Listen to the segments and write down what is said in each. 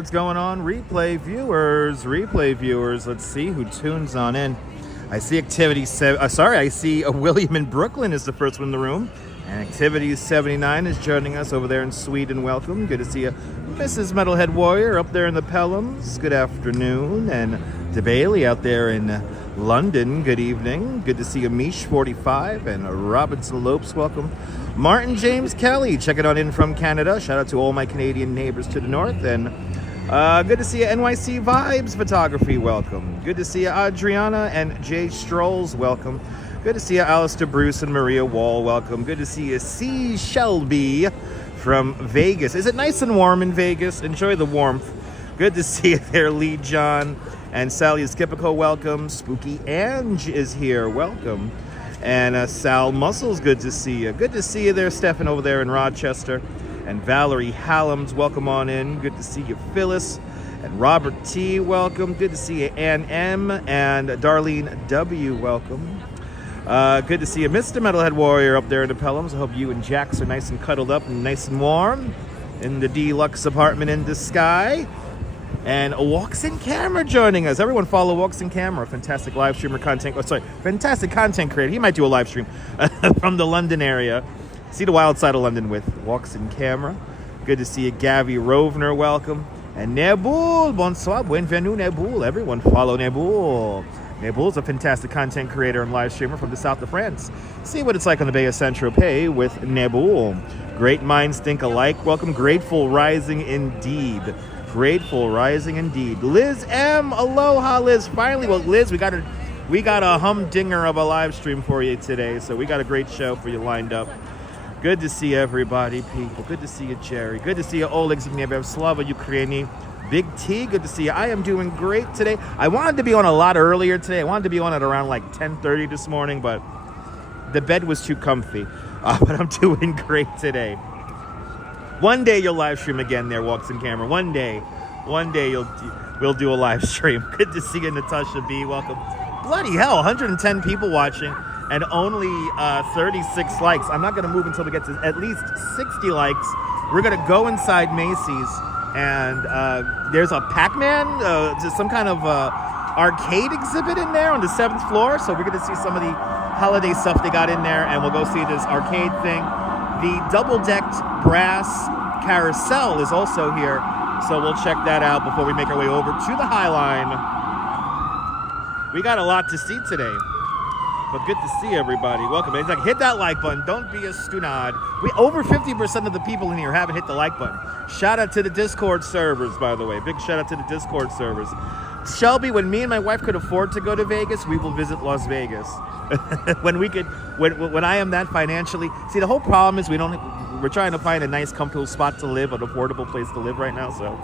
What's going on? Replay viewers. Let's see who tunes on in. I see I see William in Brooklyn is the first one in the room. And Activity 79 is joining us over there in Sweden. Welcome. Good to see you. Mrs. Metalhead Warrior up there in the Pelhams. Good afternoon. And DeBailey out there in London. Good evening. Good to see you. Mish 45 and Robinson Lopes. Welcome. Martin James Kelly checking on in from Canada. Shout out to all my Canadian neighbors to the north. And good to see you. NYC Vibes Photography. Welcome. Good to see you. Adriana and Jay Strolls. Welcome. Good to see you, Alistair Bruce and Maria Wall. Welcome. Good to see you, C. Shelby from Vegas. Is it nice and warm in Vegas? Enjoy the warmth. Good to see you there, Lee John and Sally Skipico. Welcome. Spooky Ange is here. Welcome. And Sal Muscles, good to see you. Good to see you there, Stefan, over there in Rochester. And Valerie Hallams, welcome on in. Good to see you, Phyllis. And Robert T, welcome. Good to see you, Ann M. And Darlene W, welcome. Good to see you, Mr. Metalhead Warrior up there in the Pelhams. I hope you and Jax are nice and cuddled up and nice and warm in the deluxe apartment in the sky. And Walks in Camera joining us. Everyone follow Walks in Camera, fantastic live streamer fantastic content creator. He might do a live stream from the London area. See the wild side of London with Walks in Camera. Good to see you, Gavi Rovner, welcome. And Nebul, bonsoir, bienvenue Nebul. Everyone follow Nebul. Nebul's a fantastic content creator and live streamer from the south of France. See what it's like on the Bay of Saint-Tropez with Nebul. Great minds think alike. Welcome, Grateful Rising indeed. Grateful Rising indeed. Liz M, aloha Liz. Finally, well Liz, we got a humdinger of a live stream for you today. So we got a great show for you lined up. Good to see everybody, people. Good to see you, Jerry. Good to see you, Oleg Zygniew, Slava Ukraini. Big T, good to see you. I am doing great today. I wanted to be on a lot earlier today. I wanted to be on at around like 10:30 this morning, but the bed was too comfy. But I'm doing great today. One day you'll live stream again there, Walks in Camera. One day we'll do a live stream. Good to see you, Natasha B. Welcome. Bloody hell, 110 people watching and only 36 likes. I'm not going to move until we get to at least 60 likes. We're going to go inside Macy's. And there's a Pac-Man, just some kind of arcade exhibit in there on the 7th floor. So we're going to see some of the holiday stuff they got in there, and we'll go see this arcade thing. The double-decked brass carousel is also here, so we'll check that out before we make our way over to the Highline. We got a lot to see today. But good to see everybody. Welcome. It's like, hit that like button. Don't be a stunad. Over 50% of the people in here haven't hit the like button. Shout out to the Discord servers, by the way. Big shout out to the Discord servers. Shelby, when me and my wife could afford to go to Vegas, we will visit Las Vegas. when I am that financially. See, the whole problem is we're trying to find a nice, comfortable spot to live, an affordable place to live right now. So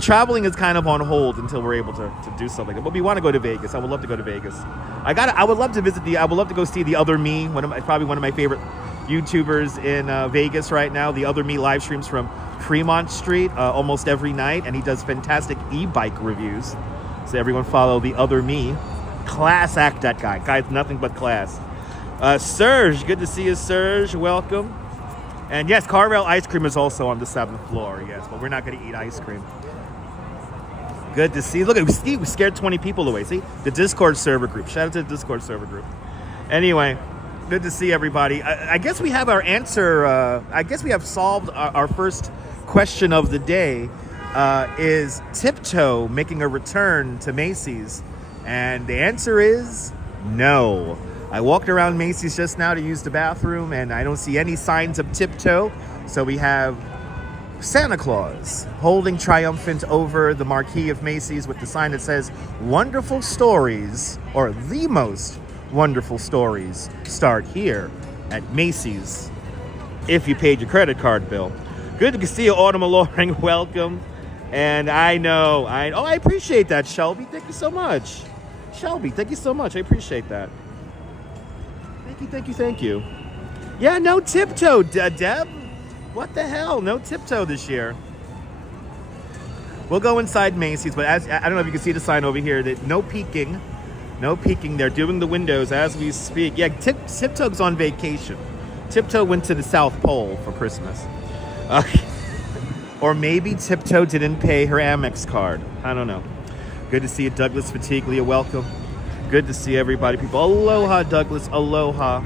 traveling is kind of on hold until we're able to do something. But we want to go to Vegas. I would love to go to Vegas. I would love to go see The Other Me, probably one of my favorite YouTubers in Vegas right now. The Other Me live streams from Fremont Street almost every night, and he does fantastic e-bike reviews. So everyone follow The Other Me. Class act, that guy. Guy's nothing but class. Serge, good to see you, Serge. Welcome. And yes, Carvel ice cream is also on the 7th floor, yes, but we're not going to eat ice cream. Good to see. Look at Steve, we scared 20 people away. See? The Discord server group. Shout out to the Discord server group. Anyway, good to see everybody. I guess we have our answer. I guess we have solved our first question of the day. Is Tiptoe making a return to Macy's? And the answer is no. I walked around Macy's just now to use the bathroom, and I don't see any signs of Tiptoe. So we have Santa Claus holding triumphant over the marquee of Macy's with the sign that says, "Wonderful stories, or the most wonderful stories, start here at Macy's, if you paid your credit card bill." Good to see you, Autumn Alluring. Welcome. And I appreciate that, Shelby. Thank you so much. Shelby, thank you so much. I appreciate that. Thank you. Yeah, no Tiptoe, Deb. What the hell? No Tiptoe this year. We'll go inside Macy's, but I don't know if you can see the sign over here that no peeking. They're doing the windows as we speak. Yeah, Tiptoe's on vacation. Tiptoe went to the South Pole for Christmas. Or maybe Tiptoe didn't pay her Amex card. I don't know. Good to see you, Douglas Fatiglia. Welcome. Good to see everybody. People, aloha, Douglas. Aloha.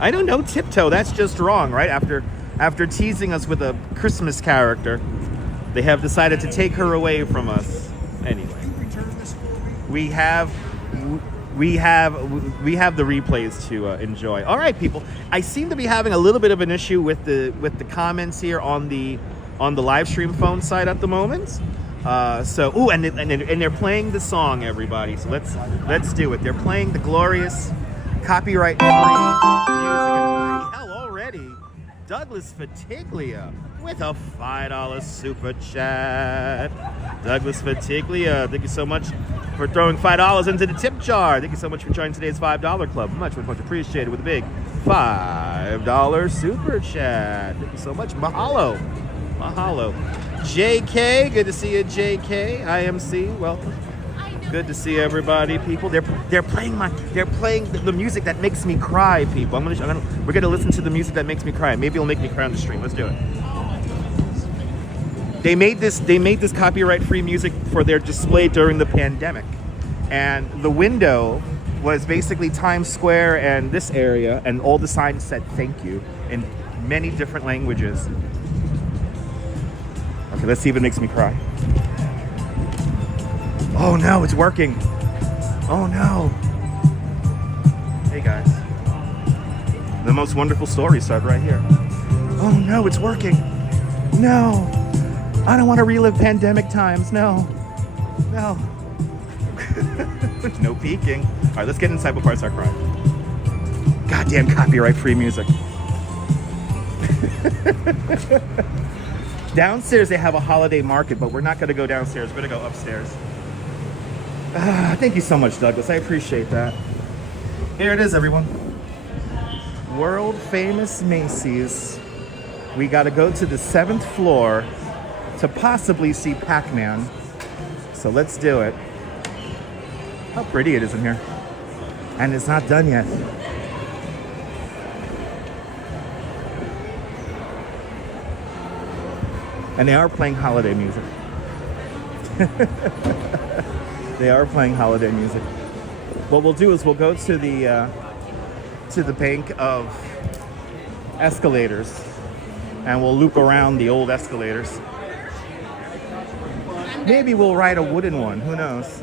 I don't know, Tiptoe. That's just wrong, right? After teasing us with a Christmas character, they have decided to take her away from us. Anyway, we have the replays to enjoy. All right, people. I seem to be having a little bit of an issue with the comments here on the live stream phone side at the moment. And they're playing the song, everybody. So let's do it. They're playing the glorious copyright-free music. Hell, already. Douglas Fatiglia with a $5 super chat. Douglas Fatiglia, thank you so much for throwing $5 into the tip jar. Thank you so much for joining today's $5 club. Much appreciated with a big $5 super chat. Thank you so much. Mahalo. JK, good to see you, JK. IMC, welcome. Good to see everybody, people. They're playing the music that makes me cry, people. We're gonna listen to the music that makes me cry. Maybe it'll make me cry on the stream. Let's do it. They made this copyright-free music for their display during the pandemic, and the window was basically Times Square and this area, and all the signs said "thank you" in many different languages. Okay, let's see if it makes me cry. Oh no, it's working. Oh no. Hey guys. The most wonderful stories start right here. Oh no, it's working. No. I don't want to relive pandemic times. No. No peeking. All right, let's get inside before I start crying. Goddamn copyright-free music. Downstairs they have a holiday market, but we're not going to go downstairs. We're going to go upstairs. Thank you so much, Douglas. I appreciate that. Here it is, everyone. World famous Macy's. We got to go to the 7th floor to possibly see Pac-Man. So let's do it. How pretty it is in here. And it's not done yet. And they are playing holiday music. They are playing holiday music. What we'll do is we'll go to the bank of escalators, and we'll loop around the old escalators. Maybe we'll ride a wooden one. Who knows?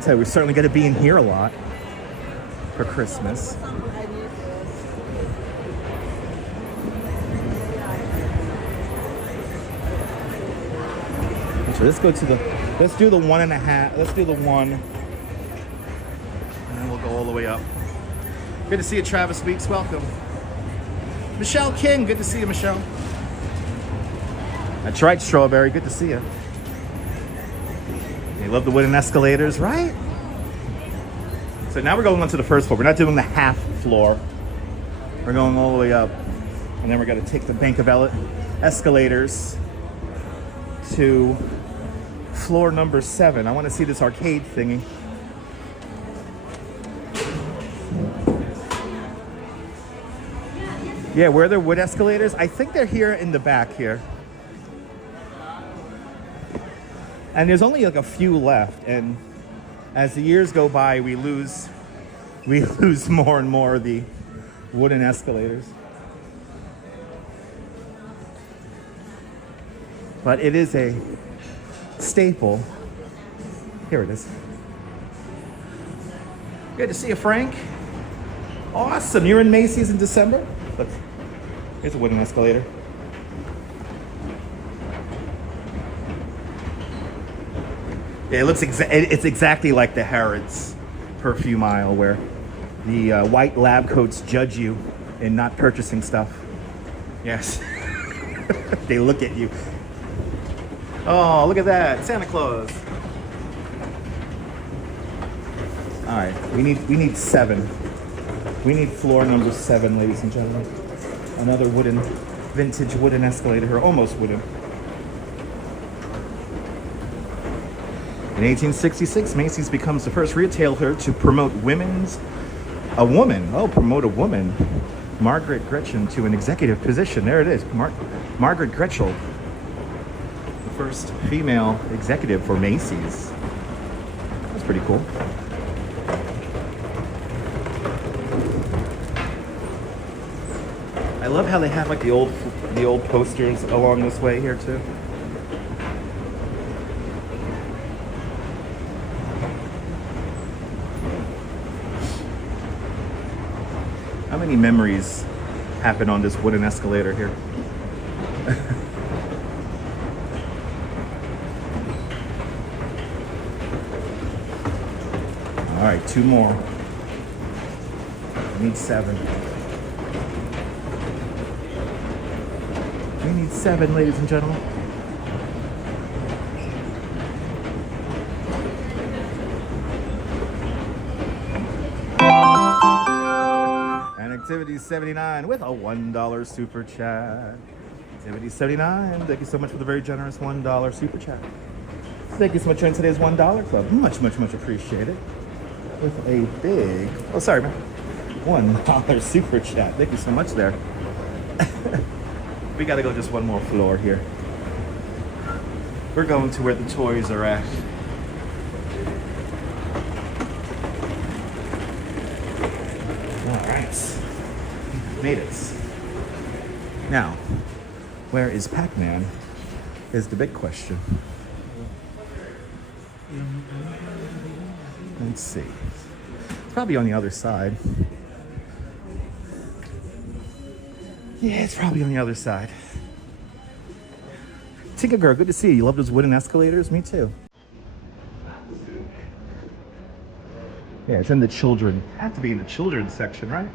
So we're certainly going to be in here a lot for Christmas. So let's do the 1.5. Let's do the 1. And then we'll go all the way up. Good to see you, Travis Weeks. Welcome. Michelle King. Good to see you, Michelle. That's right, Strawberry. Good to see you. You love the wooden escalators, right? So now we're going on to the first floor. We're not doing the half floor. We're going all the way up. And then we're going to take the bank of escalators to floor number 7. I want to see this arcade thingy. Yeah, where are the wood escalators? I think they're here in the back here. And there's only like a few left, and as the years go by, we lose more and more of the wooden escalators. But it is a staple. Here it is. Good to see you, Frank. Awesome. You're in Macy's in December? Look, here's a wooden escalator. Yeah, it's exactly like the Harrods perfume aisle where the white lab coats judge you in not purchasing stuff. Yes. They look at you. Oh, look at that. Santa Claus. All right, we need 7. We need floor number 7, ladies and gentlemen. Another vintage wooden escalator here, almost wooden. In 1866, Macy's becomes the first retailer to promote promote a woman Margaret Gretchen to an executive position. There it is. Margaret Gretchel, the first female executive for Macy's. That's pretty cool. I love how they have like the old posters along this way here too. How many memories happen on this wooden escalator here? All right, 2 more. I need 7. We need 7, ladies and gentlemen. And Activity 79 with a $1 super chat. Activity 79, thank you so much for the very generous $1 super chat. Thank you so much for joining today's $1 club. Much, much, much appreciated. With a big, oh sorry man, $1 super chat. Thank you so much there. We gotta go just one more floor here. We're going to where the toys are at. All right, made it. Now, where is Pac-Man is the big question. Let's see. It's probably on the other side. Yeah, it's probably on the other side. Tinker Girl, good to see you. You love those wooden escalators? Me too. Yeah, it's in the children. Have to be in the children's section, right?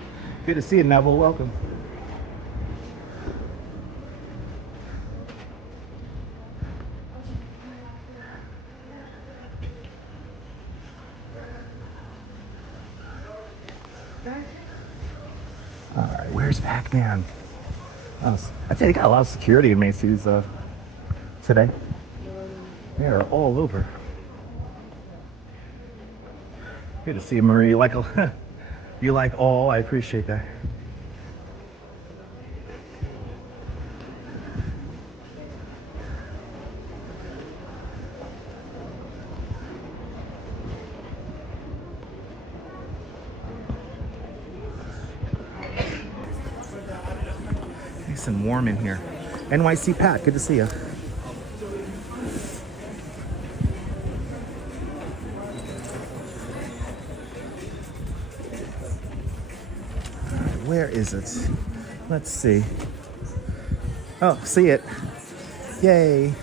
Good to see you, Neville. Welcome. All right, where's Pac-Man? Oh, I think they got a lot of security in Macy's today. They are all over. Good to see you, Marie. You like all? I appreciate that. Nice and warm in here. NYC Pat, good to see you. Where is it? Let's see. Oh, see it. Yay.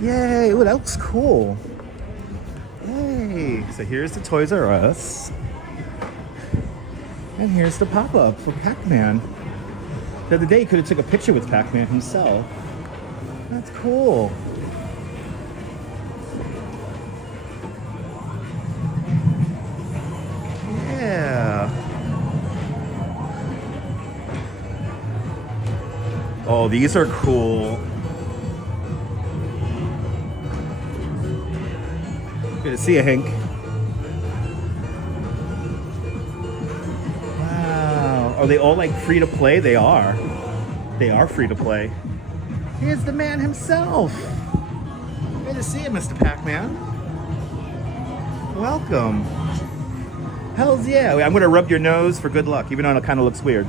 Yay. Ooh, that looks cool. Yay. So here's the Toys R Us. And here's the pop-up for Pac-Man. The other day you could have took a picture with Pac-Man himself. That's cool. Yeah. Oh, these are cool. Good to see you, Hank. Wow. Are they all like free to play? They are. They are free to play. Here's the man himself. Good to see you, Mr. Pac-Man. Welcome. Hells yeah. I'm going to rub your nose for good luck, even though it kind of looks weird.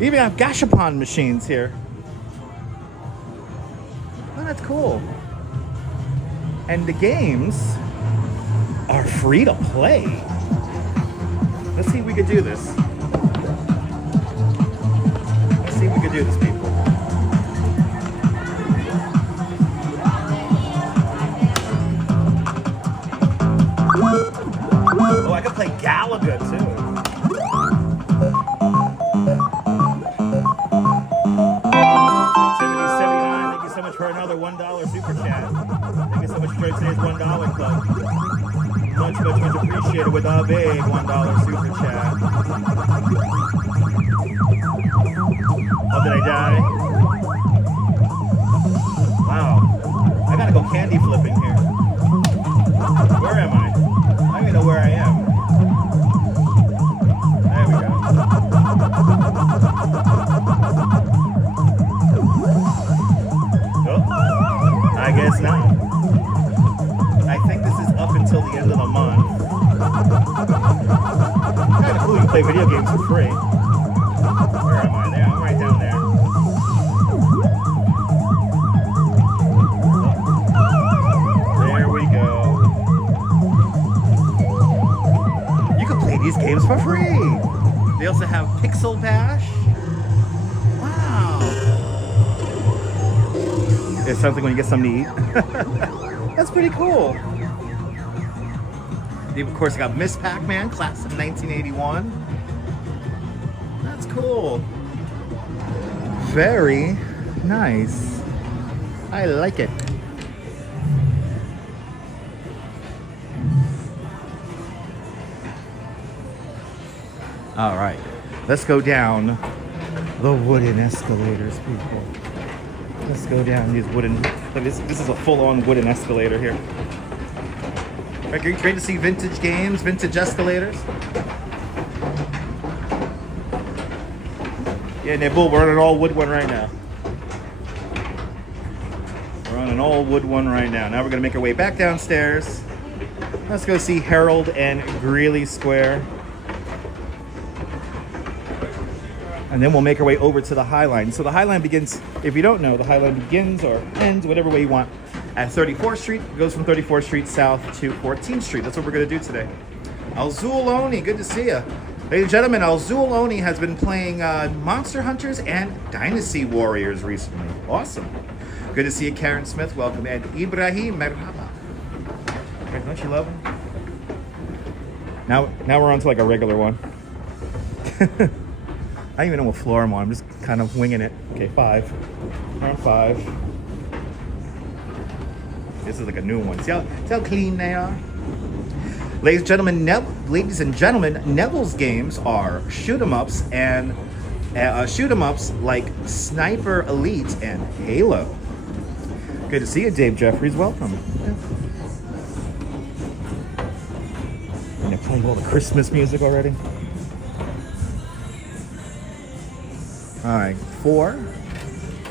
We even have Gashapon machines here. Oh, that's cool. And the games are free to play. Let's see if we could do this. Let's see if we could do this, people. Oh, I could play Galaga too. Activity 79, thank you so much for another $1 super chat. Thank you so much for today's $1 club. Much, much, much appreciated with a big $1 super chat. Oh, did I die? Wow. I gotta go candy flipping here. Where am I? I don't even know where I am. There we go. Oh, I guess not. I think this is up until the end of the month. Kind of cool you can play video games for free. Where am I? There, I'm right down there. There we go. You can play these games for free. They also have Pixel Bash. Wow. It's something when you get something to eat. That's pretty cool. Of course, I got Miss Pac-Man, class of 1981. That's cool. Very nice. I like it. All right, let's go down the wooden escalators, people. Let's go down these wooden. This is a full-on wooden escalator here. Great to see vintage games, vintage escalators. Yeah, Nibble, we're on an all wood one right now. We're on an all wood one right now. Now we're gonna make our way back downstairs. Let's go see Herald and Greeley Square. And then we'll make our way over to the Highline. So the Highline begins, if you don't know, the Highline begins or ends, whatever way you want, at 34th Street. It goes from 34th Street south to 14th Street. That's what we're going to do today. Alzuloni, good to see you. Ladies and gentlemen, Alzuloni has been playing Monster Hunters and Dynasty Warriors recently. Awesome. Good to see you, Karen Smith. Welcome. And Ibrahim, merhaba. Don't you love him? Now we're on to like a regular one. I don't even know what floor I'm on. I'm just kind of winging it. Okay, 5. We're on 5. This is like a new one. See how clean they are? Ladies and gentlemen, Neville's games are shoot 'em ups and shoot 'em ups like Sniper Elite and Halo. Good to see you, Dave Jeffries. Welcome. And they're playing all the Christmas music already. All right, 4,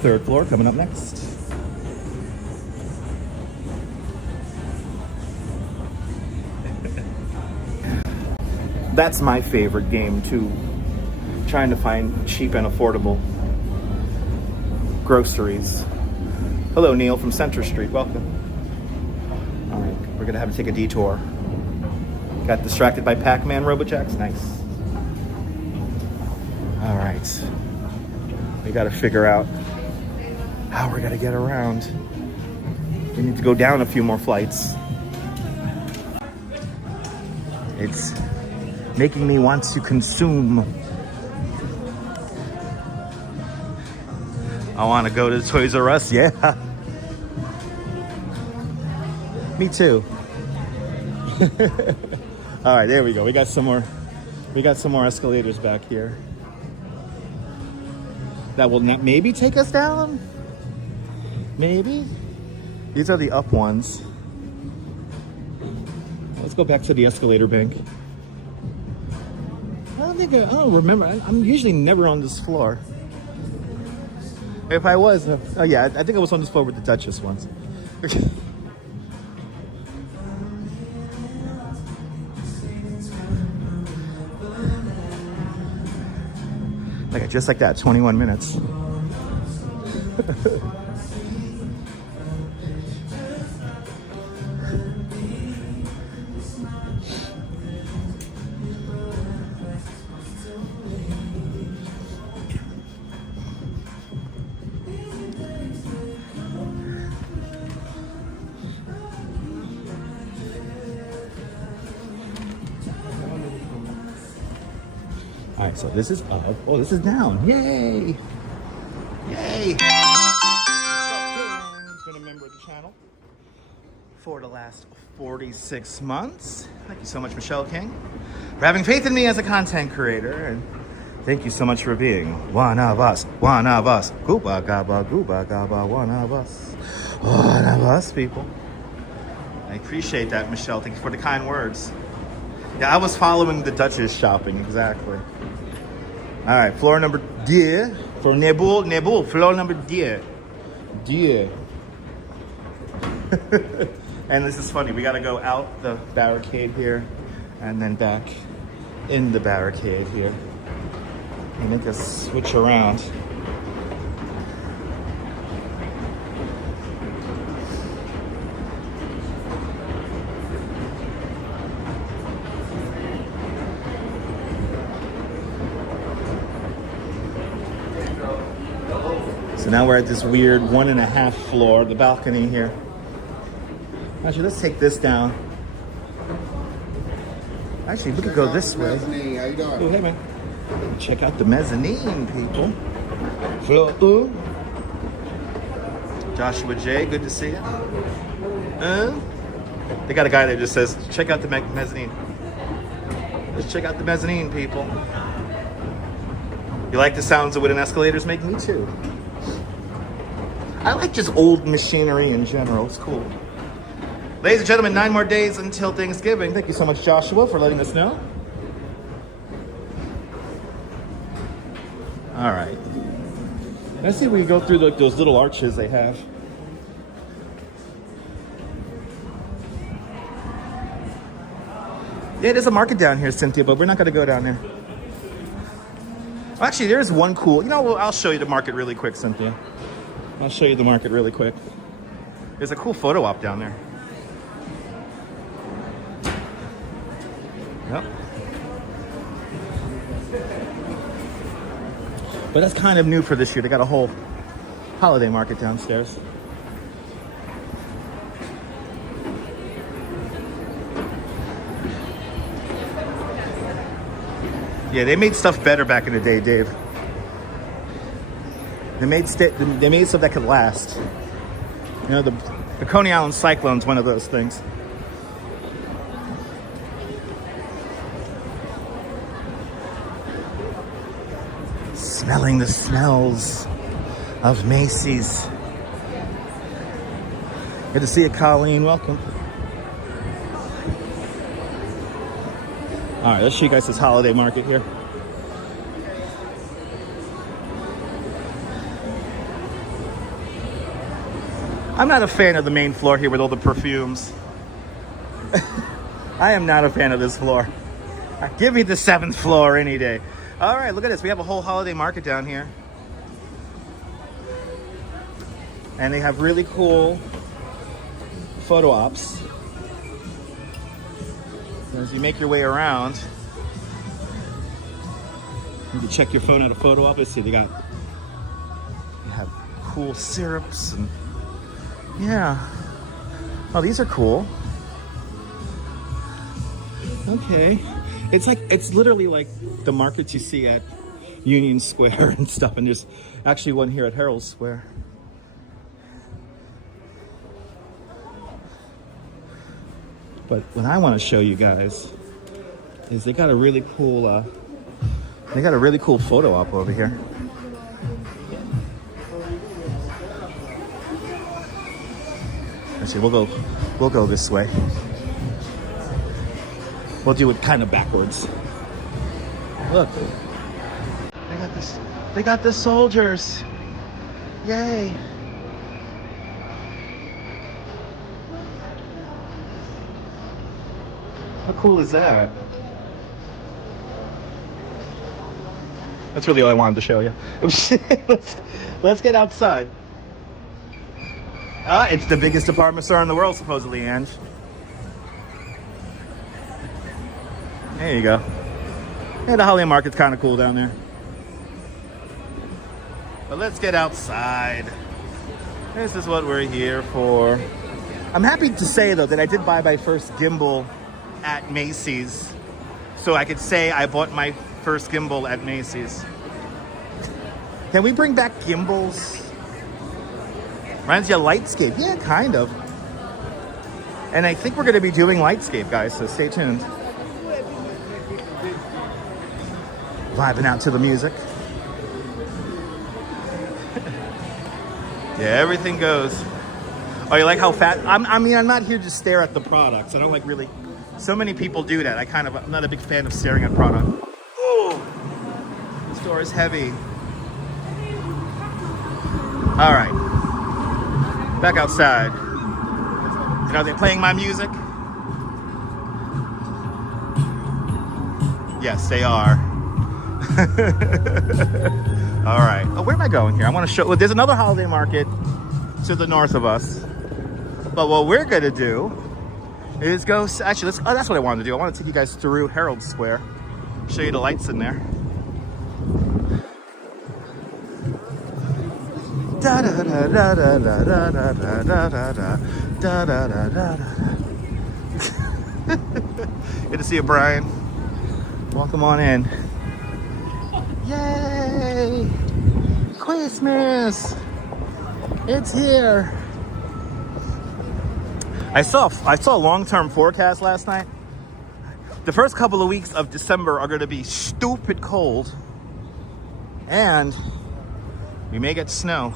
3rd floor coming up next. That's my favorite game too. Trying to find cheap and affordable groceries. Hello, Neil from Center Street. Welcome. All right, we're gonna have to take a detour. Got distracted by Pac-Man Robojacks. Nice. All right. We got to figure out how we're going to get around. We need to go down a few more flights. It's making me want to consume. I want to go to Toys R Us. Yeah. Me too. All right, there we go. We got some more escalators back here. That will maybe take us down? Maybe? These are the up ones. Let's go back to the escalator bank. I don't remember. I'm usually never on this floor. If I was, oh yeah, I think I was on this floor with the Duchess once. Just like that, 21 minutes. All right, so this is up. Oh, this is down. Yay! Yay! Been a member of the channel for the last 46 months. Thank you so much, Michelle King, for having faith in me as a content creator. And Thank you so much for being one of us, one of us. Gooba gaba, one of us, people. I appreciate that, Michelle. Thank you for the kind words. Yeah, I was following the Duchess shopping, exactly. All right, floor number 10 for Nebul, floor number 10. And this is funny, we gotta go out the barricade here and then back in the barricade here. And make us switch around. So now we're at this weird 1.5 floor, the balcony here. Actually, let's take this down. Actually, we could go this way. How you doing? Oh, hey, man. Check out the mezzanine, people. Floor ooh. Joshua J, good to see you. They got a guy that just says, check out the mezzanine. Just check out the mezzanine, people. You like the sounds of what an escalators make? Me too. I like just old machinery in general. It's cool. Ladies and gentlemen, 9 more days until Thanksgiving. Thank you so much, Joshua, for letting us know. All right. Let's see if we go through those little arches they have. Yeah, there's a market down here, Cynthia, but we're not going to go down there. Well, actually, there's one cool... You know, well, I'll show you the market really quick, Cynthia. I'll show you the market really quick. There's a cool photo op down there. Yep. But that's kind of new for this year. They got a whole holiday market downstairs. Yeah, they made stuff better back in the day, Dave. They made stuff that could last. You know, the Coney Island Cyclone's one of those things. Smelling the smells of Macy's. Good to see you, Colleen. Welcome. All right, let's show you guys this holiday market here. I'm not a fan of the main floor here with all the perfumes. I am not a fan of this floor. Give me the 7th floor any day. All right, look at this. We have a whole holiday market down here. And they have really cool photo ops. As you make your way around, you can check your phone out a photo op. Let's see, they have cool syrups and yeah. Oh, these are cool. Okay. It's literally like the markets you see at Union Square and stuff. And there's actually one here at Herald Square. But what I want to show you guys is they got a really cool photo op over here. Actually, we'll go this way. We'll do it kind of backwards. Look, they got the soldiers. Yay. How cool is that? That's really all I wanted to show you. Let's get outside. It's the biggest department store in the world, supposedly, Ange. There you go. Yeah, the holiday market's kind of cool down there. But let's get outside. This is what we're here for. I'm happy to say, though, that I did buy my first gimbal at Macy's. So I could say I bought my first gimbal at Macy's. Can we bring back gimbals? Reminds you of Lightscape. Yeah, kind of. And I think we're going to be doing Lightscape, guys, so stay tuned. Vibing out to the music. Yeah, everything goes. Oh, you like how fat? I mean, I'm not here to stare at the products. I don't like really. So many people do that. I'm not a big fan of staring at product. Oh, the store is heavy. All right, back outside. You know, they're playing my music. Yes, they are. All right. Oh, where am I going here? I want to show. Well, there's another holiday market to the north of us. But what we're gonna do is go. Actually, let's. Oh, that's what I wanted to do. I want to take you guys through Herald Square, show you the lights in there. Da da da da da da da da da da da da da da. Good to see you, Brian. Welcome on in. Yay! Christmas! It's here. I saw a long-term forecast last night. The first couple of weeks of December are going to be stupid cold, and we may get snow.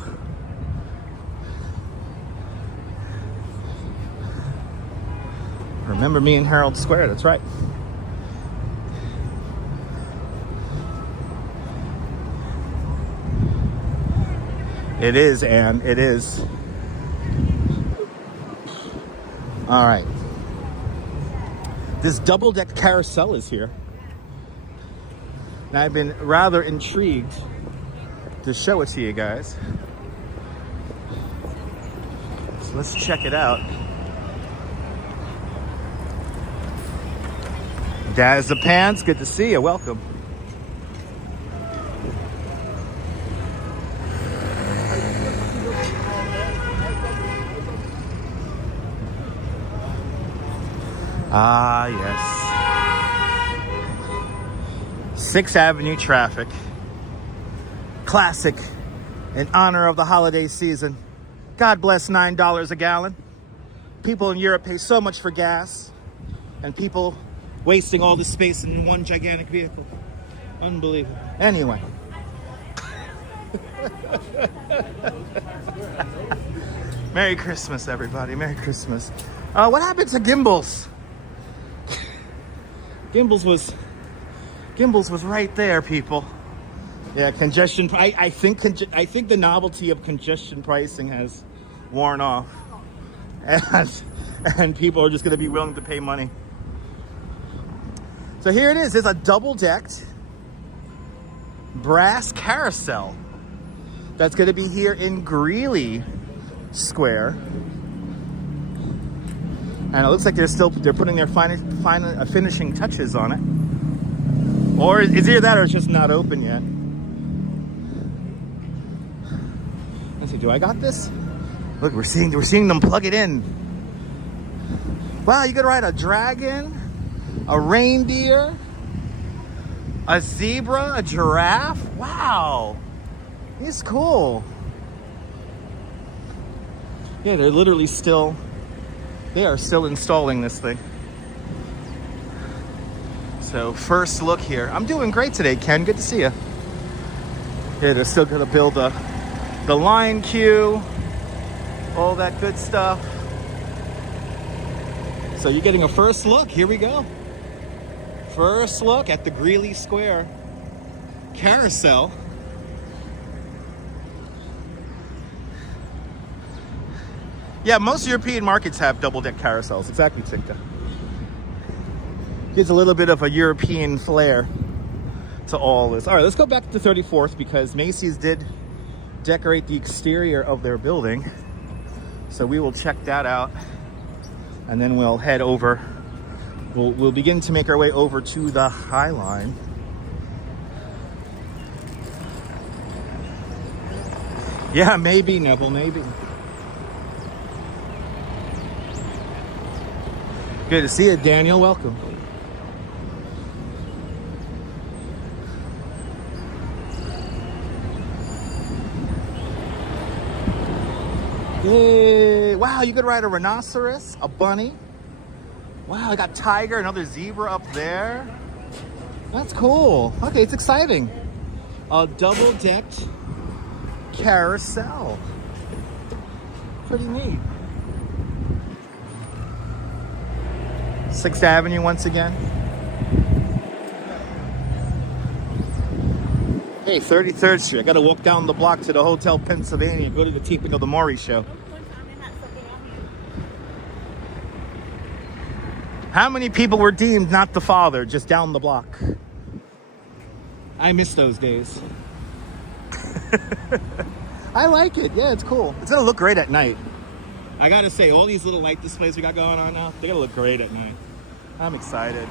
Remember me in Herald Square? That's right. It is, Anne. It is. All right. This double-deck carousel is here. And I've been rather intrigued to show it to you guys. So let's check it out. Daz the Pants, good to see you. Welcome. Ah, yes. 6th Avenue traffic. Classic in honor of the holiday season. God bless $9 a gallon. People in Europe pay so much for gas, and people wasting all the space in one gigantic vehicle. Unbelievable. Anyway. Merry Christmas, everybody. Merry Christmas. What happened to Gimble's? Gimble's was right there, people. Yeah, congestion. I think the novelty of congestion pricing has worn off, and people are just going to be willing to pay money. So here it is. It's a double-decked brass carousel that's going to be here in Greeley Square. And it looks like they're putting their finishing touches on it. Or it's either that or it's just not open yet. Let's see, do I got this? Look, we're seeing them plug it in. Wow, you could ride a dragon, a reindeer, a zebra, a giraffe. Wow, it's cool. Yeah, they are still installing this thing. So first look here. I'm doing great today, Ken. Good to see you. Yeah, they're still gonna build the line queue, all that good stuff. So you're getting a first look. Here we go. First look at the Greeley Square carousel. Yeah, most European markets have double-deck carousels. Exactly, Tikta. Gives a little bit of a European flair to all this. All right, let's go back to 34th because Macy's did decorate the exterior of their building. So we will check that out, and then we'll head over. We'll begin to make our way over to the Highline. Yeah, maybe, Neville, maybe. Good to see you, Daniel. Welcome. Yay. Wow, you could ride a rhinoceros, a bunny. Wow, I got tiger, another zebra up there. That's cool. Okay, it's exciting. A double-decked carousel. Pretty neat. 6th Avenue once again. Hey, 33rd Street. I gotta walk down the block to the Hotel Pennsylvania and go to the taping of the Maury show. How many people were deemed not the father just down the block? I miss those days. I like it. Yeah, it's cool. It's gonna look great at night. I gotta say, all these little light displays we got going on now, they're gonna look great at night. I'm excited.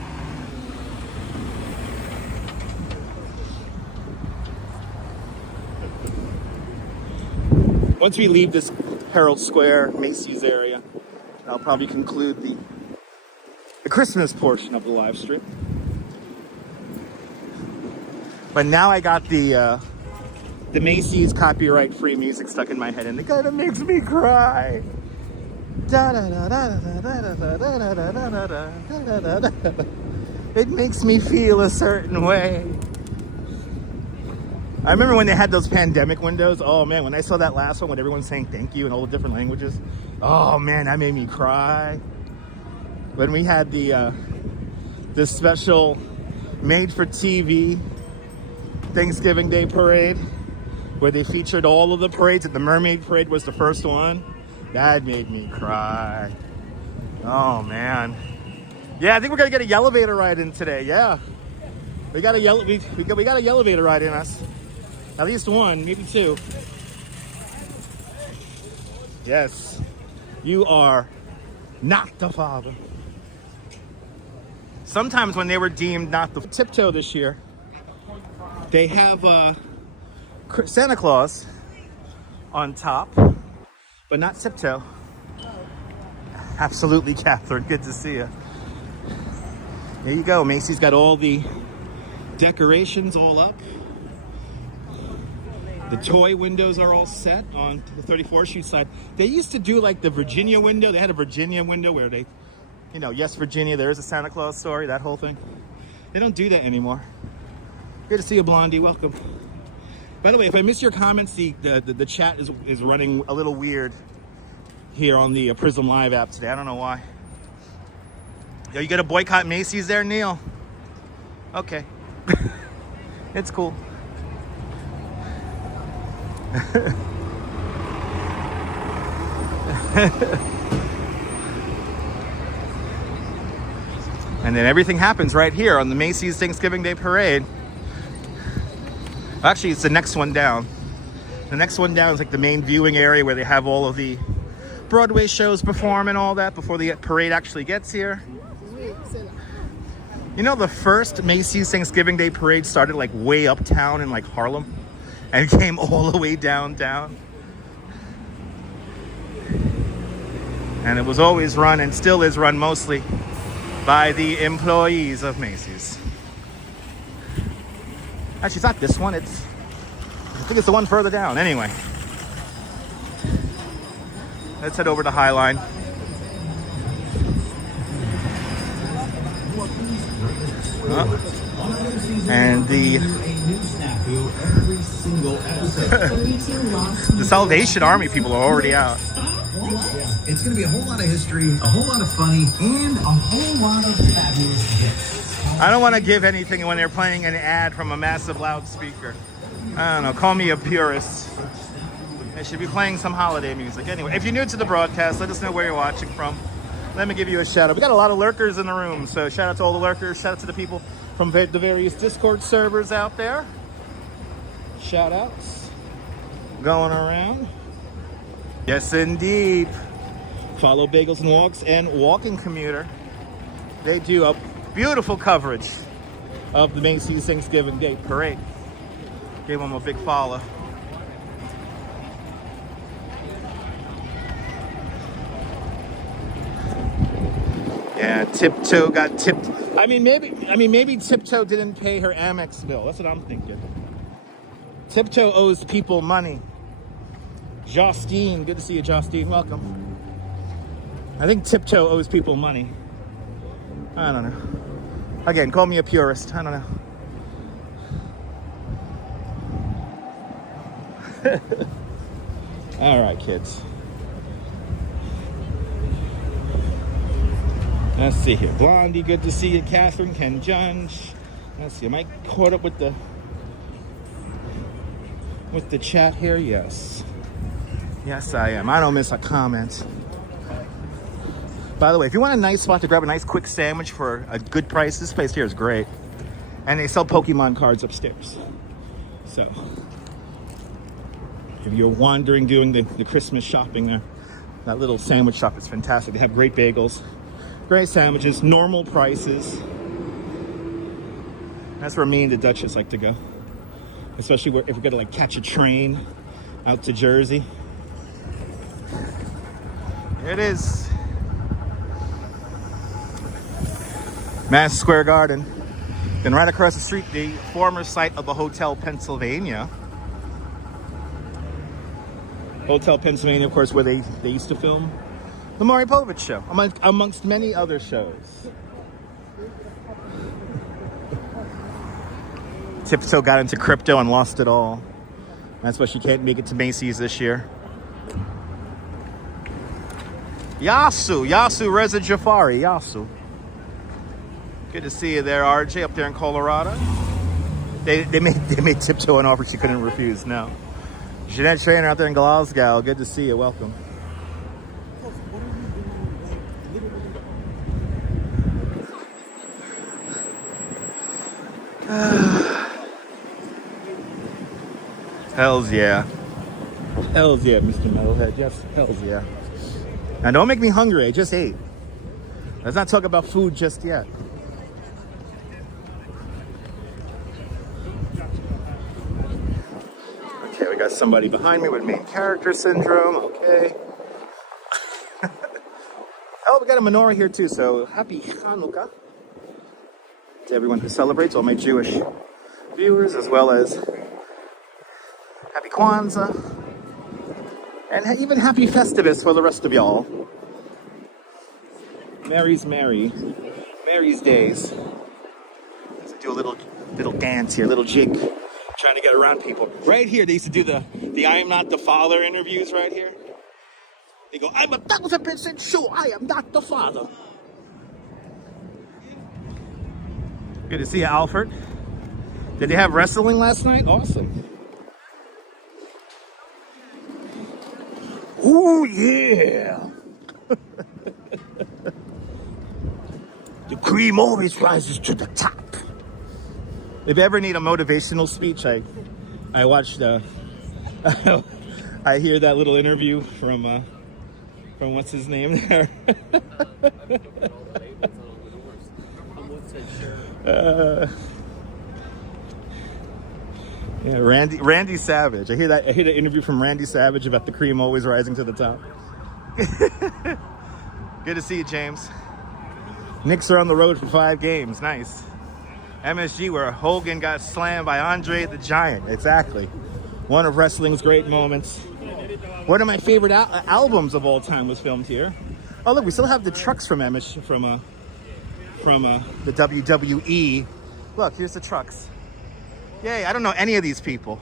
Once we leave this Herald Square, Macy's area, I'll probably conclude the Christmas portion of the live stream. But now I got the Macy's copyright-free music stuck in my head, and it kind of makes me cry. It makes me feel a certain way. I remember when they had those pandemic windows. Oh man, when I saw that last one with everyone saying thank you in all the different languages. Oh man, that made me cry. When we had the special made-for-TV Thanksgiving Day parade, where they featured all of the parades, and the Mermaid Parade was the first one. That made me cry. Oh man. Yeah, I think we're gonna get a elevator ride in today. Yeah, we got a elevator ride in us. At least one, maybe two. Yes, you are not the father. Sometimes when they were deemed not the tiptoe this year, they have Santa Claus on top, but not tiptoe. Absolutely, Catherine. Good to see you. There you go. Macy's got all the decorations all up. The toy windows are all set on the 34th Street side. They used to do like the Virginia window. They had a Virginia window where they, you know, yes, Virginia, there is a Santa Claus story, that whole thing. They don't do that anymore. Good to see you, Blondie. Welcome. By the way, if I miss your comments, the chat is running a little weird here on the Prism Live app today. I don't know why. Yo, you gonna boycott Macy's there, Neil? Okay. It's cool. And then everything happens right here on the Macy's Thanksgiving Day Parade. Actually, it's the next one down. The next one down is like the main viewing area where they have all of the Broadway shows perform and all that before the parade actually gets here. You know, the first Macy's Thanksgiving Day Parade started like way uptown in like Harlem and came all the way downtown. And it was always run and still is run mostly by the employees of Macy's. Actually, it's not this one. I think it's the one further down. Anyway, let's head over to Highline. And the Salvation Army people are already out. It's going to be a whole lot of history, a whole lot of funny, and a whole lot of fabulous gifts. I don't want to give anything when they're playing an ad from a massive loudspeaker. I don't know, call me a purist. They should be playing some holiday music. Anyway, if you're new to the broadcast, let us know where you're watching from. Let me give you a shout out. We got a lot of lurkers in the room, so shout out to all the lurkers. Shout out to the people from the various Discord servers out there. Shout outs going around. Yes, indeed. Follow Bagels and Walks and Walking Commuter. They do a beautiful coverage of the Macy's Thanksgiving Day Parade. Give them a big follow. Yeah, Tiptoe got tipped. I mean, maybe Tiptoe didn't pay her Amex bill. That's what I'm thinking. Tiptoe owes people money. Justine, good to see you, Justine. Welcome. I think Tiptoe owes people money. I don't know. Again, call me a purist. I don't know. All right, kids. Let's see here. Blondie, good to see you. Catherine, Ken Judge. Let's see. Am I caught up with the chat here? Yes. Yes, I am. I don't miss a comment. By the way, if you want a nice spot to grab a nice quick sandwich for a good price, this place here is great. And they sell Pokemon cards upstairs. So, if you're wandering doing the Christmas shopping there, that little sandwich shop is fantastic. They have great bagels, great sandwiches, normal prices. That's where me and the Duchess like to go. Especially if we're gonna like catch a train out to Jersey. Here it is. Madison Square Garden. Then right across the street, the former site of the Hotel Pennsylvania. Hotel Pennsylvania, of course, where they used to film the Maury Povich Show, amongst many other shows. Tiptoe got into crypto and lost it all. That's why she can't make it to Macy's this year. Yasu Reza Jafari, Yasu. Good to see you there, RJ, up there in Colorado. They made Tiptoe an offer she couldn't refuse. No. Jeanette Trainer out there in Glasgow. Good to see you. Welcome. Hells yeah. Hells yeah, Mr. Metalhead. Yes, hells yeah. Now don't make me hungry. I just ate. Let's not talk about food just yet. Okay, we got somebody behind me with main character syndrome. Okay. Oh, we got a menorah here too, so happy Hanukkah to everyone who celebrates, all my Jewish viewers, as well as happy Kwanzaa, and even happy Festivus for the rest of y'all. Mary's days. Let's do a little dance here, little jig, trying to get around people. Right here, they used to do the I am not the father interviews right here. They go, I'm 1,000% sure I am not the father. Good to see you, Alfred. Did they have wrestling last night? Awesome. Ooh, yeah. The cream always rises to the top. If you ever need a motivational speech, I watched, I hear that little interview from what's his name there? Yeah, Randy Savage. I hear the interview from Randy Savage about the cream always rising to the top. Good to see you, James. Knicks are on the road for 5 games. Nice. MSG, where Hogan got slammed by Andre the Giant. Exactly. One of wrestling's great moments. One of my favorite albums of all time was filmed here. Oh, look, we still have the trucks from MSG, from the WWE. Look, here's the trucks. Yay, I don't know any of these people.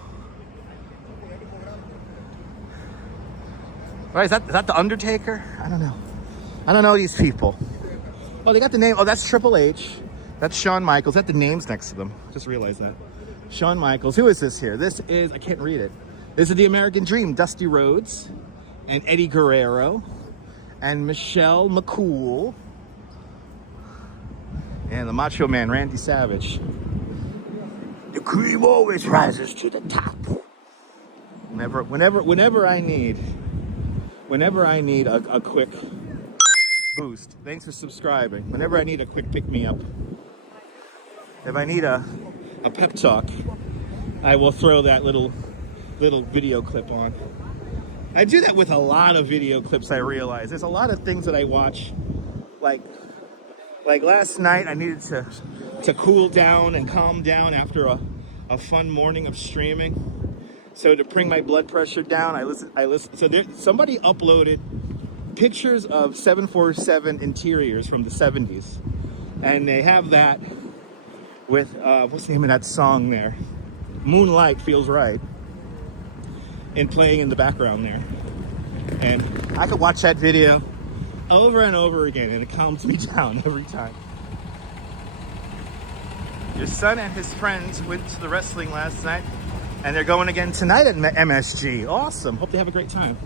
Right, is that the Undertaker? I don't know. I don't know these people. Oh, they got the name. Oh, that's Triple H. That's Shawn Michaels. That's the names next to them. Just realized that. Shawn Michaels. Who is this here? This is, I can't read it. This is the American Dream. Dusty Rhodes and Eddie Guerrero and Michelle McCool and the Macho Man, Randy Savage. The cream always rises to the top. Whenever I need a quick boost. Thanks for subscribing. Whenever I need a quick pick-me-up, if I need a pep talk, I will throw that little video clip on. I do that with a lot of video clips, I realize. There's a lot of things that I watch. Like last night, I needed to cool down and calm down after a fun morning of streaming. So to bring my blood pressure down, I listen. So somebody uploaded pictures of 747 interiors from the 70s. And they have that with, what's the name of that song there? Moonlight Feels Right. and playing in the background there. And I could watch that video over and over again, and it calms me down every time. Your son and his friends went to the wrestling last night, and they're going again tonight at MSG. Awesome. Hope they have a great time.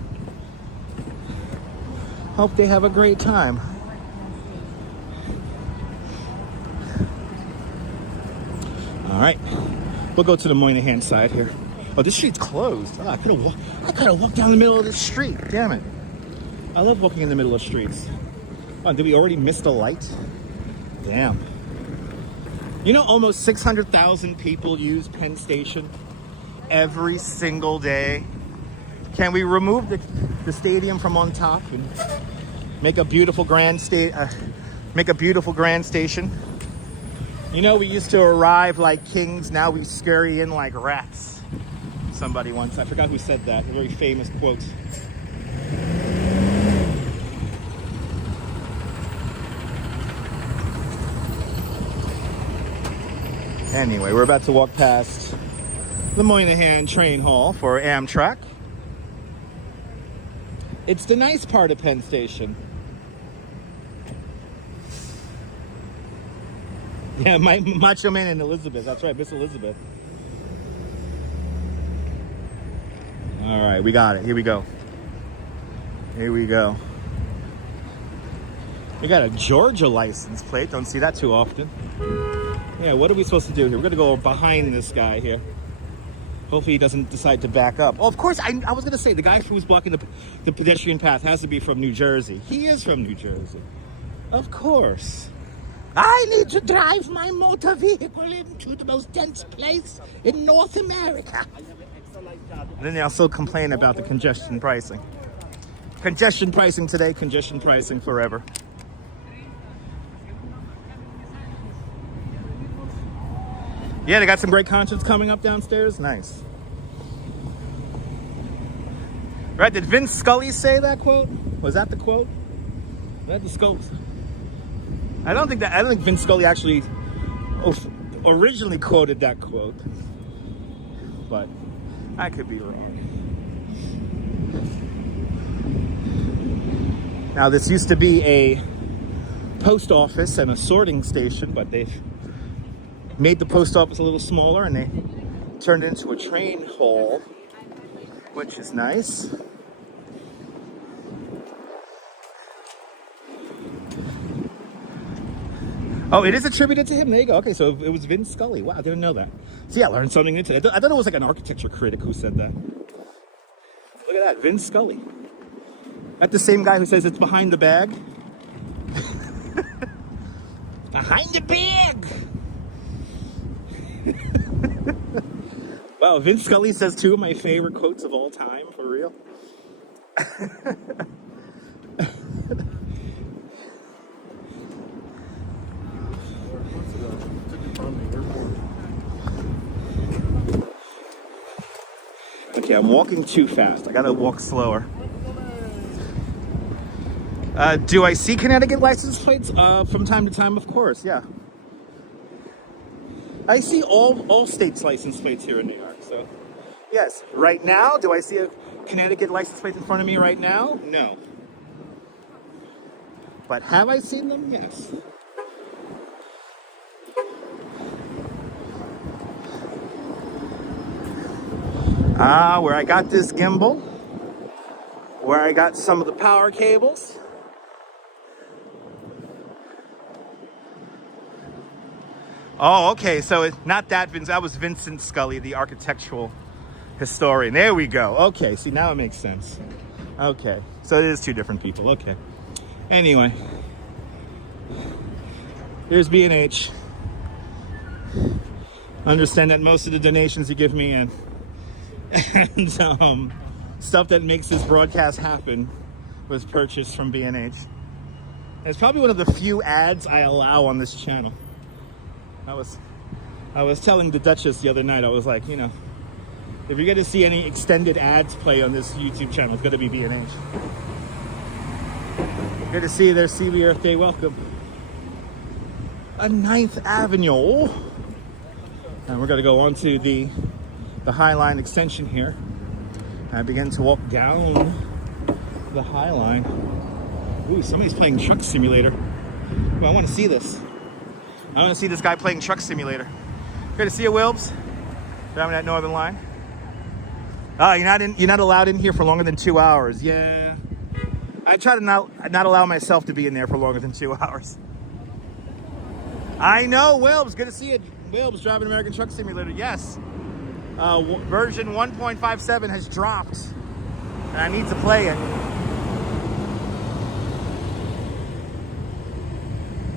Hope they have a great time. All right, we'll go to the Moynihan side here. Oh, this street's closed. Oh, I could have walked down the middle of the street. Damn it. I love walking in the middle of streets. Oh, did we already miss the light? Damn. You know, almost 600,000 people use Penn Station every single day. Can we remove the stadium from on top and make a beautiful grand station? You know, we used to arrive like kings. Now we scurry in like rats. Somebody once, I forgot who said that. A very famous quote. Anyway, we're about to walk past the Moynihan train hall for Amtrak. It's the nice part of Penn Station. Yeah, my Macho Man and Elizabeth. That's right, Miss Elizabeth. All right, we got it. Here we go. Here we go. We got a Georgia license plate. Don't see that too often. Yeah, what are we supposed to do here? We're gonna go behind this guy here. Hopefully he doesn't decide to back up. Oh, of course, I was gonna say the guy who's blocking the pedestrian path has to be from New Jersey. He is from New Jersey. Of course. I need to drive my motor vehicle into the most dense place in North America. And then they'll still complain about the congestion pricing. Congestion pricing today, congestion pricing forever. Yeah, they got some great concerts coming up downstairs. Nice. Right, did Vince Scully say that quote? Was that the quote? Was that the scope? I don't think Vince Scully actually originally quoted that quote, but I could be wrong. Now, this used to be a post office and a sorting station, but they've made the post office a little smaller and they turned it into a train hall, which is nice. Oh, it is attributed to him. There you go. Okay, so it was Vince Scully. Wow, I didn't know that. See, I learned something new today. I thought it was like an architecture critic who said that. Look at that, Vince Scully. That's the same guy who says it's behind the bag. Behind the bag. Wow, Vince Scully says two of my favorite quotes of all time, for real. Okay, I'm walking too fast. I gotta walk slower. Do I see Connecticut license plates from time to time? Of course, yeah. I see all states' license plates here in New York, so yes. Right now, do I see a Connecticut license plate in front of me right now? No. But have I seen them? Yes. Where I got this gimbal, where I got some of the power cables. Oh, okay, so it's not that Vince, that was Vincent Scully, the architectural historian. There we go. Okay, see, now it makes sense. Okay, so it is two different people. Okay. Anyway, here's B&H. Understand that most of the donations you give me and stuff that makes this broadcast happen was purchased from B&H. And it's probably one of the few ads I allow on this channel. I was telling the Duchess the other night, I was like, you know, if you're going to see any extended ads play on this YouTube channel, it's going to be B&H. Good to see you there, CB Earth Day. Welcome. A 9th Avenue. And we're going to go on to the Highline extension here. I begin to walk down the Highline. Ooh, somebody's playing Truck Simulator. Well, I want to see this. I want to see this guy playing Truck Simulator. Good to see you, Wilbs. Driving that Northern Line. Oh, you're not allowed in here for longer than 2 hours. Yeah. I try to not allow myself to be in there for longer than 2 hours. I know, Wilbs. Good to see you. Wilbs driving American Truck Simulator. Yes. Version 1.57 has dropped. And I need to play it.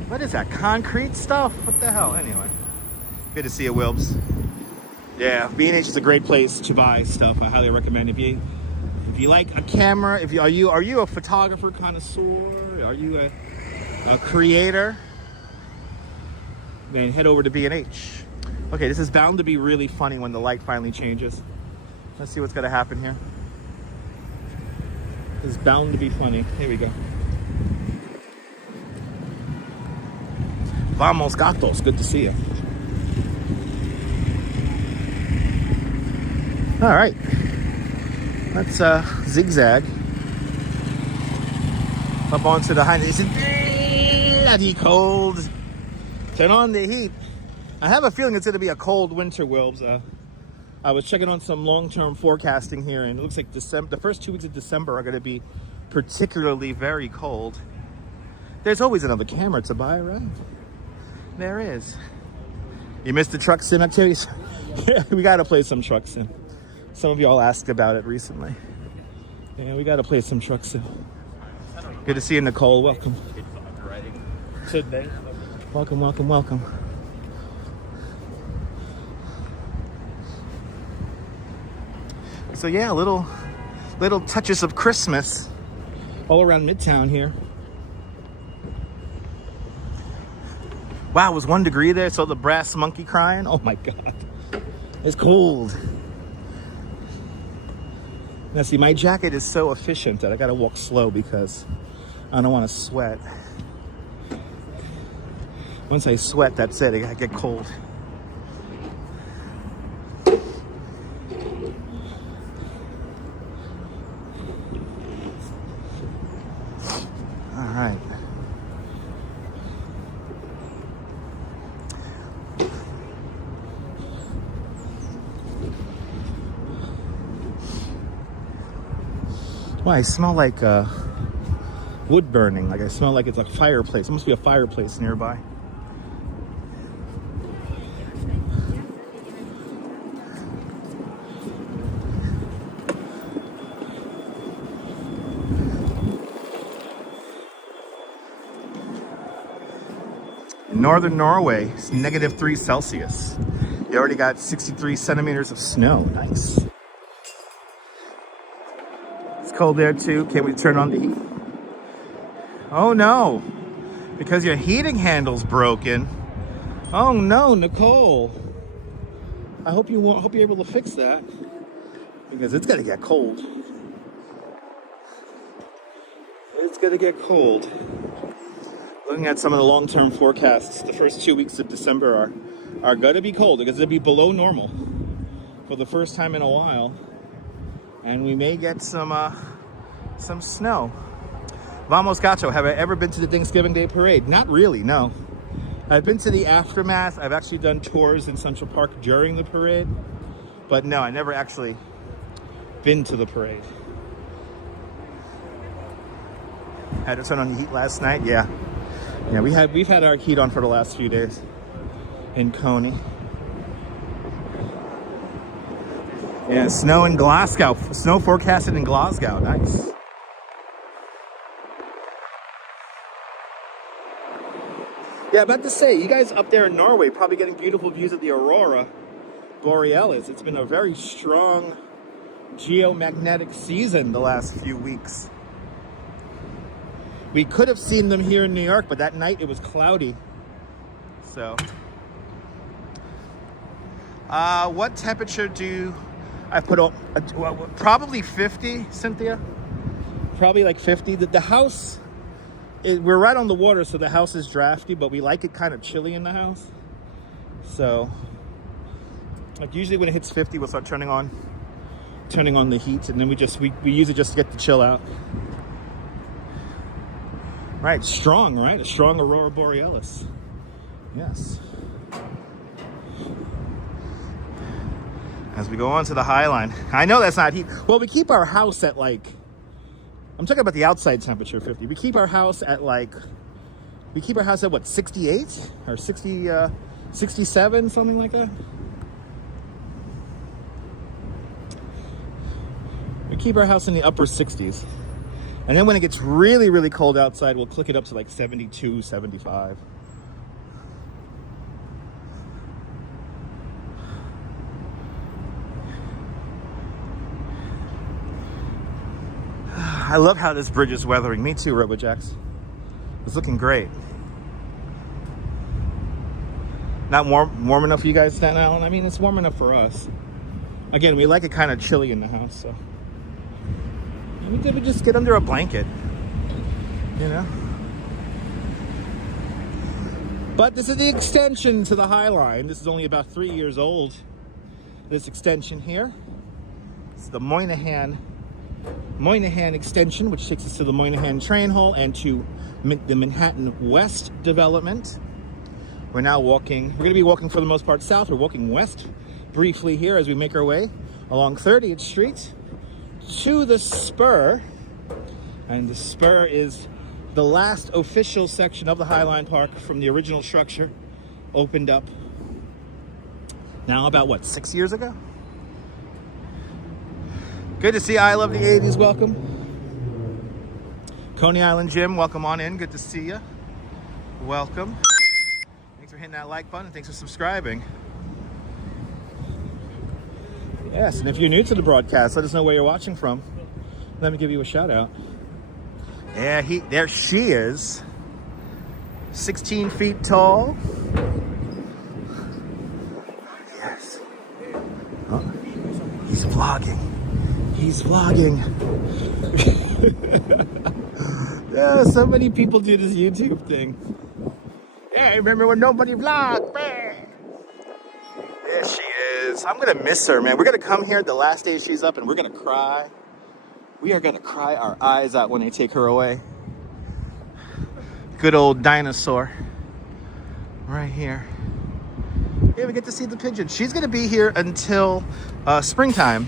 What is that? Concrete stuff? What the hell? Anyway. Good to see you, Wilbs. Yeah, B&H is a great place to buy stuff. I highly recommend. If you like a camera, are you a photographer connoisseur? Are you a creator? Then head over to B&H. Okay, this is bound to be really funny when the light finally changes. Let's see what's gonna happen here. This is bound to be funny. Here we go. Vamos gatos, good to see you. All right, let's zigzag up onto the Highline. Is it bloody cold? Turn on the heat. I have a feeling it's going to be a cold winter, Wilbs. I was checking on some long-term forecasting here, and it looks like the first 2 weeks of December are going to be particularly very cold. There's always another camera to buy, right? There is. You missed the truck sim activities? We got to play some truck sim. Some of y'all asked about it recently. Yeah, we got to play some truck sim. Good to see you, Nicole. Welcome. Today. Welcome, welcome, welcome. So yeah, little touches of Christmas all around Midtown here. Wow, it was 1 degree there. Saw the brass monkey crying. Oh my God, it's cold. Now see, my jacket is so efficient that I gotta walk slow because I don't want to sweat. Once I sweat, that's it. I get cold. All right. Well, I smell like wood burning. Like I smell like it's a fireplace. It must be a fireplace nearby. In northern Norway, it's -3 Celsius. You already got 63 centimeters of snow. Nice. Cold there too. Can we turn on the heat? Oh no, because your heating handle's broken. Oh no, Nicole. I hope you're able to fix that because it's gonna get cold. It's gonna get cold. Looking at some of the long-term forecasts, the first 2 weeks of December are gonna be cold because it'll be below normal for the first time in a while. And we may get some snow. Vamos Gacho, have I ever been to the Thanksgiving Day Parade? Not really, no. I've been to the aftermath. I've actually done tours in Central Park during the parade. But no, I never actually been to the parade. Had to turn on the heat last night, yeah. Yeah, we've had our heat on for the last few days in Coney. Yeah, snow in Glasgow. Snow forecasted in Glasgow. Nice. Yeah, about to say, you guys up there in Norway probably getting beautiful views of the Aurora Borealis. It's been a very strong geomagnetic season the last few weeks. We could have seen them here in New York, but that night it was cloudy. So, what temperature do I put on? Probably 50, Cynthia. Probably like 50. The house, we're right on the water, so the house is drafty, but we like it kind of chilly in the house. So, like usually when it hits 50, we'll start turning on turning on the heat, and then we use it just to get the chill out. Right, strong, right? A strong aurora borealis. Yes. As we go on to the Highline. I know that's not heat. Well, we keep our house at like, I'm talking about the outside temperature, 50. We keep our house at what, 68? Or 60, 67, something like that? We keep our house in the upper 60s. And then when it gets really, really cold outside, we'll click it up to like 72, 75. I love how this bridge is weathering. Me too, RoboJax. It's looking great. Not warm enough for you guys, Staten Island? I mean, it's warm enough for us. Again, we like it kind of chilly in the house, so. We could just get under a blanket, you know? But this is the extension to the Highline. This is only about 3 years old. This extension here. It's the Moynihan extension, which takes us to the Moynihan train hall and to the Manhattan West development. We're now walking, we're going to be walking for the most part south. We're walking west briefly here as we make our way along 30th Street to the Spur. And the Spur is the last official section of the Highline Park from the original structure, opened up now about what, 6 years ago? Good to see I Love the 80s. Welcome. Coney Island Jim, welcome on in. Good to see you. Welcome. Thanks for hitting that like button. Thanks for subscribing. Yes, and if you're new to the broadcast, let us know where you're watching from. Let me give you a shout out. Yeah, there she is. 16 feet tall. Yes. Oh, he's vlogging. He's vlogging. Yeah, so many people do this YouTube thing. Yeah, remember when nobody vlogged, man? There she is. I'm gonna miss her, man. We're gonna come here the last day she's up and we're gonna cry. We are gonna cry our eyes out when they take her away. Good old dinosaur. Right here. Yeah, we get to see the pigeon. She's gonna be here until springtime.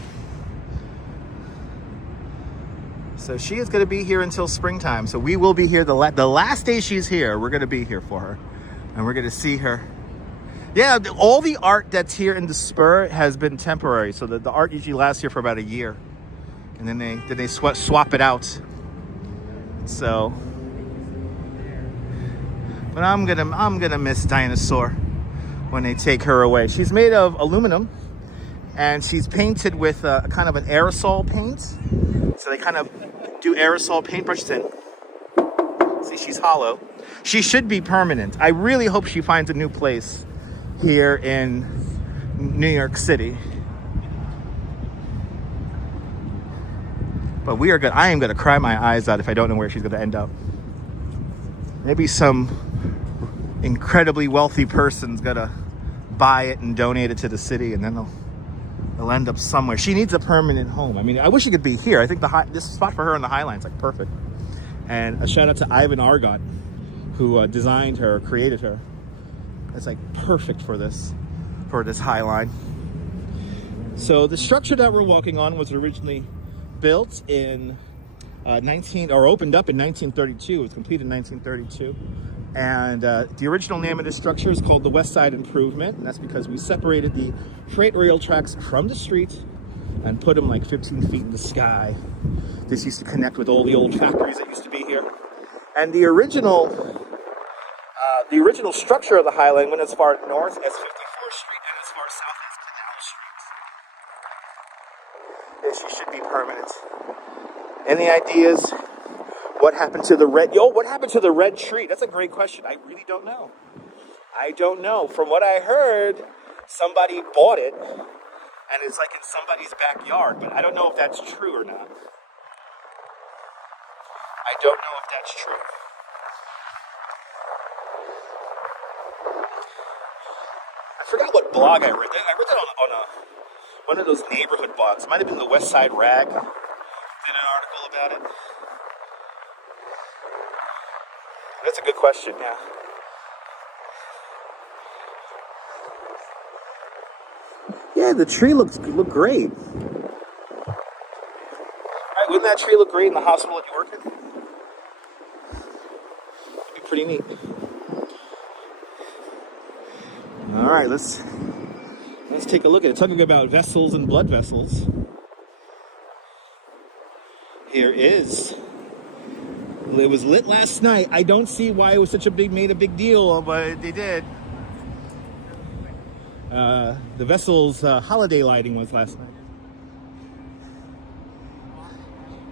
So she is going to be here until springtime. So we will be here the last day she's here. We're going to be here for her. And we're going to see her. Yeah, all the art that's here in the Spur has been temporary. So the art usually lasts here for about a year. And then they swap it out. So. But I'm gonna miss Dinosaur when they take her away. She's made of aluminum. And she's painted with kind of an aerosol paint. So they kind of do aerosol paintbrushes in. See, she's hollow. She should be permanent. I really hope she finds a new place here in New York City. But I am gonna cry my eyes out if I don't know where she's gonna end up. Maybe some incredibly wealthy person's gonna buy it and donate it to the city, and then they'll end up somewhere. She needs a permanent home. I mean, I wish it could be here. I think this spot for her on the Highline is like perfect. And a shout out to Ivan Argot, who designed her, created her. It's like perfect for this Highline. So the structure that we're walking on was originally built in opened up in 1932. It was completed in 1932. And the original name of this structure is called the West Side Improvement, and that's because we separated the freight rail tracks from the street and put them like 15 feet in the sky. This used to connect with all the old factories that used to be here. And the original structure of the Highline went as far north as 54th Street and as far south as Canal Street. This should be permanent. Any ideas? What happened to the red? What happened to the red tree? That's a great question. I really don't know. I don't know. From what I heard, somebody bought it, and it's like in somebody's backyard. But I don't know if that's true or not. I don't know if that's true. I forgot what blog I read. I read that one of those neighborhood blogs. It might have been the West Side Rag. Did an article about it. That's a good question, yeah. Yeah, the tree looked great. Right, wouldn't that tree look great in the hospital that you work in? It'd be pretty neat. All right, let's take a look at it. Talking about vessels and blood vessels. Here is. It was lit last night. I don't see why it was made a big deal, but they did. The vessel's holiday lighting was last night.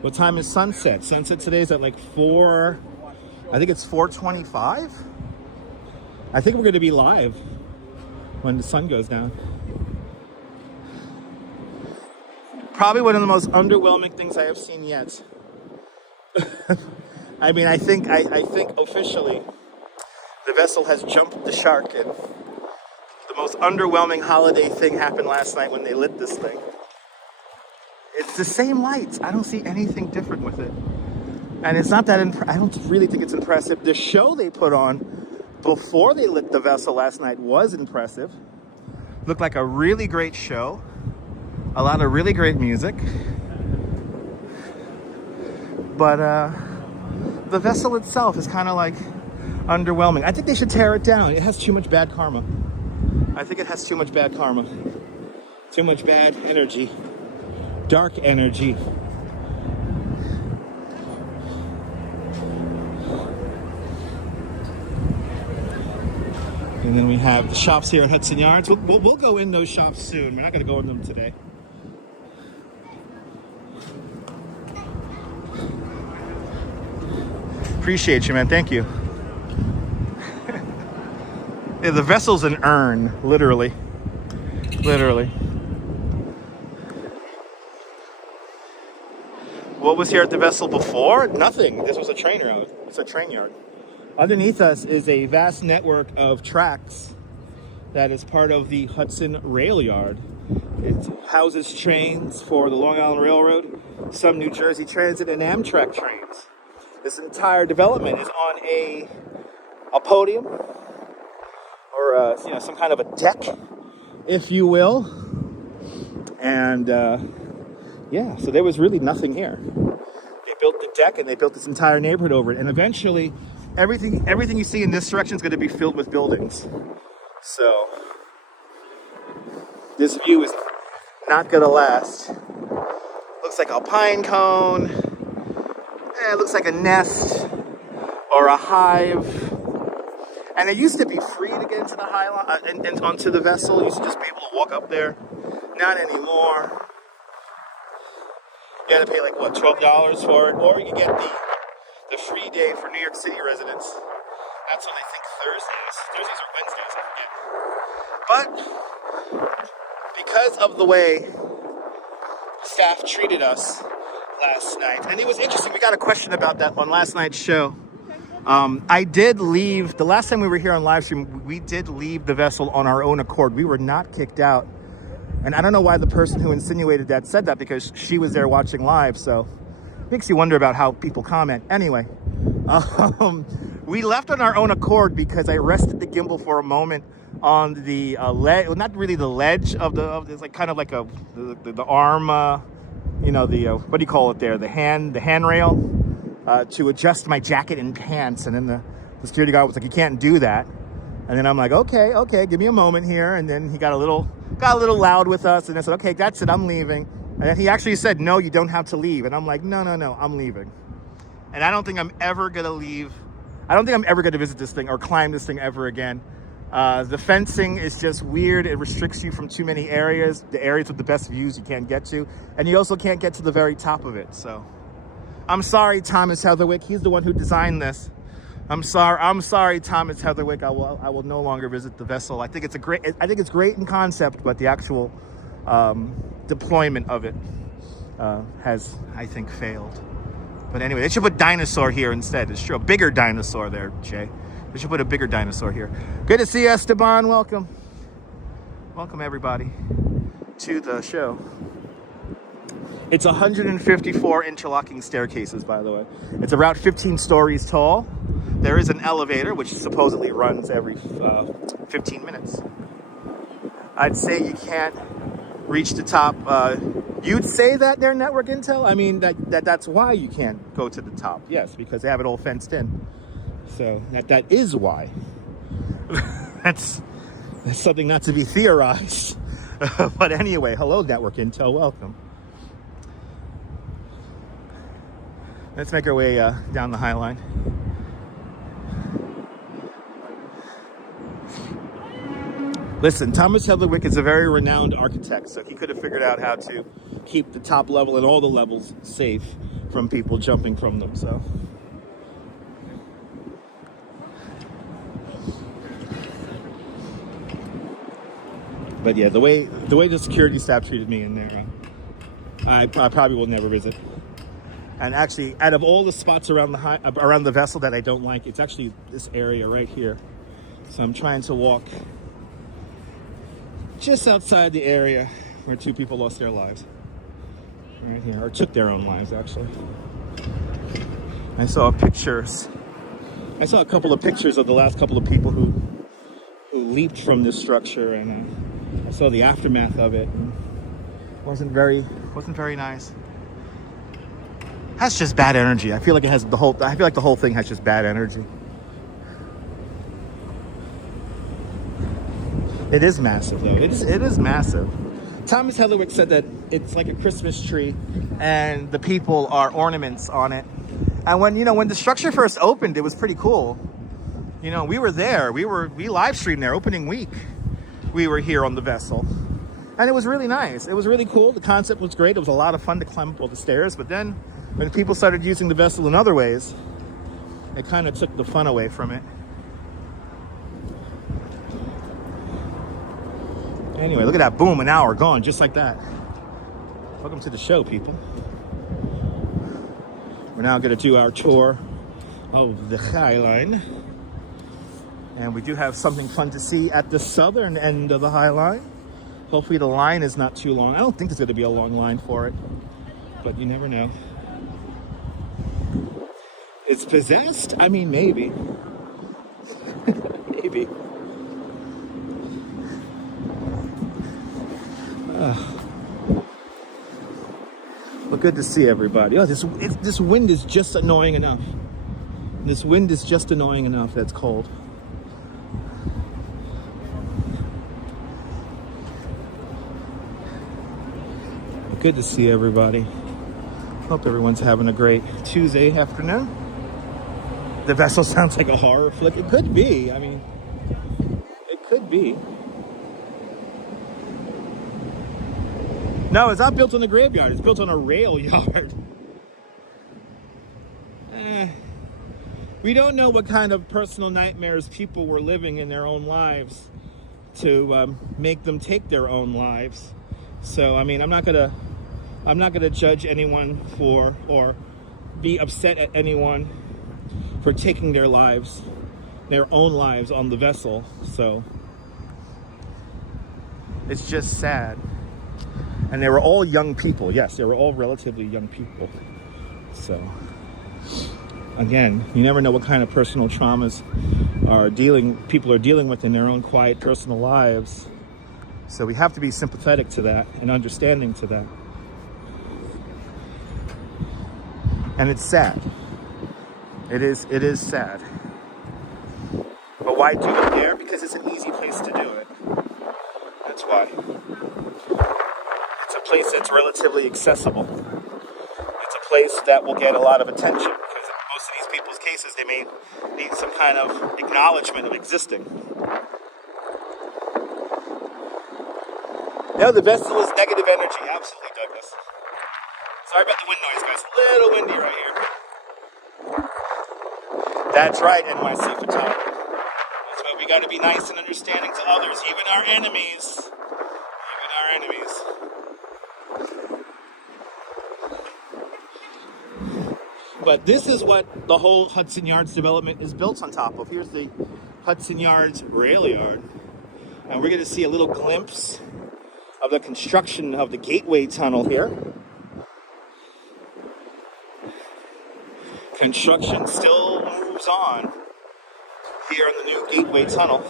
What time is sunset? Sunset today is at like 4, I think it's 4:25. I think we're going to be live when the sun goes down. Probably one of the most underwhelming things I have seen yet. I mean, I think officially the vessel has jumped the shark, and the most underwhelming holiday thing happened last night when they lit this thing. It's the same lights. I don't see anything different with it. And it's not that, I don't really think it's impressive. The show they put on before they lit the vessel last night was impressive. Looked like a really great show. A lot of really great music. But the vessel itself is kind of like underwhelming. I think they should tear it down. It has too much bad karma. I think it has too much bad karma. Too much bad energy. Dark energy. And then we have the shops here at Hudson Yards. We'll go in those shops soon. We're not going to go in them today. Appreciate you, man. Thank you. Yeah, the vessel's an urn, literally. Literally. What was here at the vessel before? Nothing. This was a train yard. It's a train yard. Underneath us is a vast network of tracks that is part of the Hudson Rail Yard. It houses trains for the Long Island Railroad, some New Jersey Transit, and Amtrak trains. This entire development is on a podium, or some kind of a deck, if you will. And yeah, so there was really nothing here. They built the deck and they built this entire neighborhood over it, and eventually everything you see in this direction is going to be filled with buildings. So this view is not going to last. Looks like a pine cone. It looks like a nest or a hive. And it used to be free to get into the Highline and onto the vessel. You used to just be able to walk up there. Not anymore. You got to pay like what, $12 for it, or you get the free day for New York City residents. That's on, I think, Thursdays or Wednesdays, I forget. But because of the way staff treated us last night, and it was interesting, we got a question about that on last night's show. I did leave, the last time we were here on live stream, we did leave the vessel on our own accord. We were not kicked out. And I don't know why the person who insinuated that said that, because she was there watching live. So makes you wonder about how people comment. Anyway, we left on our own accord because I rested the gimbal for a moment on the ledge, not really the ledge of it's like kind of like the arm, what do you call it there? The handrail. To adjust my jacket and pants, and then the security guard was like, "You can't do that." And then I'm like, "Okay, give me a moment here." And then he got a little loud with us, and I said, "Okay, that's it, I'm leaving." And then he actually said, "No, you don't have to leave." And I'm like, "No, I'm leaving." And I don't think I'm ever gonna leave. I don't think I'm ever gonna visit this thing or climb this thing ever again. The fencing is just weird. It restricts you from too many areas. The areas with the best views you can't get to, and you also can't get to the very top of it. So I'm sorry, Thomas Heatherwick. He's the one who designed this. I'm sorry, Thomas Heatherwick. I will no longer visit the vessel. I think it's great in concept, but the actual deployment of it has, I think, failed. But anyway, they should put dinosaur here instead. It's true, a bigger dinosaur there, Jay. They should put a bigger dinosaur here. Good to see you, Esteban. Welcome, everybody. to the show. It's 154 interlocking staircases, by the way. It's about 15 stories tall. There is an elevator, which supposedly runs every 15 minutes. I'd say you can't reach the top. You'd say that they're network intel? I mean, that's why you can't go to the top. Yes, because they have it all fenced in. So that is why. That's something not to be theorized. But anyway, hello, network intel. Welcome. Let's make our way down the Highline. Listen, Thomas Hedlerwick is a very renowned architect, so he could have figured out how to keep the top level and all the levels safe from people jumping from them. So, but yeah, the way the security staff treated me in there, I probably will never visit. And actually, out of all the spots around the vessel that I don't like, it's actually this area right here. So I'm trying to walk just outside the area where 2 people lost their lives. Right here, or took their own lives, actually. I saw pictures. I saw a couple of pictures of the last couple of people who leaped from this structure, and I saw the aftermath of it. And wasn't very nice. Has just bad energy. I feel like I feel like the whole thing has just bad energy. It is massive, though. It is massive. Thomas Hedlerwick said that it's like a Christmas tree, and the people are ornaments on it. And when the structure first opened, it was pretty cool. We were there. We live streamed there opening week. We were here on the vessel, and it was really nice. It was really cool. The concept was great. It was a lot of fun to climb up all the stairs. But then, when people started using the vessel in other ways, it kind of took the fun away from it. Anyway, look at that. Boom, an hour gone, just like that. Welcome to the show, people. We're now going to do our tour of the Highline. And we do have something fun to see at the southern end of the Highline. Hopefully the line is not too long. I don't think there's going to be a long line for it, but you never know. It's possessed? I mean, maybe. Maybe. Well, good to see everybody. Oh, this wind is just annoying enough. This wind is just annoying enough that's cold. Good to see everybody. Hope everyone's having a great Tuesday afternoon. The vessel sounds like a horror flick. It could be. I mean, it could be. No, it's not built on a graveyard. It's built on a rail yard. We don't know what kind of personal nightmares people were living in their own lives to make them take their own lives. So, I mean, I'm not gonna judge anyone for or be upset at anyone for taking their own lives on the vessel. So, it's just sad. And they were all young people. Yes, they were all relatively young people. So, again, you never know what kind of personal traumas people are dealing with in their own quiet personal lives. So we have to be sympathetic to that and understanding to that. And it's sad. It is sad. But why do it there? Because it's an easy place to do it. That's why. It's a place that's relatively accessible. It's a place that will get a lot of attention because in most of these people's cases, they may need some kind of acknowledgement of existing. No, the vessel is negative energy. Absolutely, Douglas. Sorry about the wind noise, guys. A little windy right here. That's right, NYC photography. That's why we got to be nice and understanding to others, even our enemies. Even our enemies. But this is what the whole Hudson Yards development is built on top of. Here's the Hudson Yards rail yard. And we're going to see a little glimpse of the construction of the Gateway Tunnel here. Construction still moves on here in the new Gateway Tunnel.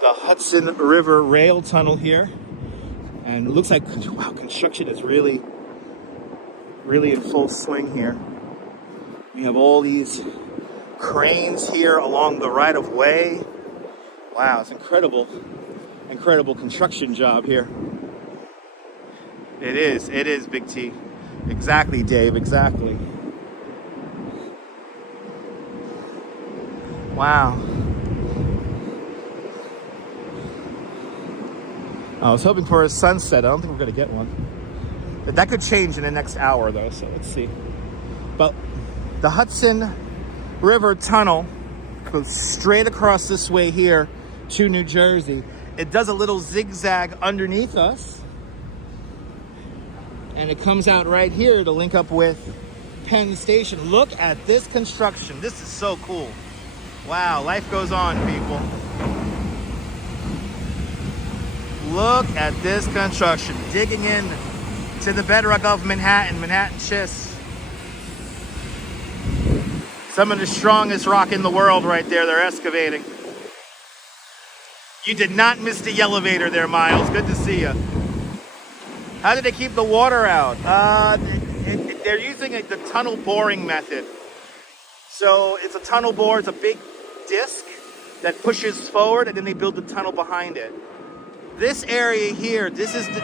The Hudson River Rail Tunnel here. And it looks like, wow, construction is really in full swing here. We have all these cranes here along the right-of-way. Wow, it's incredible construction job here. It is, Big T. Exactly, Dave, exactly. Wow. I was hoping for a sunset. I don't think we're going to get one. But that could change in the next hour, though, so let's see. But the Hudson River Tunnel goes straight across this way here to New Jersey. It does a little zigzag underneath us. And it comes out right here to link up with Penn Station. Look at this construction. This is so cool. Wow, life goes on, people. Look at this construction, digging in to the bedrock of Manhattan schist. Some of the strongest rock in the world right there, they're excavating. You did not miss the elevator there, Miles. Good to see you. How did they keep the water out? They're using the tunnel boring method. So it's a tunnel bore, it's a big disc that pushes forward, and then they build the tunnel behind it. This area here, this is the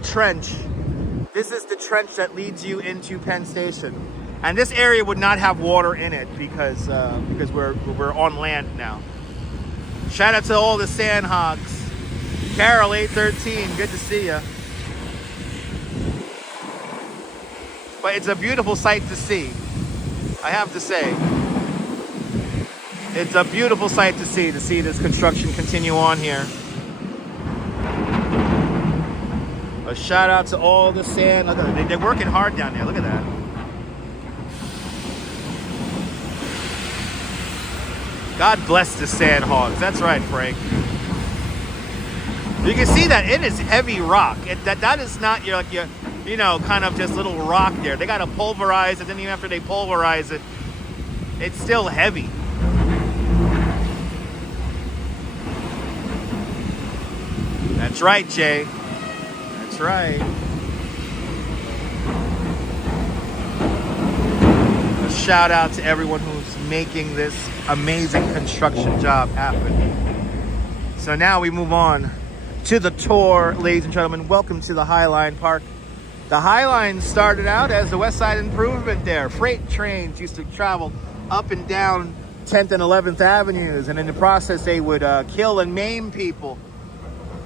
trench. This is the trench that leads you into Penn Station. And this area would not have water in it because we're on land now. Shout out to all the sand hogs. Carol 813, good to see you. But it's a beautiful sight to see, I have to say. It's a beautiful sight to see this construction continue on here. A shout out to all the sand. Look at, they're working hard down there. Look at that. God bless the sand hogs. That's right, Frank. You can see that it is heavy rock. That is not your kind of just little rock there. They got to pulverize it. Then even after they pulverize it, it's still heavy. That's right, Jay. That's right. A shout out to everyone who's making this amazing construction job happen. So now we move on to the tour, ladies and gentlemen. Welcome to the Highline Park. The Highline started out as the West Side Improvement there. Freight trains used to travel up and down 10th and 11th Avenues, and in the process they would kill and maim people.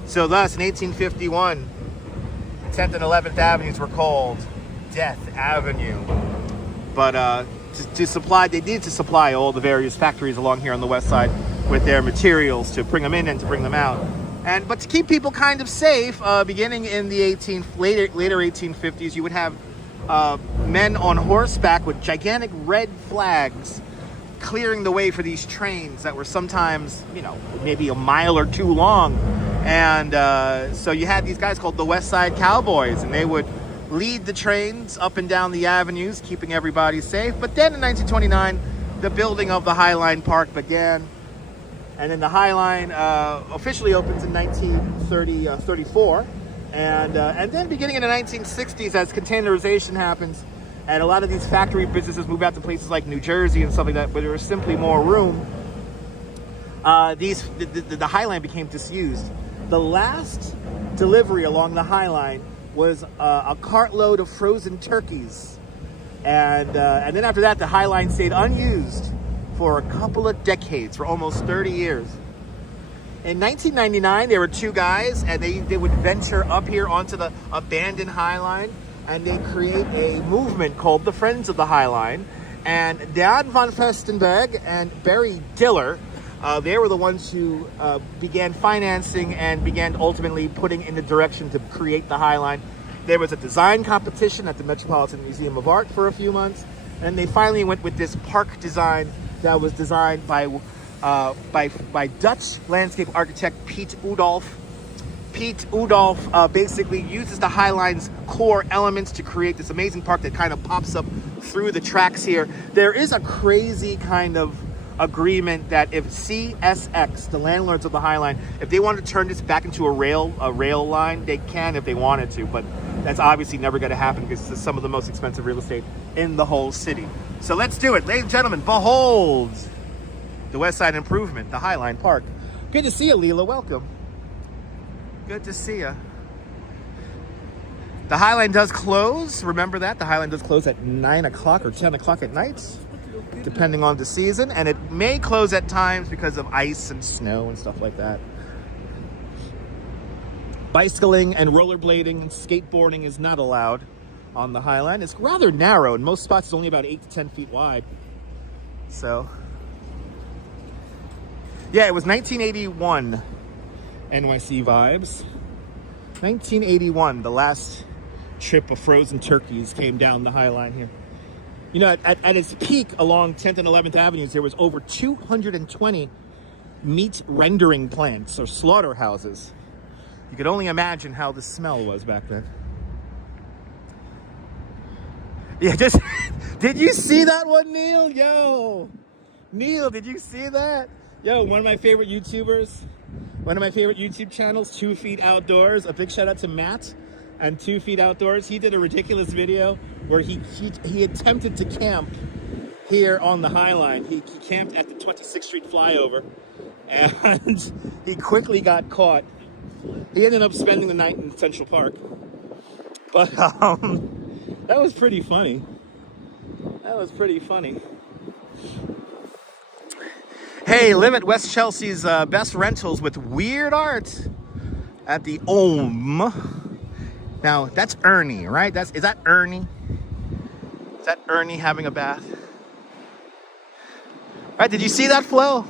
So thus, in 1851, 10th and 11th Avenues were called Death Avenue. But they needed to supply all the various factories along here on the west side with their materials to bring them in and to bring them out. But to keep people kind of safe, beginning in the later 1850s, you would have men on horseback with gigantic red flags clearing the way for these trains that were sometimes, maybe a mile or two long. And so you had these guys called the West Side Cowboys, and they would lead the trains up and down the avenues, keeping everybody safe. But then in 1929, the building of the Highline Park began. And then the Highline officially opens in 1934. And then beginning in the 1960s, as containerization happens, and a lot of these factory businesses move out to places like New Jersey and stuff like that, where there was simply more room, the Highline became disused. The last delivery along the Highline was a cartload of frozen turkeys. And then after that, the Highline stayed unused for a couple of decades, for almost 30 years. In 1999, there were two guys, and they would venture up here onto the abandoned Highline, and they create a movement called the Friends of the Highline. And Dan von Furstenberg and Barry Diller, they were the ones who began financing and began ultimately putting in the direction to create the Highline. There was a design competition at the Metropolitan Museum of Art for a few months, and they finally went with this park design that was designed by by Dutch landscape architect Piet Oudolf. Piet Oudolf basically uses the Highline's core elements to create this amazing park that kind of pops up through the tracks here. There is a crazy kind of agreement that if CSX, the landlords of the Highline, if they wanted to turn this back into a rail line, they can if they wanted to, but that's obviously never going to happen because this is some of the most expensive real estate in the whole city. So let's do it. Ladies and gentlemen, behold the West Side Improvement, the Highline Park. Good to see you, Leela. Welcome. Good to see you. The Highline does close. Remember that. The Highline does close at 9 o'clock or 10 o'clock at night, depending on the season. And it may close at times because of ice and snow and stuff like that. Bicycling and rollerblading and skateboarding is not allowed on the Highline. It's rather narrow. In most spots, it's only about 8 to 10 feet wide. So, yeah, it was 1981 NYC vibes. 1981, the last trip of frozen turkeys came down the Highline here. You know, at its peak along 10th and 11th Avenues, there was over 220 meat rendering plants or slaughterhouses. You could only imagine how the smell was back then. Yeah, just, did you see that one, Neil? Yo, Neil, did you see that? Yo, one of my favorite YouTubers, one of my favorite YouTube channels, 2 Feet Outdoors. A big shout out to Matt and 2 Feet Outdoors. He did a ridiculous video where he attempted to camp here on the Highline. He camped at the 26th Street flyover, and he quickly got caught. He ended up spending the night in Central Park, but that was pretty funny. That was pretty funny. Hey, live at West Chelsea's best rentals with weird art at the Ohm. Now, that's Ernie, right? Is that Ernie? Is that Ernie having a bath? Right, did you see that, Flo?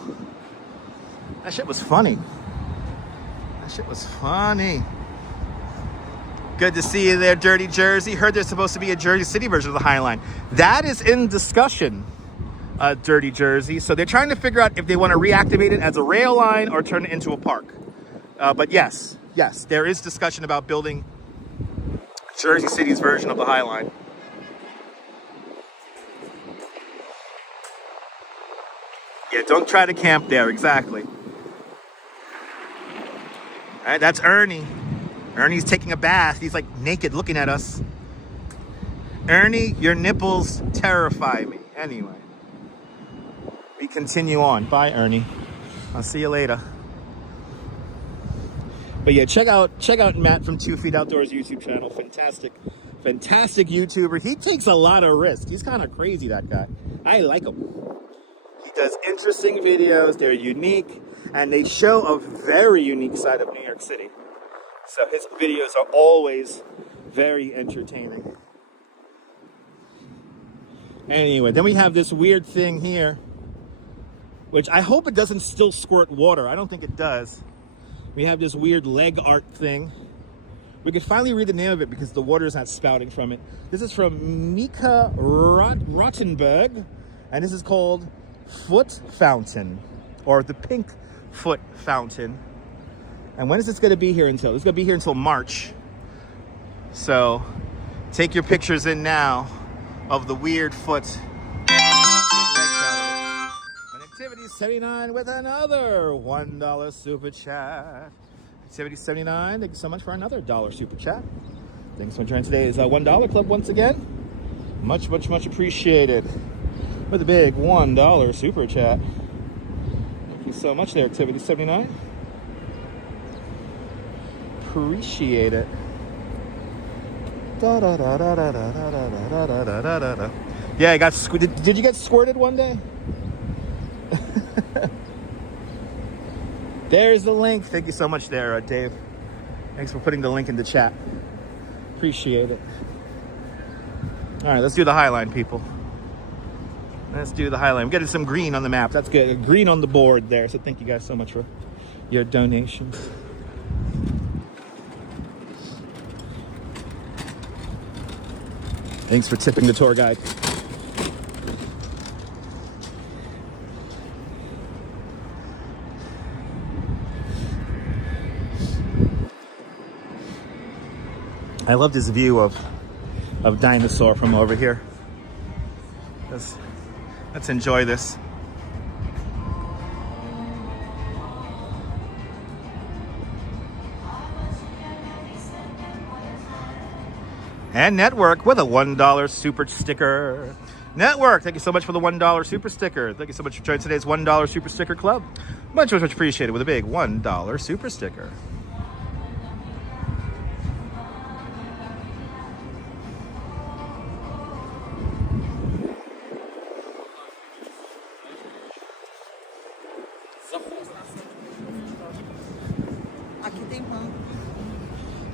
That shit was funny. That shit was funny. Good to see you there, Dirty Jersey. Heard there's supposed to be a Jersey City version of the Highline. That is in discussion, Dirty Jersey. So they're trying to figure out if they want to reactivate it as a rail line or turn it into a park. But yes, there is discussion about building Jersey City's version of the Highline. Yeah, don't try to camp there, exactly. All right, that's Ernie. Ernie's taking a bath. He's like naked looking at us. Ernie, your nipples terrify me. Anyway, we continue on. Bye, Ernie. I'll see you later. But yeah, check out Matt from 2 Feet Outdoors YouTube channel. Fantastic YouTuber. He takes a lot of risks. He's kind of crazy, that guy. I like him. He does interesting videos. They're unique, and they show a very unique side of New York City. So his videos are always very entertaining. Anyway, then we have this weird thing here, which I hope it doesn't still squirt water. I don't think it does. We have this weird leg art thing. We could finally read the name of it because the water is not spouting from it. This is from Mika Rottenberg, and this is called Foot Fountain, or the Pink Foot Fountain. And when is this going to be here until? It's going to be here until March. So take your pictures in now of the weird foot. Activity 79 with another $1 super chat. Activity 79, thank you so much for another $1 super chat. Thanks for joining today's $1 club once again. Much appreciated. With a big $1 super chat. Thank you so much there, Activity 79. Appreciate it. Yeah, I got squirted. Did you get squirted one day? There's the link. Thank you so much there, Dave. Thanks for putting the link in the chat. Appreciate it. All right, let's do the Highline, people. Let's do the Highline. I'm getting some green on the map. That's good. Green on the board there. So thank you guys so much for your donations. Thanks for tipping the tour guide. I love this view of Dinosaur from over here. Let's enjoy this. And Network with a $1 super sticker. Network, thank you so much for the $1 super sticker. Thank you so much for joining today's $1 super sticker club. Much appreciated with a big $1 super sticker.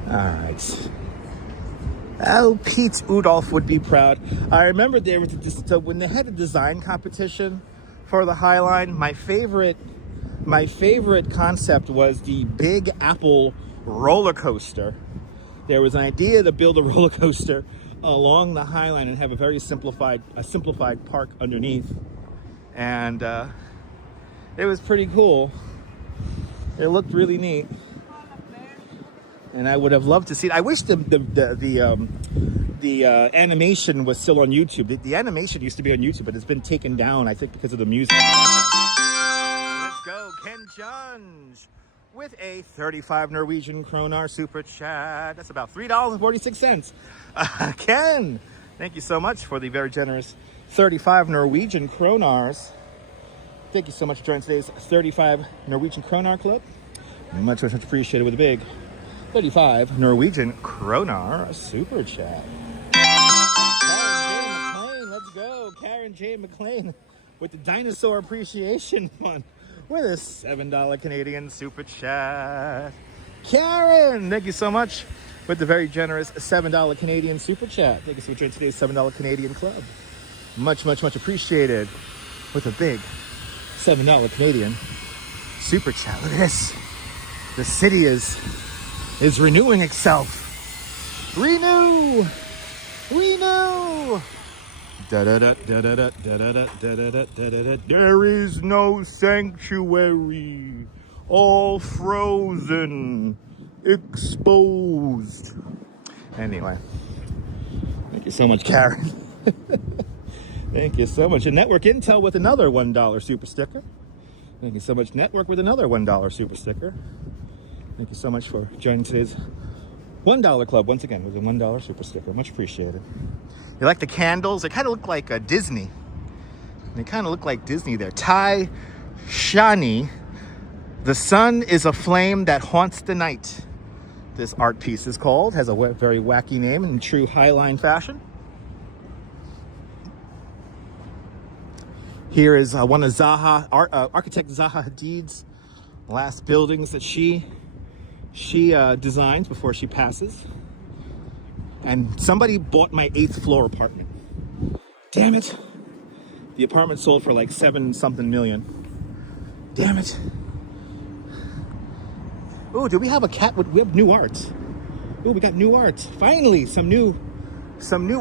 All right. Oh, Pete Udolph would be proud. I remember there was when they had a design competition for the Highline. My favorite concept was the Big Apple roller coaster. There was an idea to build a roller coaster along the Highline and have a very simplified park underneath, and it was pretty cool. It looked really neat. And I would have loved to see it. I wish the animation was still on YouTube. The animation used to be on YouTube, but it's been taken down, I think, because of the music. Let's go, Ken Junge, with a 35 Norwegian kroner super chat. That's about $3.46. Ken, thank you so much for the very generous 35 Norwegian kroners. Thank you so much for joining today's 35 Norwegian kroner club. Much appreciated with a big 35 Norwegian kroner super chat. Karen J. McLean, let's go. Karen J. McLean with the Dinosaur Appreciation Fund with a $7 Canadian super chat. Karen, thank you so much with the very generous $7 Canadian super chat. Thank you so much for today's $7 Canadian club. Much appreciated with a big $7 Canadian super chat. Look at this. The city is renewing itself. Renew. There is no sanctuary. All frozen, exposed. Anyway, thank you so much, Karen. Thank you so much. And Network Intel with another $1 super sticker. Thank you so much, Network, with another $1 super sticker. Thank you so much for joining today's $1 club once again with a $1 super sticker. Much appreciated. You like the candles? They kind of look like Disney. They kind of look like Disney there. Tai Shani, the sun is a flame that haunts the night. This art piece is called, has a very wacky name in true Highline fashion. Here is one of architect Zaha Hadid's last buildings that she designs before she passes. And somebody bought my 8th floor apartment. Damn it. The apartment sold for like 7-something million. Damn it. Oh, do we have a cat? We have new art. Oh, we got new art. Finally, some new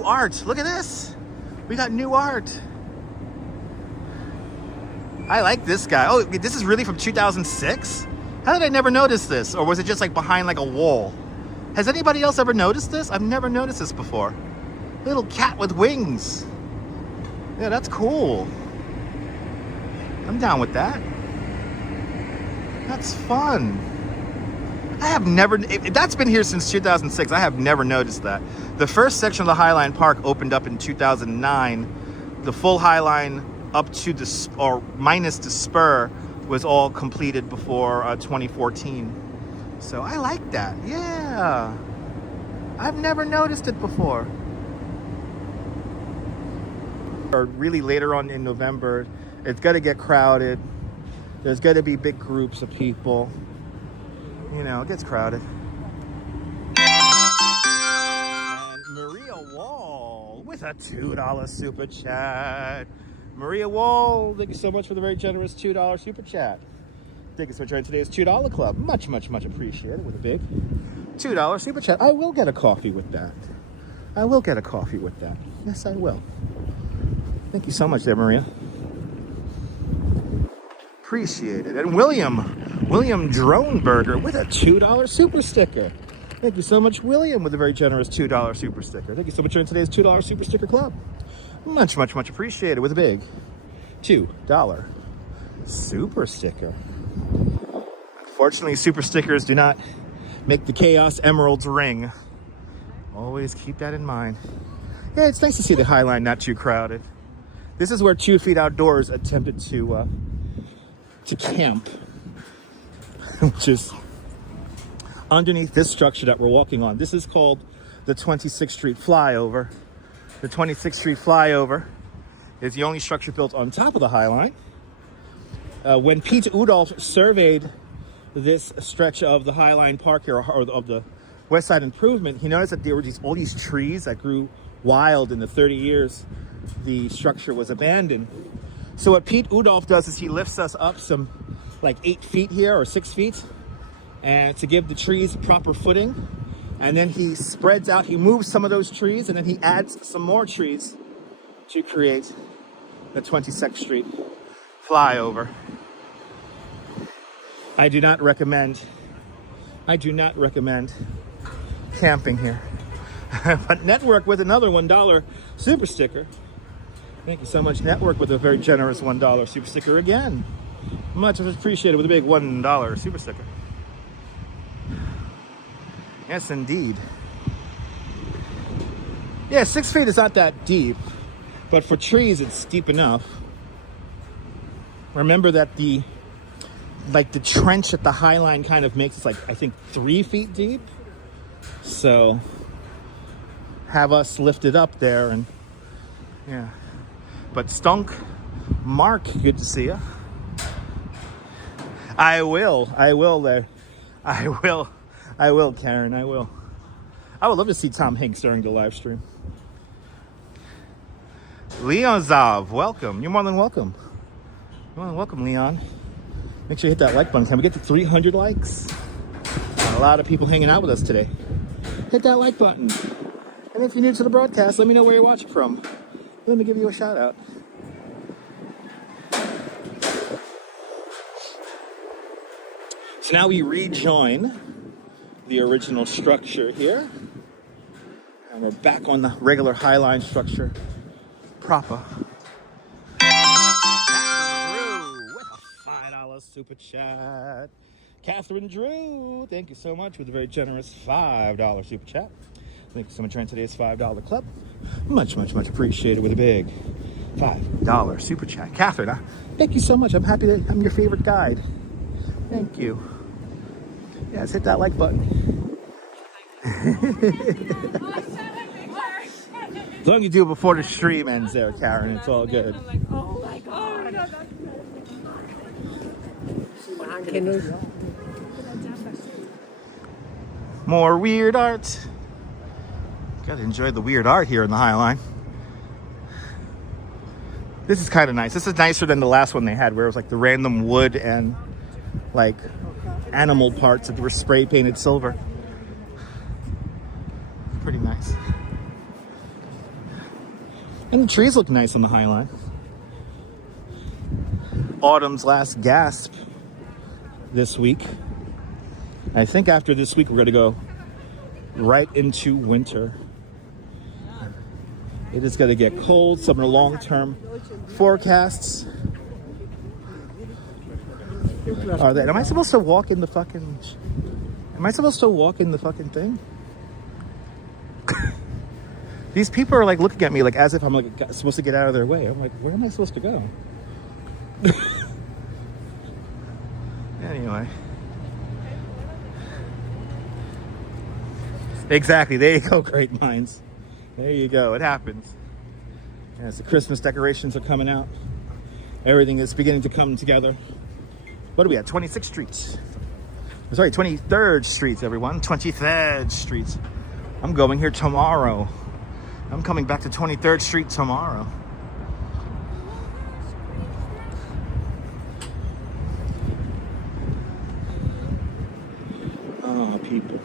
art. Look at this. We got new art. I like this guy. Oh, this is really from 2006? How did I never notice this? Or was it just like behind like a wall? Has anybody else ever noticed this? I've never noticed this before. Little cat with wings. Yeah, that's cool. I'm down with that. That's fun. I have never, that's been here since 2006. I have never noticed that. The first section of the Highline Park opened up in 2009. The full Highline up to the, or minus the spur, was all completed before 2014. So I like that. Yeah. I've never noticed it before. Or really later on in November, it's going to get crowded. There's going to be big groups of people. You know, it gets crowded. And Maria Wall with a $2 super chat. Maria Wall, thank you so much for the very generous $2 super chat. Thank you so much for joining today's $2 club. Much appreciated with a big $2 super chat. I will get a coffee with that. I will get a coffee with that. Yes, I will. Thank you so much there, Maria. Appreciate it. And William Droneberger with a $2 super sticker. Thank you so much, William, with a very generous $2 super sticker. Thank you so much for today's $2 super sticker club. Much, much, much appreciated with a big $2 super sticker. Unfortunately, super stickers do not make the Chaos Emeralds ring. Always keep that in mind. Yeah, it's nice to see the Highline not too crowded. This is where 2 Feet Outdoors attempted to camp, which is underneath this structure that we're walking on. This is called the 26th Street Flyover. The 26th Street Flyover is the only structure built on top of the Highline. When Pete Udolph surveyed this stretch of the Highline Park here, or of the West Side Improvement, he noticed that there were all these trees that grew wild in the 30 years the structure was abandoned. So what Pete Udolph does is he lifts us up some like 8 feet here or 6 feet, and to give the trees proper footing, and then he spreads out, he moves some of those trees, and then he adds some more trees to create the 22nd Street Flyover. I do not recommend camping here. But Network with another $1 super sticker. Thank you so much, Network, with a very generous $1 super sticker again. Much appreciated with a big $1 super sticker. Yes, indeed. Yeah, 6 feet is not that deep, but for trees, it's deep enough. Remember that the trench at the Highline kind of makes it like, I think, 3 feet deep. So have us lift it up there, and yeah. But Stunk, Mark, good to see you. I will there. I will, Karen, I will. I would love to see Tom Hanks during the live stream. Leon Zav, welcome. You're more than welcome. You're more than welcome, Leon. Make sure you hit that like button. Can we get to 300 likes? Got a lot of people hanging out with us today. Hit that like button. And if you're new to the broadcast, let me know where you're watching from. Let me give you a shout out. So now we rejoin the original structure here. And we're back on the regular Highline structure proper. Drew with a $5 super chat. Catherine Drew, thank you so much with a very generous $5 super chat. Thank you so much for today's $5 club. Much, much, much appreciated with a big $5 super chat. Catherine, thank you so much. I'm happy that I'm your favorite guide. Thank you. Yes, hit that like button. As long as you do it before the stream ends there, Karen, it's all good. Oh my God. More weird art. Gotta enjoy the weird art here in the Highline. This is kind of nice. This is nicer than the last one they had, where it was like the random wood and like animal parts that were spray painted silver. Pretty nice. And the trees look nice on the Highline. Autumn's last gasp this week. I think after this week we're going to go right into winter. It is going to get cold. Some of the long-term forecasts are that. Am I supposed to walk in the fucking... Am I supposed to walk in the fucking thing? These people are like looking at me like as if I'm like supposed to get out of their way. I'm like, where am I supposed to go? Anyway. Exactly. There you go, Great Minds. There you go. It happens. As the Christmas decorations are coming out, everything is beginning to come together. What are we at? 26th Street. Sorry, 23rd Street, everyone. 23rd Street. I'm going here tomorrow. I'm coming back to 23rd Street tomorrow. Oh, people.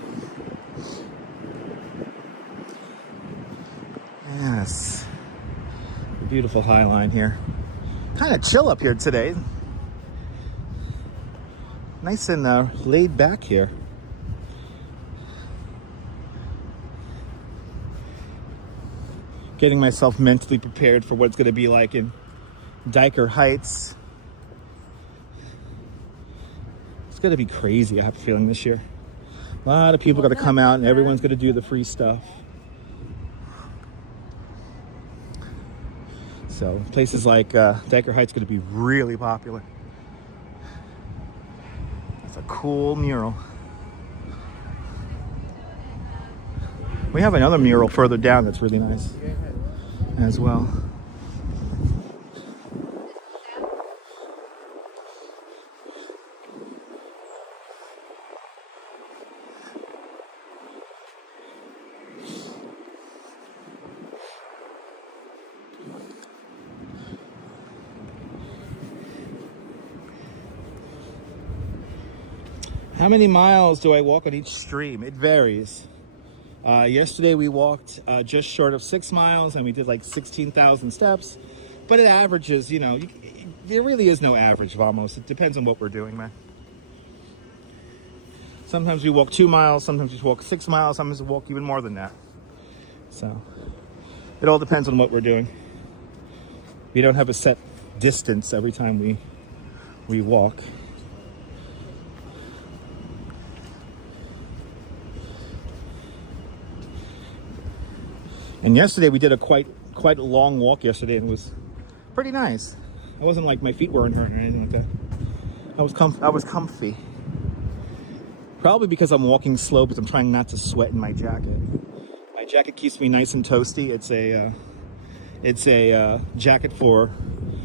Yes. Beautiful Highline here. Kind of chill up here today. Nice and laid back here. Getting myself mentally prepared for what it's going to be like in Diker Heights. It's going to be crazy, I have a feeling, this year. A lot of people are going to come out and everyone's going to do the free stuff. So places like Diker Heights are going to be really popular. That's a cool mural. We have another mural further down that's really nice as well. How many miles do I walk on each stream? It varies. Yesterday we walked just short of 6 miles and we did like 16,000 steps, but it averages, you know, there really is no average, Vamos. It depends on what we're doing, man. Sometimes we walk 2 miles, sometimes we walk 6 miles, sometimes we walk even more than that. So it all depends on what we're doing. We don't have a set distance every time we walk. And yesterday we did a quite a long walk yesterday, and it was pretty nice. I wasn't like my feet weren't hurting or anything like that. I was comfy. Probably because I'm walking slow, because I'm trying not to sweat in my jacket. My jacket keeps me nice and toasty. It's a jacket for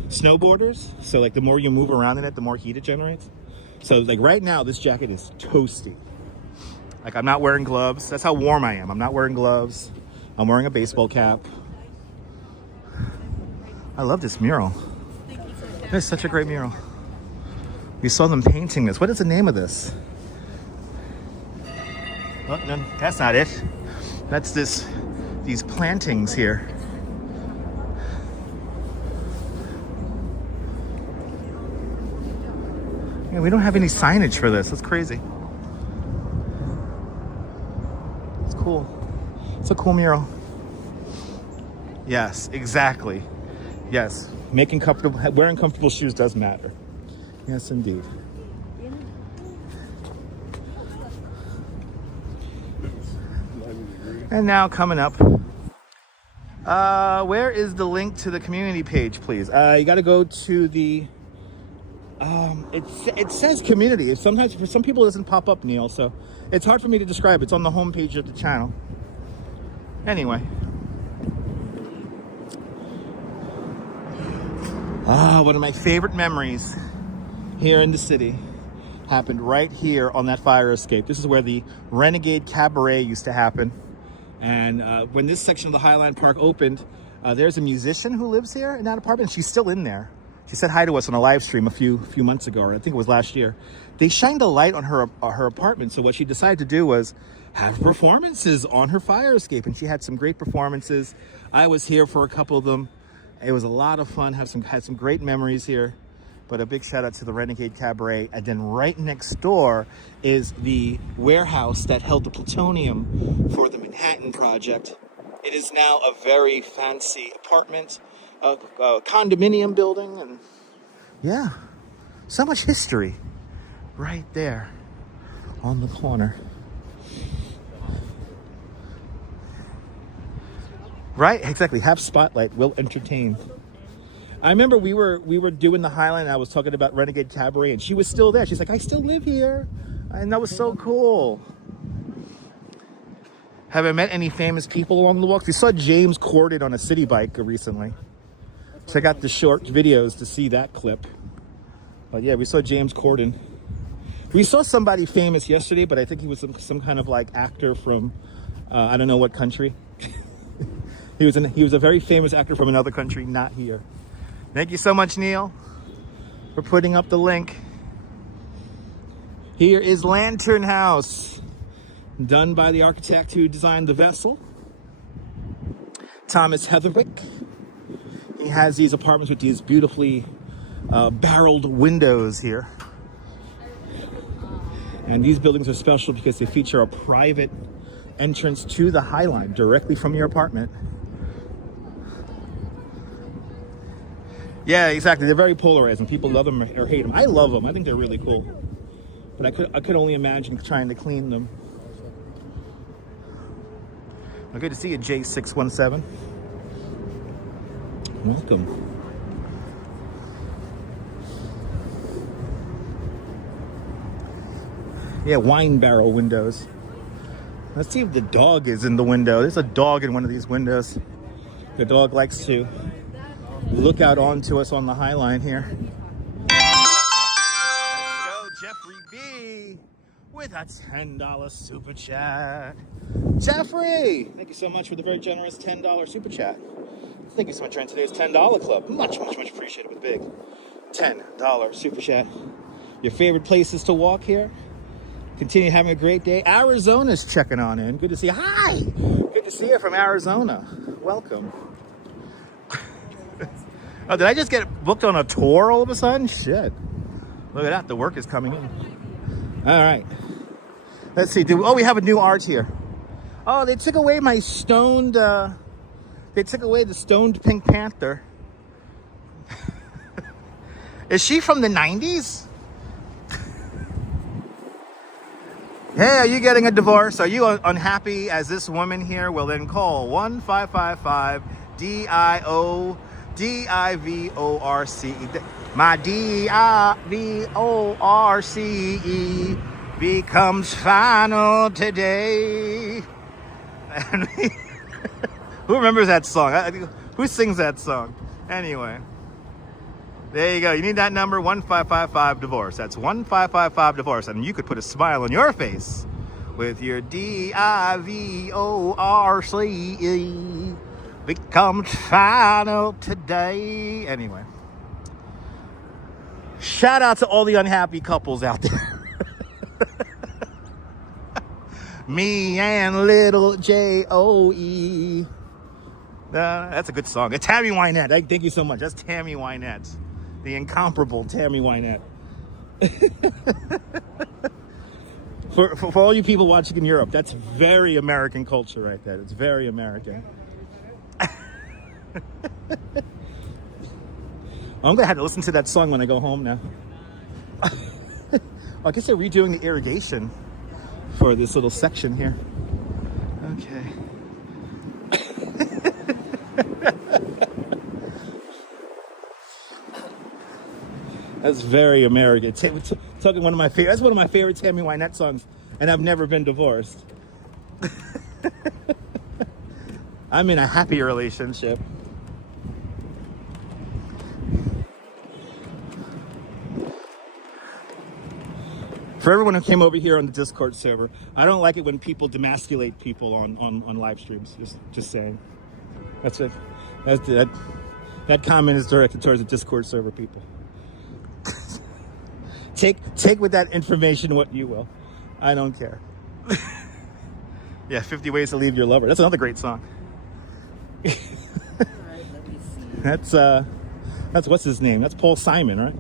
snowboarders. So like the more you move around in it, the more heat it generates. So like right now, this jacket is toasty. Like I'm not wearing gloves. That's how warm I am. I'm not wearing gloves. I'm wearing a baseball cap. I love this mural. It's such a great mural. We saw them painting this. What is the name of this? Oh, no, that's not it. That's these plantings here. Yeah, we don't have any signage for this. That's crazy. It's cool. It's a cool mural. Yes, exactly. Yes, wearing comfortable shoes does matter. Yes, indeed. And now coming up, where is the link to the community page, please? You got to go to the. It says community. Sometimes for some people it doesn't pop up, Neil. So it's hard for me to describe. It's on the home page of the channel. Anyway. One of my favorite memories here in the city happened right here on that fire escape. This is where the Renegade Cabaret used to happen. And when this section of the Highline Park opened, there's a musician who lives here in that apartment. She's still in there. She said hi to us on a live stream a few months ago, or I think it was last year. They shined a light on her apartment. So what she decided to do was have performances on her fire escape, and she had some great performances. I was here for a couple of them. It was a lot of fun. Had some great memories here. But a big shout out to the Renegade Cabaret. And then right next door is the warehouse that held the plutonium for the Manhattan Project. It is now a very fancy apartment, a condominium building, and yeah, so much history right there on the corner. Right, exactly. Have spotlight, will entertain. I remember we were doing the Highline. I was talking about Renegade Cabaret, and she was still there. She's like, I still live here, and that was so cool. Have I met any famous people along the walks? We saw James Corden on a city bike recently. Check out the short videos to see that clip. But yeah, we saw James Corden. We saw somebody famous yesterday, but I think he was some kind of like actor from I don't know what country. He was a very famous actor from another country, not here. Thank you so much, Neil, for putting up the link. Here is Lantern House, done by the architect who designed the vessel, Thomas Heatherwick. He has these apartments with these beautifully barreled windows here. And these buildings are special because they feature a private entrance to the Highline directly from your apartment. Yeah, exactly. They're very polarizing. People love them or hate them. I love them. I think they're really cool. But I could only imagine trying to clean them. Well, good to see you, J617. Welcome. Yeah, wine barrel windows. Let's see if the dog is in the window. There's a dog in one of these windows. The dog likes to look out onto us on the Highline here. Let's go, Jeffrey B. with a $10 super chat. Jeffrey, thank you so much for the very generous $10 super chat. Thank you so much for today's $10 club. Much appreciated with big $10 super chat. Your favorite places to walk here? Continue having a great day. Arizona's checking on in. Good to see you. Hi! Good to see you from Arizona. Welcome. Oh, did I just get booked on a tour all of a sudden? Shit. Look at that. The work is coming in. All right. Let's see. We have a new art here. Oh, they took away my stoned... they took away the stoned Pink Panther. Is she from the 90s? Hey, are you getting a divorce? Are you unhappy as this woman here? Well, then call 1-555-DIVORCE. My DIVORCE becomes final today. And who remembers that song? Who sings that song? Anyway. There you go. You need that number, 1-555-DIVORCE. That's 1-555-DIVORCE. And you could put a smile on your face with your DIVORCE becomes final today. Anyway. Shout out to all the unhappy couples out there. Me and little J-O-E. That's a good song. Tammy Wynette. Thank you so much. That's Tammy Wynette. The incomparable Tammy Wynette. for all you people watching in Europe, that's very American culture right there. It's very American. I'm gonna have to listen to that song when I go home now. I guess they're redoing the irrigation for this little section here. Okay. That's very American. Talking one of my favorite. That's one of my favorite Tammy Wynette songs, and I've never been divorced. I'm in a happy relationship. For everyone who came over here on the Discord server, I don't like it when people demasculate people on live streams. Just saying. That's it. That comment is directed towards the Discord server people. Take with that information what you will. I don't care. Yeah, 50 Ways to Leave Your Lover. That's another great song. All right, let me see. That's what's his name? That's Paul Simon, right?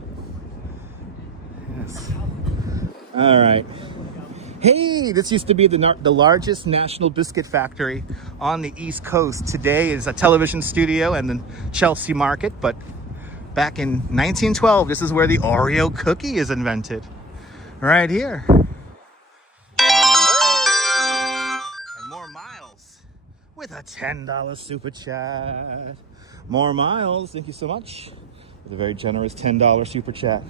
Yes. All right. Hey, this used to be the largest national biscuit factory on the East Coast. Today is a television studio and the Chelsea Market, but back in 1912, this is where the Oreo cookie is invented. Right here. And more Miles with a $10 super chat. More Miles, thank you so much for the very generous $10 super chat.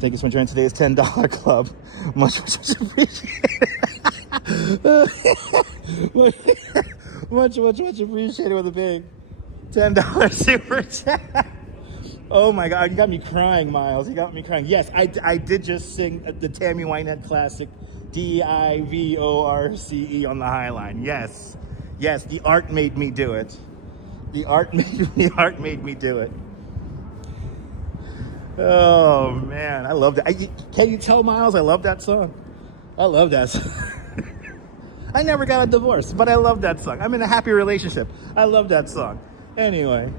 Thank you so much for joining today's $10 club. Much appreciated. much appreciated with a big $10 super chat. Oh my God, you got me crying, Miles. You got me crying. Yes, I did just sing the Tammy Wynette classic, DIVORCE on the Highline. Yes, the art made me do it. The art made me do it. Oh man, I love that. Can you tell, Miles? I love that song. I love that song. I never got a divorce, but I love that song. I'm in a happy relationship. I love that song. Anyway.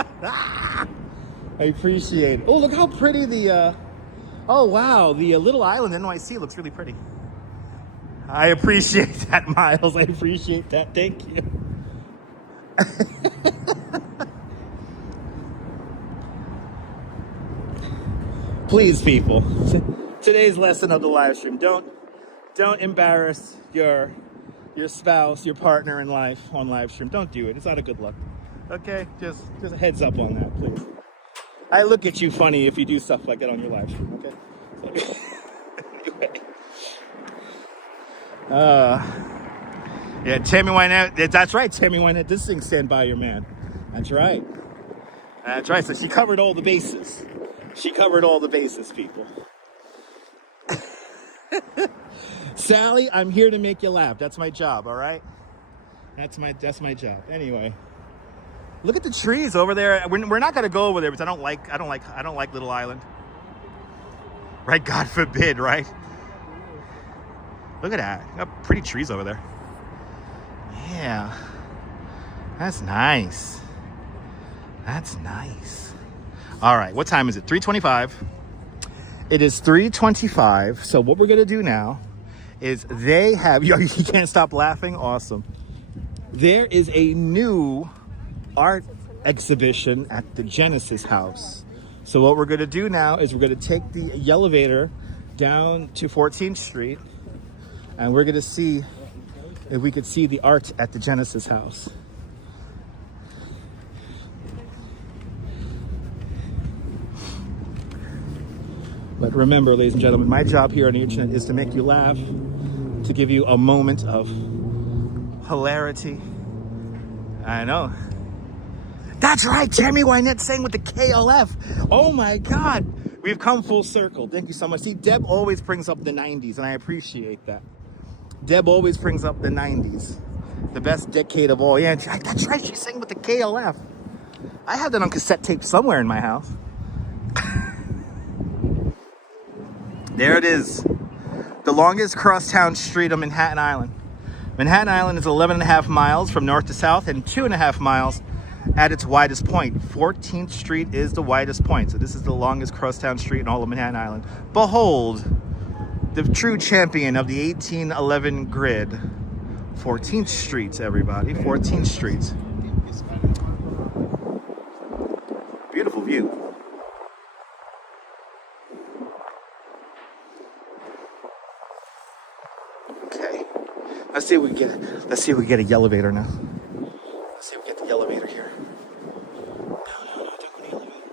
I appreciate it. Oh, look how pretty the oh wow, the little island NYC looks really pretty. I appreciate that, Miles. I appreciate that. Thank you. Please, people. Today's lesson of the live stream: don't embarrass your spouse, your partner in life on live stream. Don't do it. It's not a good look. Okay, just a heads up on that, please. I look at you funny if you do stuff like that on your live stream. Okay. So, anyway. Yeah, Tammy Wynette. That's right, Tammy Wynette. This thing, Stand By Your Man. That's right. That's right. So she covered all the bases. She covered all the bases, people. Sally, I'm here to make you laugh. That's my job, all right? That's my job. Anyway, look at the trees over there. We're not gonna go over there because I don't like Little Island. Right? God forbid, right? Look at that. Got pretty trees over there. Yeah. That's nice. That's nice. All right, what time is it? 3:25. It is 3:25. So what we're gonna do now is they have, you can't stop laughing, awesome. There is a new art exhibition at the Genesis House. So what we're gonna do now is we're gonna take the elevator down to 14th Street and we're gonna see if we could see the art at the Genesis House. But remember, ladies and gentlemen, my job here on the internet is to make you laugh, to give you a moment of hilarity. I know. That's right, Tammy Wynette sang with the KLF. Oh my God, we've come full circle. Thank you so much. See, Deb always brings up the 90s, and I appreciate that. Deb always brings up the 90s, the best decade of all. Yeah, that's right, she sang with the KLF. I have that on cassette tape somewhere in my house. There it is, the longest crosstown street on Manhattan Island. Manhattan Island is 11.5 miles from north to south and 2.5 miles at its widest point. 14th Street is the widest point. So this is the longest crosstown street in all of Manhattan Island. Behold, the true champion of the 1811 grid. 14th Street, everybody, 14th Street. Beautiful view. Let's see if we can get. Let's see if we can get a elevator now. Let's see if we get the elevator here. No, don't go to the elevator.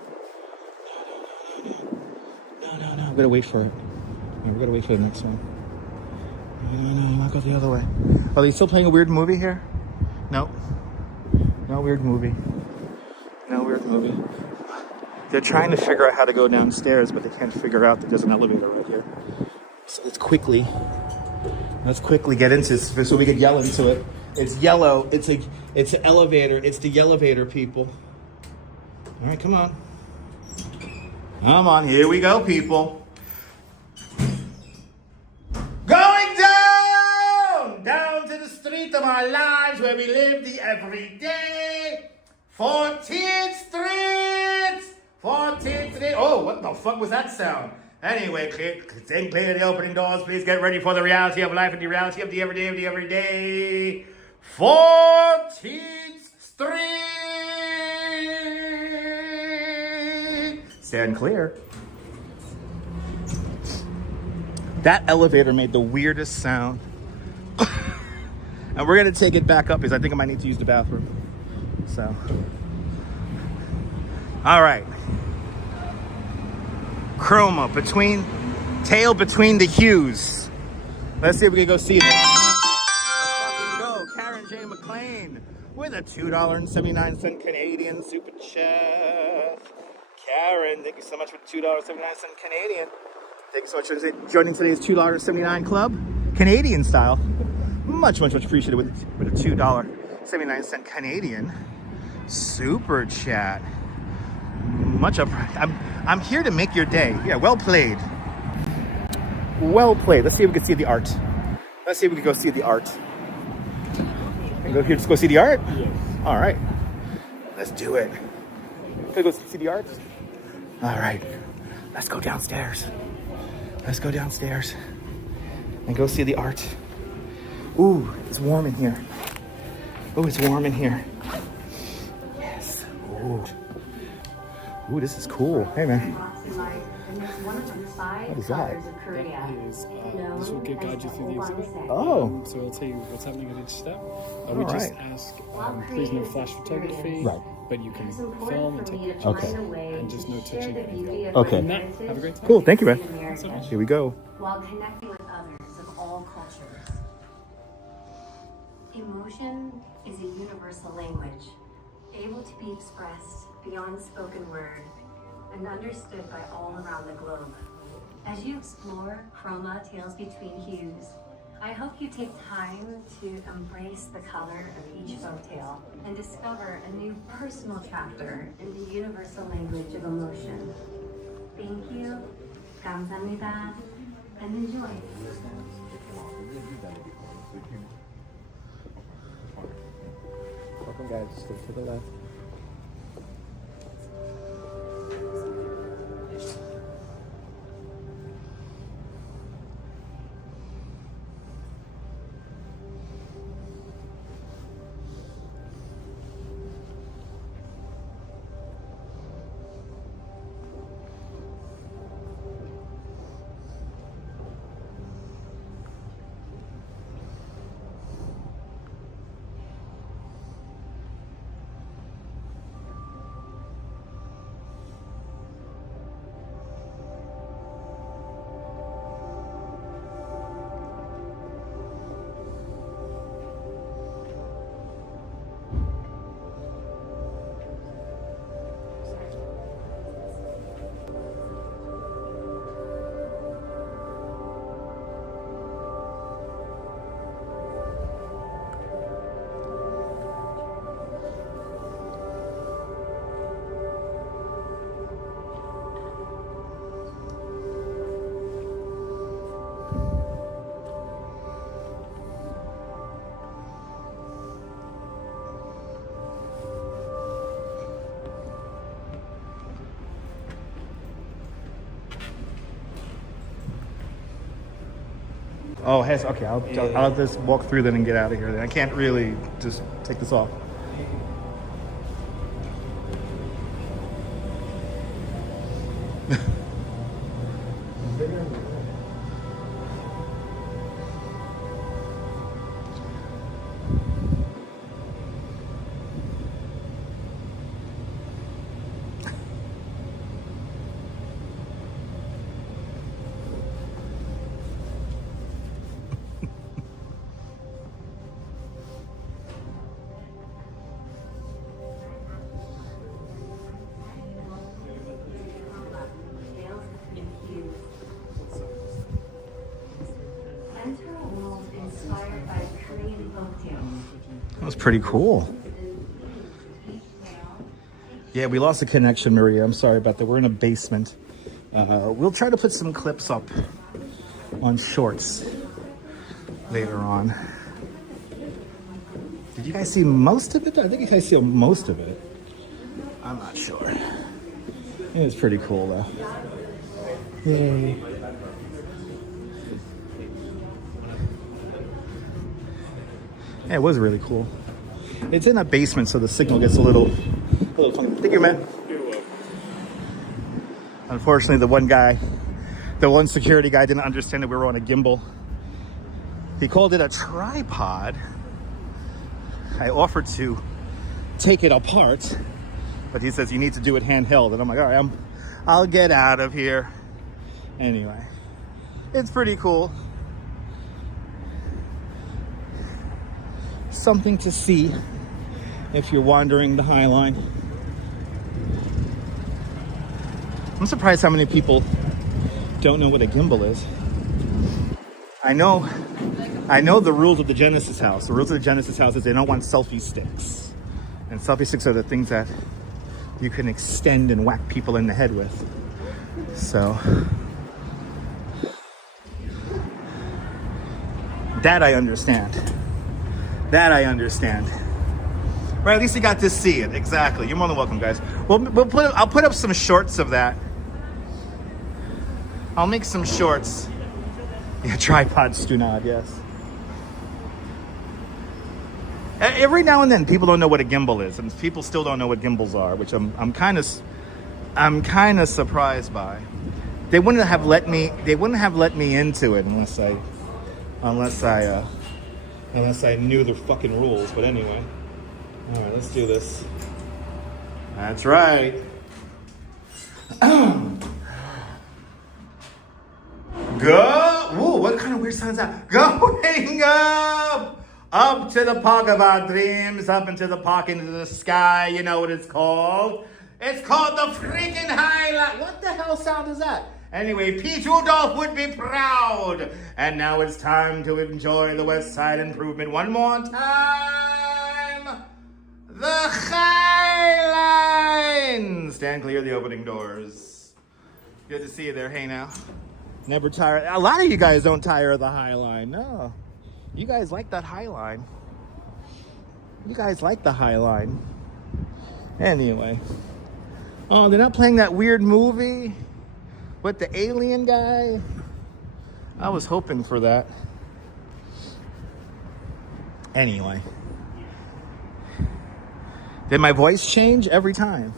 No. I'm gonna wait for it. No, we're gonna wait for the next one. No, I'll go the other way. Are they still playing a weird movie here? No. No weird movie. No weird movie. They're trying to figure out how to go downstairs, but they can't figure out that there's an elevator right here. So let's quickly get into this so we can yell into it. It's yellow. It's an elevator. It's the elevator, people. All right, come on. Come on, here we go, people. Going down to the street of our lives where we live the everyday. 14th Street. 14th Street. Oh, what the fuck was that sound? Anyway, clear the opening doors. Please get ready for the reality of life and the reality of the everyday. 14th Street. Stand clear. That elevator made the weirdest sound. And we're going to take it back up because I think I might need to use the bathroom. So. All right. Chroma tail between the hues. Let's see if we can go see it. Let's go. Karen J. McLean with a $2.79 Canadian super chat. Karen, thank you so much for the $2.79 Canadian. Thank you so much for joining today's $2.79 club, Canadian style. Much appreciated with a $2.79 Canadian super chat. I'm here to make your day. Yeah, well played. Well played. Let's see if we can see the art. Let's see if we can go see the art. Can go here to go see the art? Yes. All right. Let's do it. Can we go see the art? All right. Let's go downstairs. Let's go downstairs and go see the art. Ooh, it's warm in here. Ooh, it's warm in here. Yes. Ooh. Ooh, this is cool. Hey, man. and it's one of the five What is that? colors of Korea. This will guide you through the exhibit. Oh. So it'll tell you what's happening at each step. We All just right. ask, please no flash photography, Right. but you can film and take pictures. Okay. And just no touching anything. Okay. And that, have a great time. Cool. Thank you, man. Here we go. While connecting with others of all cultures. Emotion is a universal language, able to be expressed beyond spoken word and understood by all around the globe. As you explore Chroma Tales Between Hues, I hope you take time to embrace the color of each folktale and discover a new personal chapter in the universal language of emotion. Thank you, 감사합니다, and enjoy. Welcome, guys. Just go to the left. Oh, okay. I'll just walk through then and get out of here. Then I can't really just take this off. That was pretty cool. Yeah, we lost a connection, Maria. I'm sorry about that. We're in a basement. We'll try to put some clips up on shorts later on. Did you guys see most of it? I think you guys see most of it. I'm not sure. It was pretty cool, though. Yay. Yeah, it was really cool. It's in a basement, so the signal gets a little funky. Thank you, man. Unfortunately, the one security guy didn't understand that we were on a gimbal. He called it a tripod. I offered to take it apart, but he says you need to do it handheld. And I'm like, all right, I'll get out of here. Anyway, it's pretty cool. Something to see if you're wandering the Highline. I'm surprised how many people don't know what a gimbal is. I know the rules of the Genesis house. The rules of the Genesis house is they don't want selfie sticks. And selfie sticks are the things that you can extend and whack people in the head with. So that I understand. Right, at least you got to see it. Exactly. You're more than welcome, guys. I'll put up some shorts of that. I'll make some shorts. Yeah, tripods do not, yes. Every now and then, people don't know what a gimbal is, and people still don't know what gimbals are, which I'm kind of surprised by. They wouldn't have let me into it unless I knew the fucking rules. But anyway. All right, let's do this. That's right. Go! Whoa, what kind of weird sound is that? Going up to the park of our dreams, up into the park, into the sky. You know what it's called? It's called the freaking Highline. What the hell sound is that? Anyway, Pete Rudolph would be proud. And now it's time to enjoy the West Side Improvement one more time. The Highline. Stand clear of the opening doors. Good to see you there. Hey now. Never tire. A lot of you guys don't tire of the Highline. No. You guys like that Highline. You guys like the Highline. Anyway. Oh, they're not playing that weird movie with the alien guy? I was hoping for that. Anyway. Did my voice change every time?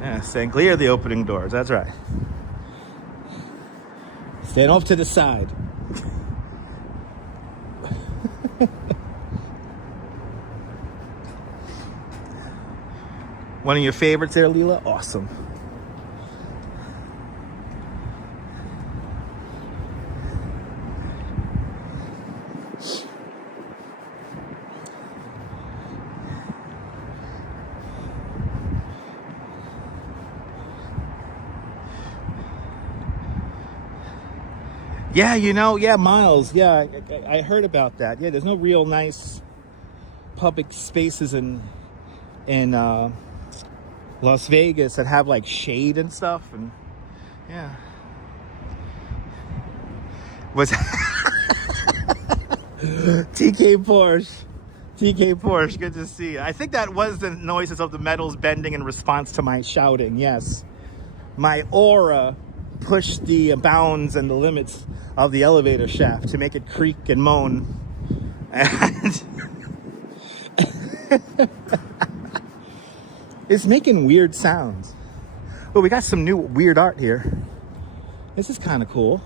Yeah, stand clear of the opening doors. That's right. Stand off to the side. One of your favorites there, Leela? Awesome. Yeah, yeah, Miles. Yeah, I heard about that. Yeah, there's no real nice public spaces in Las Vegas that have like shade and stuff, and yeah. Was TK Porsche, good to see you. I think that was the noises of the metals bending in response to my shouting. Yes, my aura pushed the bounds and the limits of the elevator shaft to make it creak and moan. And it's making weird sounds. Well, we got some new weird art here. This is kind of cool.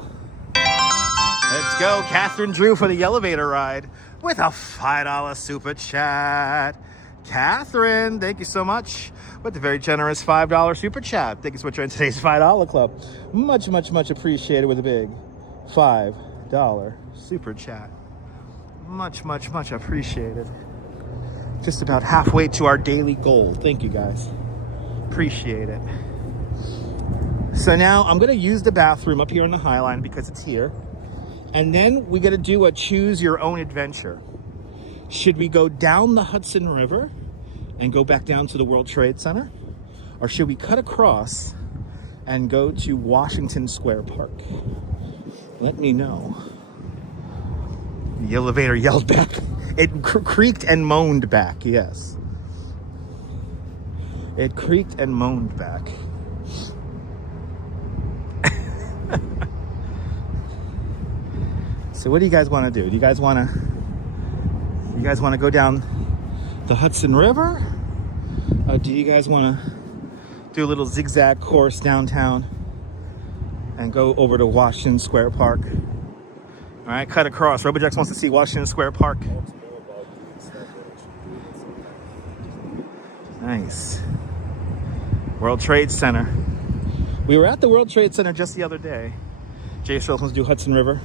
Let's go, Catherine Drew, for the elevator ride with a $5 super chat. Catherine, thank you so much with the very generous $5 super chat. Thank you so much for joining today's $5 club. Much, much, much appreciated with a big $5 super chat. Much, much, much appreciated. Just about halfway to our daily goal. Thank you guys. Appreciate it. So now I'm going to use the bathroom up here on the Highline because it's here. And then we got to do a choose your own adventure. Should we go down the Hudson River and go back down to the World Trade Center? Or should we cut across and go to Washington Square Park? Let me know. The elevator yelled back. It creaked and moaned back, yes. It creaked and moaned back. So what do you guys want to do? Do you guys want to go down the Hudson River? Or do you guys want to do a little zigzag course downtown and go over to Washington Square Park? All right, cut across. RoboJax wants to see Washington Square Park. Nice. World Trade Center. We were at the World Trade Center just the other day. Jay Strauss wants to do Hudson River.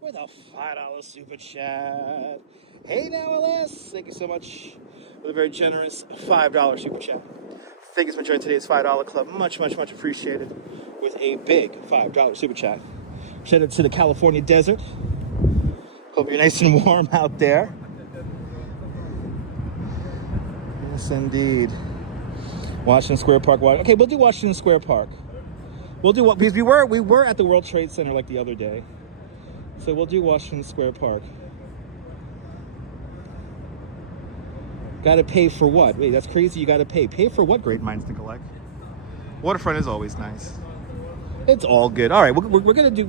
With a $5 super chat. Hey now, LS. Thank you so much for the very generous $5 super chat. Thank you so much for joining today's $5 club. Much, much, much appreciated. With a big $5 super chat. Shout out to the California desert. Hope you're nice and warm out there. Yes, indeed. Washington Square Park. Okay, we'll do Washington Square Park. We'll do what? Because we were at the World Trade Center like the other day. So we'll do Washington Square Park. Gotta pay for what? Wait, that's crazy. You gotta pay. Pay for what, great minds think alike? Waterfront is always nice. It's all good. All right, we're gonna do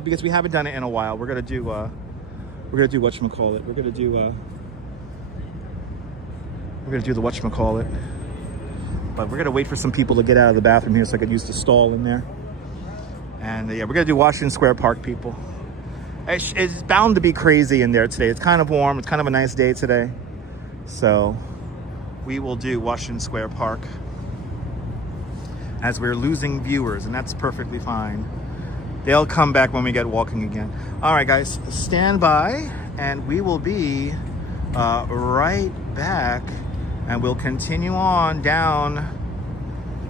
because we haven't done it in a while. We're gonna do whatchamacallit. We're gonna do We're gonna do the whatchamacallit. But we're gonna wait for some people to get out of the bathroom here so I could use the stall in there. And yeah, we're gonna do Washington Square Park, people. It's bound to be crazy in there today. It's kind of warm. It's kind of a nice day today. So we will do Washington Square Park as we're losing viewers, and that's perfectly fine. They'll come back when we get walking again. All right, guys, stand by, and we will be right back, and we'll continue on down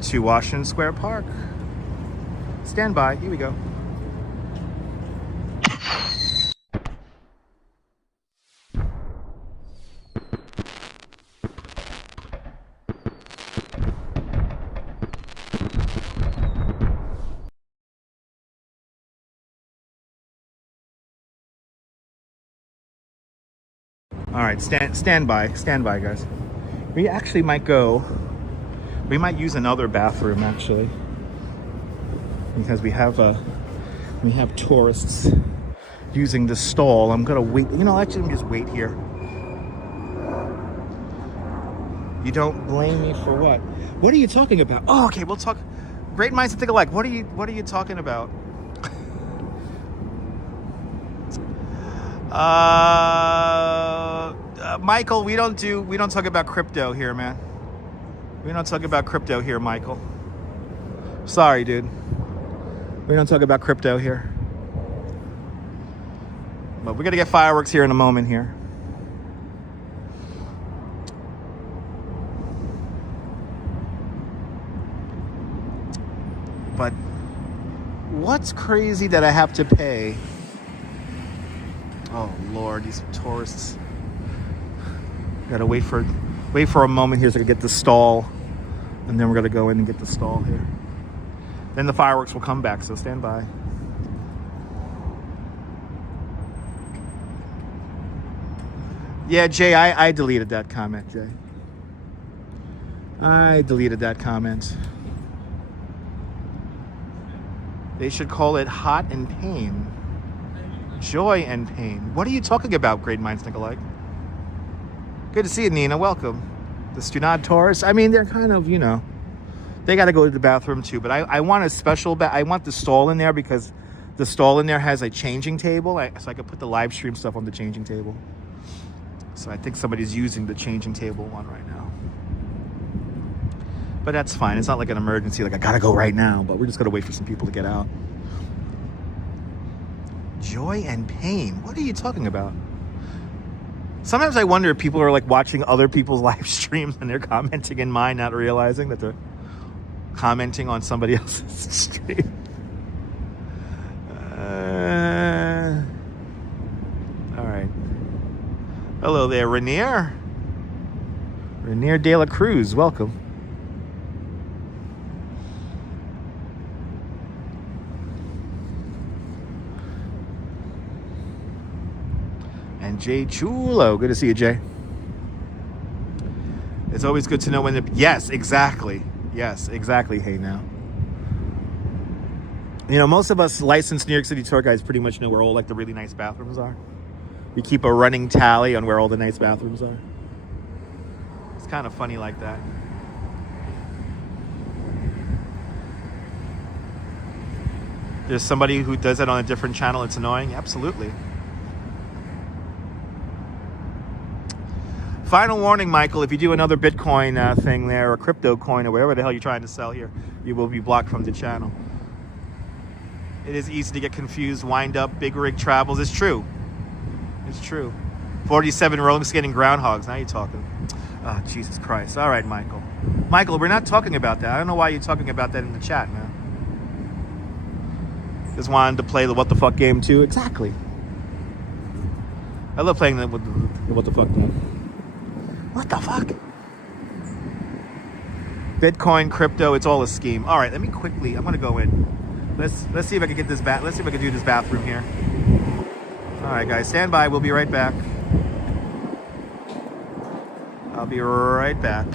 to Washington Square Park. Stand by. Here we go. All right, stand by, guys. We actually might go. We might use another bathroom actually, because we have tourists using the stall. I'm gonna wait. You know, actually, let me just wait here. You don't blame me for what? What are you talking about? Oh, okay. We'll talk. Great minds think alike. What are you talking about? Michael, we don't talk about crypto here, man. We don't talk about crypto here, Michael. Sorry, dude. We don't talk about crypto here. But we're gonna get fireworks here in a moment here. But what's crazy that I have to pay? Oh Lord, these tourists. Gotta wait for a moment here so I can get the stall, and then we're gonna go in and get the stall here. Then the fireworks will come back, so stand by. Yeah, Jay, I deleted that comment, Jay. I deleted that comment. They should call it hot and pain. Joy and pain. What are you talking about, great minds think alike? Good to see you, Nina. Welcome. The Stunad tourists. I mean, they're kind of, you know, they got to go to the bathroom too. But I want a special. I want the stall in there because the stall in there has a changing table, so I could put the live stream stuff on the changing table. So I think somebody's using the changing table one right now. But that's fine. It's not like an emergency. Like I gotta go right now. But we're just gonna wait for some people to get out. Joy and pain. What are you talking about? Sometimes I wonder if people are like watching other people's live streams and they're commenting in mine, not realizing that they're commenting on somebody else's stream. All right. Hello there, Rainier. Rainier de la Cruz, welcome. And Jay Chulo, good to see you, Jay. It's always good to know when the... Yes, exactly. Yes, exactly. Hey, now. You know, most of us licensed New York City tour guides pretty much know where all like the really nice bathrooms are. We keep a running tally on where all the nice bathrooms are. It's kind of funny like that. There's somebody who does it on a different channel. It's annoying. Absolutely. Final warning, Michael, if you do another Bitcoin thing there, or crypto coin, or whatever the hell you're trying to sell here, you will be blocked from the channel. It is easy to get confused, wind up, big rig travels. It's true. It's true. 47 rolling skating groundhogs. Now you're talking. Oh, Jesus Christ. All right, Michael. Michael, we're not talking about that. I don't know why you're talking about that in the chat, man. Just wanted to play the what the fuck game too. Exactly. I love playing the what the fuck game. What the fuck? Bitcoin, crypto, it's all a scheme. All right, let me quickly, I'm gonna go in. Let's see if I can get this let's see if I can do this bathroom here. All right, guys, stand by. We'll be right back. I'll be right back.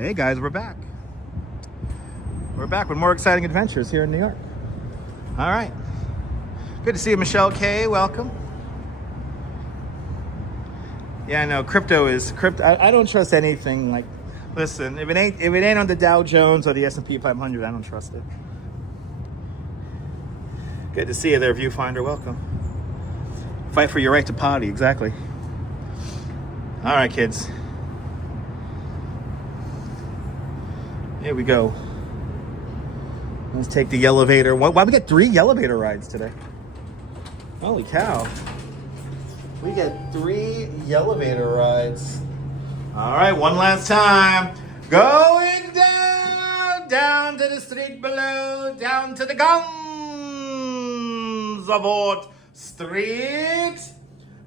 Hey guys, we're back. We're back with more exciting adventures here in New York. All right. Good to see you, Michelle K. Welcome. Yeah, I know. Crypto. I don't trust anything. Like, listen, if it ain't on the Dow Jones or the S&P 500, I don't trust it. Good to see you there, Viewfinder. Welcome. Fight for your right to potty. Exactly. All right, kids. Here we go. Let's take the elevator. Why we get 3 elevator rides today? Holy cow. We get 3 elevator rides. All right, one last time. Going down to the street below, down to the guns of Wart Street.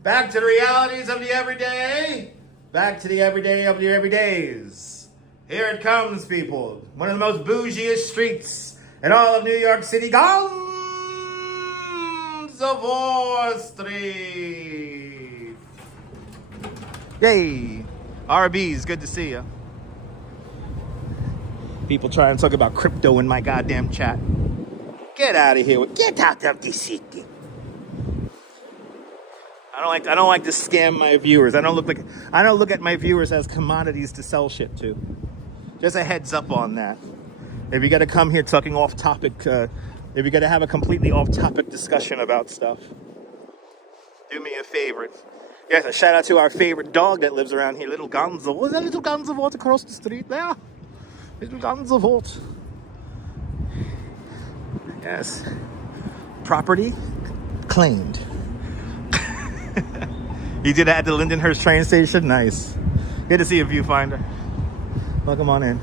Back to the realities of the everyday. Back to the everyday of the everydays. Here it comes, people. One of the most bougiest streets in all of New York City. Guns of Wall Street. Yay. RBs, good to see you. People trying to talk about crypto in my goddamn chat. Get out of here. Get out of the city. I don't like to scam my viewers. I don't look at my viewers as commodities to sell shit to. Just a heads up on that. If you got to come here talking off topic, if you got to have a completely off topic discussion about stuff, do me a favor. Yes, a shout out to our favorite dog that lives around here, little Gonzo. Was that little Gonzo Walt across the street there? Little Gonzo Walt. Yes. Property claimed. You did that at the Lindenhurst train station? Nice. Good to see you, Viewfinder. Welcome on in.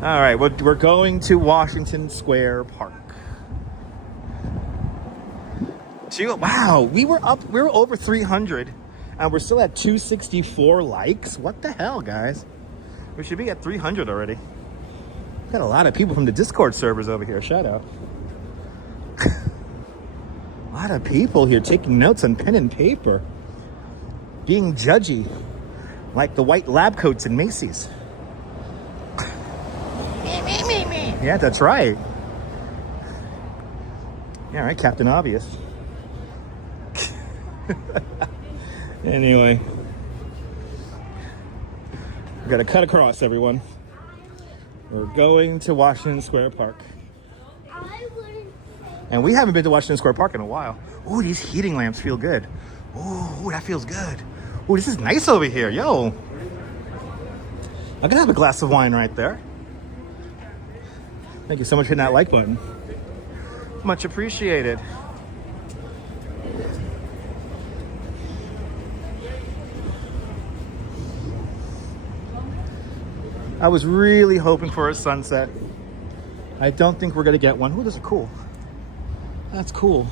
All right, we're going to Washington Square Park. Wow, we were over 300, and we're still at 264 likes. What the hell, guys? We should be at 300 already. Got a lot of people from the Discord servers over here. Shout out. A lot of people here taking notes on pen and paper. Being judgy. Like the white lab coats in Macy's. Yeah, that's right. Yeah, right, Captain Obvious. Anyway. We gotta cut across, everyone. We're going to Washington Square Park. And we haven't been to Washington Square Park in a while. Ooh, these heating lamps feel good. Ooh, that feels good. Ooh, this is nice over here, yo. I can have a glass of wine right there. Thank you so much for hitting that like button. Much appreciated. I was really hoping for a sunset. I don't think we're gonna get one. Ooh, those are cool. That's cool.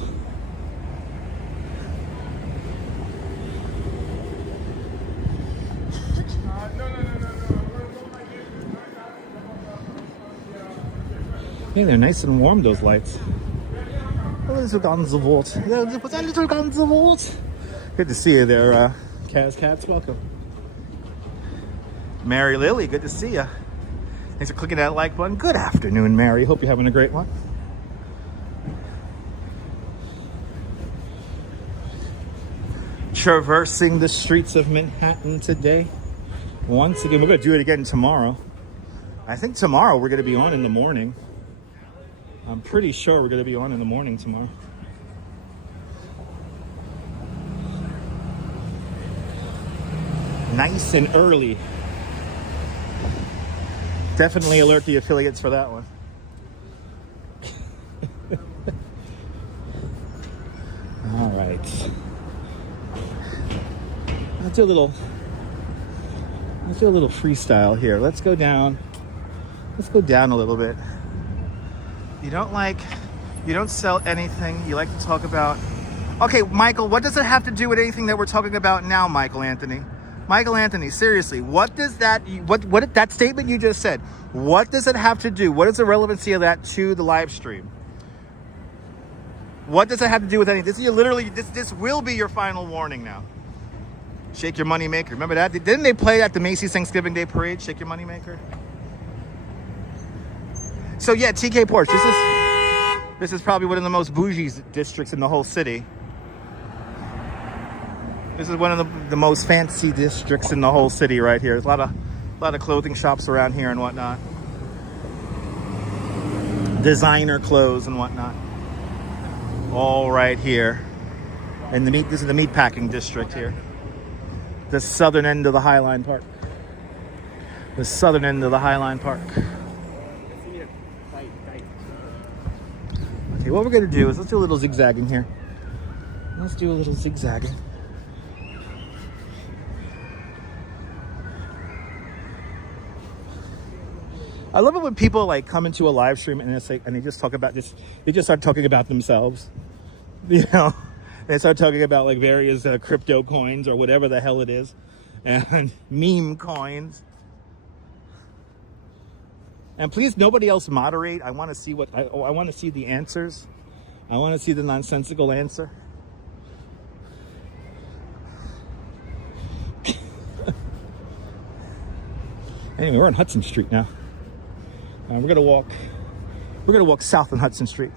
Hey, they're nice and warm, those lights. Oh, little guns of Walt. Was that little guns of Walt? Good to see you there, Kaz Cats. Welcome. Mary Lily, good to see you. Thanks for clicking that like button. Good afternoon, Mary. Hope you're having a great one. Traversing the streets of Manhattan today. Once again, we're going to do it again tomorrow. I think tomorrow we're going to be on in the morning. I'm pretty sure we're going to be on in the morning tomorrow. Nice and early. Definitely alert the affiliates for that one. All right. Let's do a little freestyle here. Let's go down. Let's go down a little bit. You don't sell anything. You like to talk about. Okay, Michael, what does it have to do with anything that we're talking about now, Michael Anthony? Michael Anthony, seriously, what does that statement you just said, what does it have to do? What is the relevancy of that to the live stream? What does it have to do with anything? This will be your final warning now. Shake your money maker. Remember that? Didn't they play at the Macy's Thanksgiving Day Parade? Shake your money maker. So yeah, TK Porch. This is probably one of the most bougie districts in the whole city. This is one of the most fancy districts in the whole city right here. There's a lot of clothing shops around here and whatnot. Designer clothes and whatnot. All right here. And this is the Meatpacking District here. The southern end of the Highline Park. The southern end of the Highline Park. Okay, what we're gonna do is let's do a little zigzagging here. Let's do a little zigzagging. I love it when people like come into a live stream and it's like, and they just talk about this. They just start talking about themselves, you know. They start talking about like various crypto coins or whatever the hell it is, and meme coins. And please, nobody else moderate. I want to see what I want to see the answers. I want to see the nonsensical answer. Anyway, we're on Hudson Street now. We're gonna walk south on Hudson Street.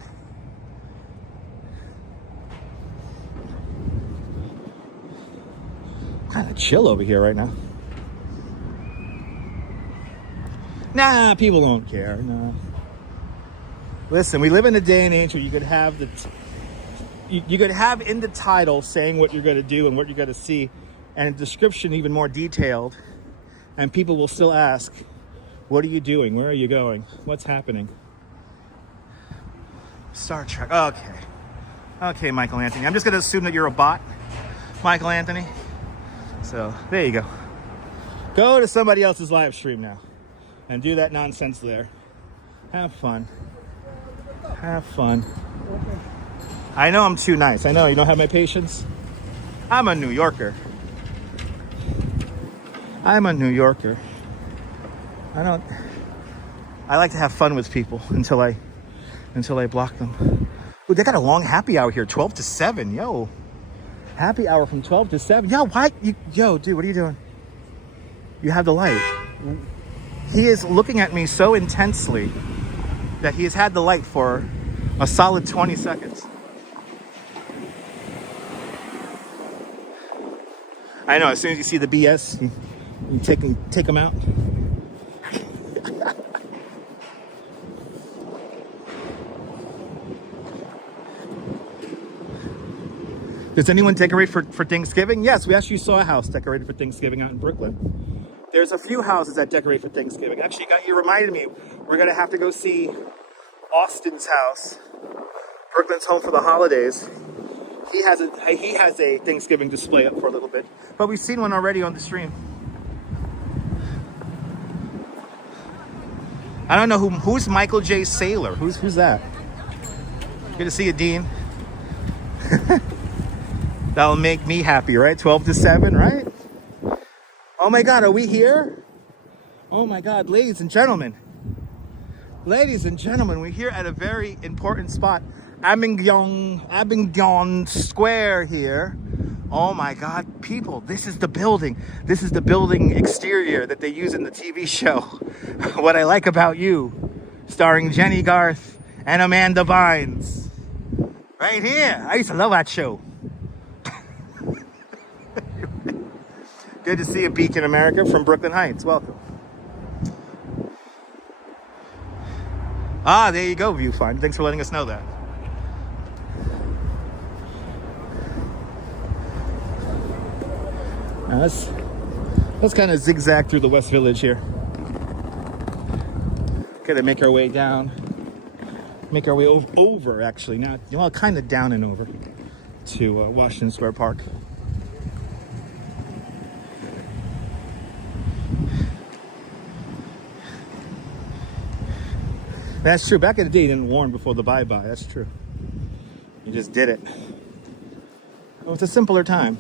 Kind of chill over here right now. Nah, people don't care. No. Listen, we live in a day and age where you could have you could have in the title saying what you're going to do and what you're going to see, and a description even more detailed, and people will still ask, "What are you doing? Where are you going? What's happening?" Star Trek. Okay, Michael Anthony. I'm just going to assume that you're a bot, Michael Anthony. So there you go. Go to somebody else's live stream now and do that nonsense there. Have fun. Have fun. I know I'm too nice. I know you don't have my patience. I'm a New Yorker. I'm a New Yorker. I like to have fun with people until I block them. Ooh, they got a long happy hour here, 12 to 7. Yo. Happy hour from 12 to 7. Yo, why? Yo, dude, what are you doing? You have the light. He is looking at me so intensely that he has had the light for a solid 20 seconds. I know, as soon as you see the BS, you take them out. Does anyone decorate for Thanksgiving? Yes, we actually saw a house decorated for Thanksgiving out in Brooklyn. There's a few houses that decorate for Thanksgiving. Actually, you reminded me, we're going to have to go see Austin's house, Brooklyn's home for the holidays. He has a Thanksgiving display up for a little bit, but we've seen one already on the stream. I don't know who's Michael J. Saylor. Who's that? Good to see you, Dean. That'll make me happy, right? 12 to 7, right? Oh my God, are we here? Oh my God, ladies and gentlemen. Ladies and gentlemen, we're here at a very important spot. Abingdon Square here. Oh my God, people, this is the building. This is the building exterior that they use in the TV show, What I Like About You, starring Jenny Garth and Amanda Bynes. Right here. I used to love that show. Good to see you, Beacon America from Brooklyn Heights. Welcome. Ah, there you go, Viewfinder. Thanks for letting us know that. Now let's kind of zigzag through the West Village here. Gotta make our way down. Make our way over, actually. Now, well, kind of down and over to Washington Square Park. That's true. Back in the day, you didn't warn before the bye-bye. That's true. You just did it. Well, it's a simpler time.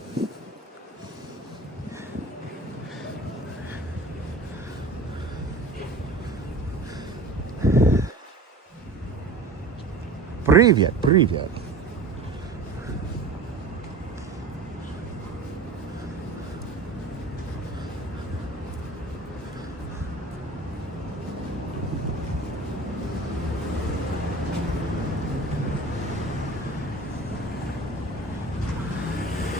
Привет.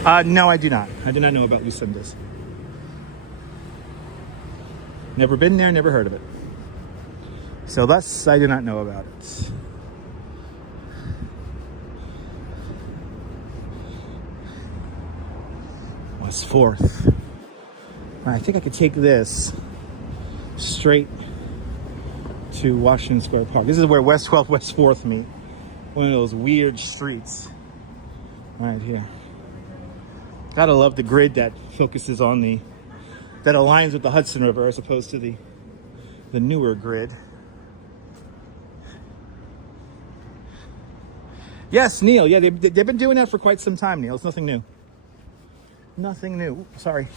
No, I do not. I do not know about Lucinda's. Never been there, never heard of it. So thus, I do not know about it. West 4th. I think I could take this straight to Washington Square Park. This is where West 12th, West 4th meet. One of those weird streets right here. Gotta love the grid that focuses on that aligns with the Hudson River as opposed to the newer grid. Yes, Neil. Yeah, they've been doing that for quite some time, Neil. It's nothing new. Nothing new. Ooh, sorry.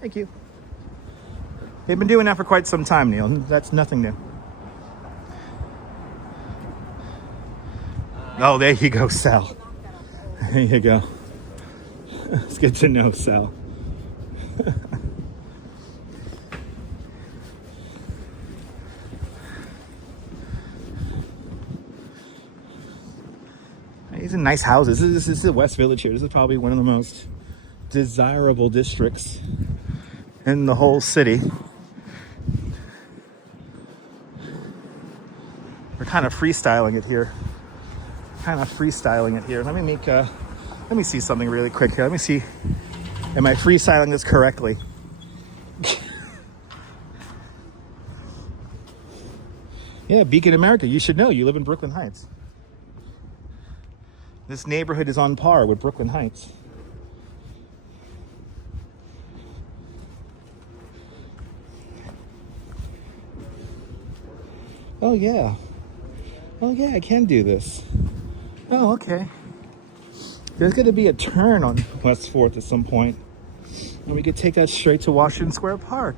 Thank you. They've been doing that for quite some time, Neil. That's nothing new. Oh, there you go, Sal. There you go. It's good to know, Sal. These are nice houses. This is the West Village here. This is probably one of the most desirable districts in the whole city. We're kind of freestyling it here. Let me see something really quick here. Let me see. Am I freestyling this correctly? Yeah, Beacon America. You should know. You live in Brooklyn Heights. This neighborhood is on par with Brooklyn Heights. Oh, yeah. Oh, yeah, I can do this. Oh, okay. There's going to be a turn on West 4th at some point. And we could take that straight to Washington Square Park.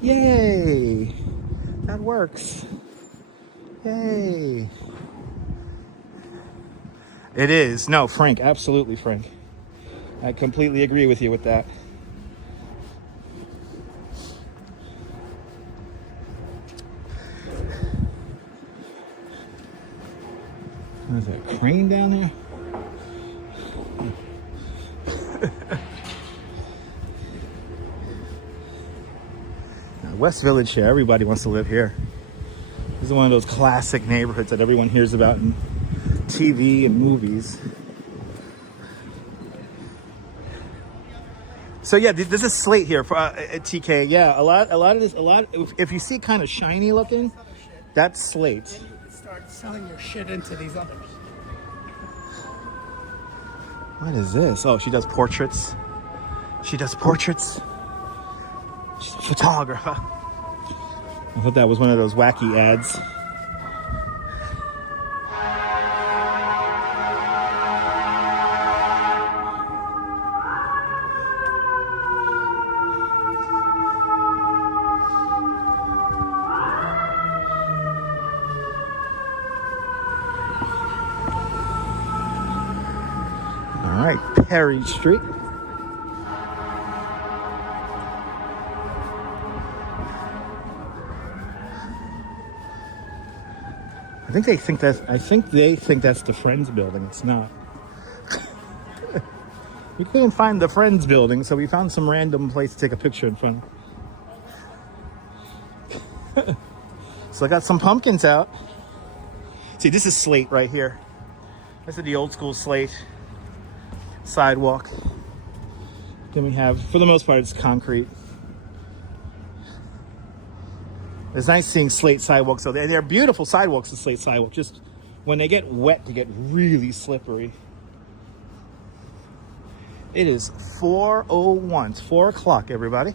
Yay! That works. Yay. It is. No, Frank. Absolutely, Frank. I completely agree with you with that. There's a crane down there. Now, West Village here, everybody wants to live here. This is one of those classic neighborhoods that everyone hears about in TV and movies. So yeah, this is slate here for TK. Yeah, a lot of this, if you see kind of shiny looking, that's slate. Start selling your shit into these others. What is this? Oh, she does portraits. She's a photographer. I thought that was one of those wacky ads. All right, Perry Street. I think they think that's the Friends building. It's not. We couldn't find the Friends building, so we found some random place to take a picture in front. So I got some pumpkins out. See, this is slate right here. This is the old school slate sidewalk. Then we have, for the most part, it's concrete. It's nice seeing slate sidewalks. So they're beautiful sidewalks, the slate sidewalk. Just when they get wet, they get really slippery. It is 4:01. It's 4 o'clock, everybody.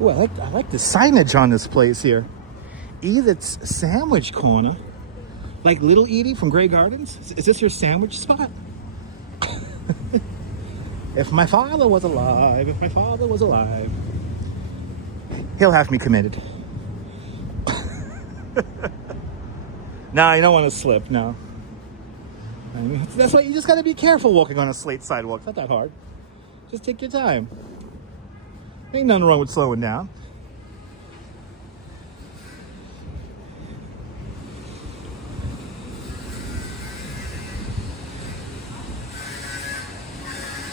Ooh, I like the signage on this place here. Edith's Sandwich Corner. Like Little Edie from Grey Gardens? Is this your sandwich spot? If my father was alive, he'll have me committed. No, you don't want to slip, no. I mean, that's why you just got to be careful walking on a slate sidewalk. It's not that hard. Just take your time. Ain't nothing wrong with slowing down.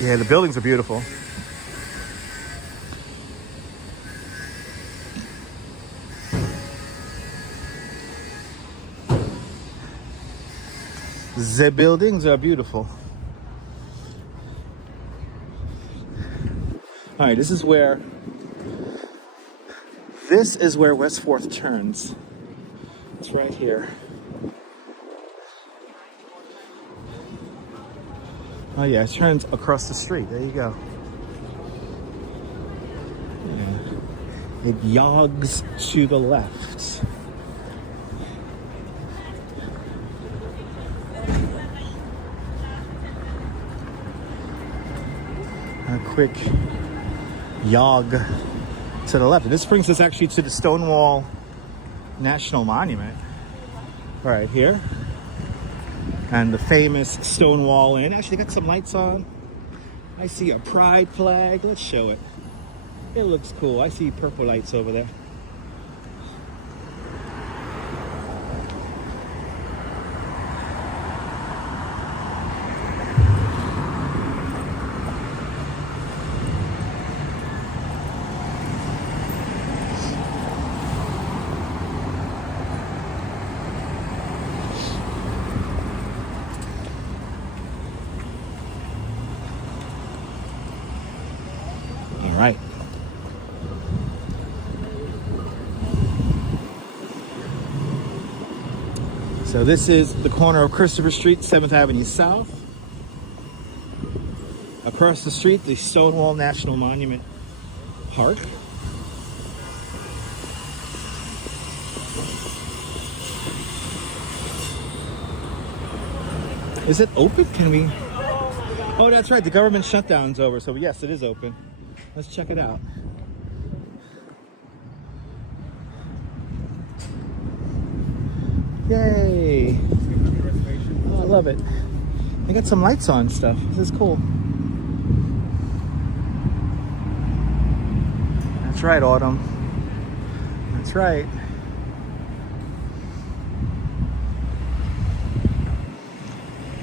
Yeah, the buildings are beautiful. The buildings are beautiful. All right, this is where West 4th turns. It's right here. Oh yeah, it turns across the street. There you go. Yeah. It yogs to the left. A quick jog to the left. And this brings us actually to the Stonewall National Monument right here. And the famous Stonewall Inn. Actually, got some lights on. I see a pride flag. Let's show it. It looks cool. I see purple lights over there. Right. So this is the corner of Christopher Street, 7th Avenue South. Across the street, the Stonewall National Monument Park. Is it open? Can we? Oh, that's right. The government shutdown's over. So yes, it is open. Let's check it out. Yay! Oh, I love it. They got some lights on and stuff. This is cool. That's right, Autumn. That's right.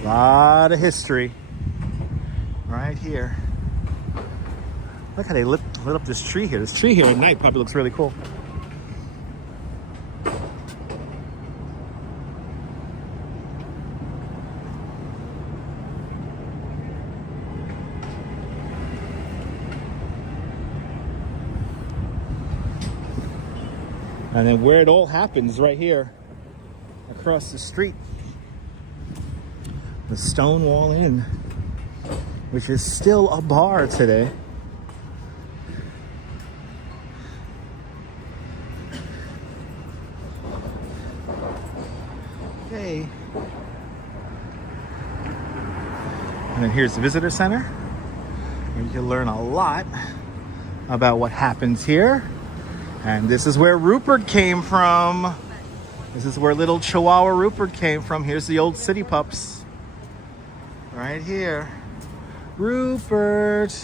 A lot of history right here. Look how they lit up this tree here. This tree here at night probably looks really cool. And then where it all happens right here across the street, the Stonewall Inn, which is still a bar today. Okay. And then here's the visitor center, where you can learn a lot about what happens here. And this is where Rupert came from. This is where little Chihuahua Rupert came from. Here's the old city pups. Right here. Rupert.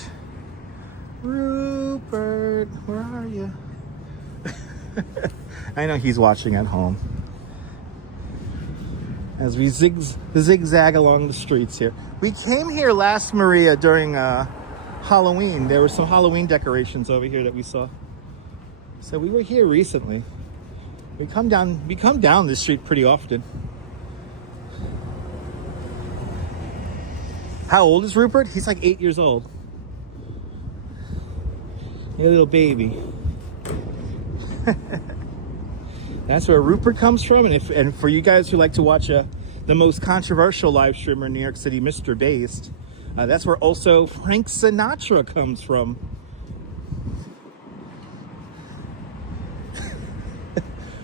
Rupert, where are you? I know he's watching at home. As we zigzag along the streets here. We came here last Maria during Halloween. There were some Halloween decorations over here that we saw. So we were here recently. We come down this street pretty often. How old is Rupert? He's like 8 years old. A little baby. That's where Rupert comes from. And for you guys who like to watch the most controversial live streamer in New York City, Mr. Based, that's where also Frank Sinatra comes from.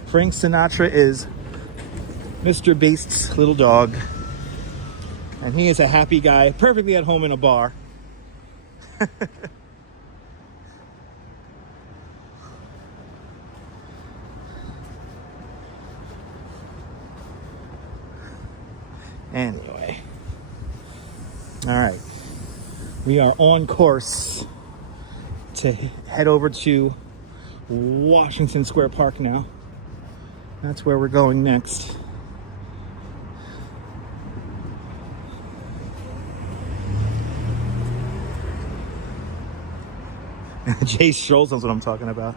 Frank Sinatra is Mr. Based's little dog. And he is a happy guy, perfectly at home in a bar. Anyway. All right. We are on course to head over to Washington Square Park now. That's where we're going next. Jay Schultz knows what I'm talking about.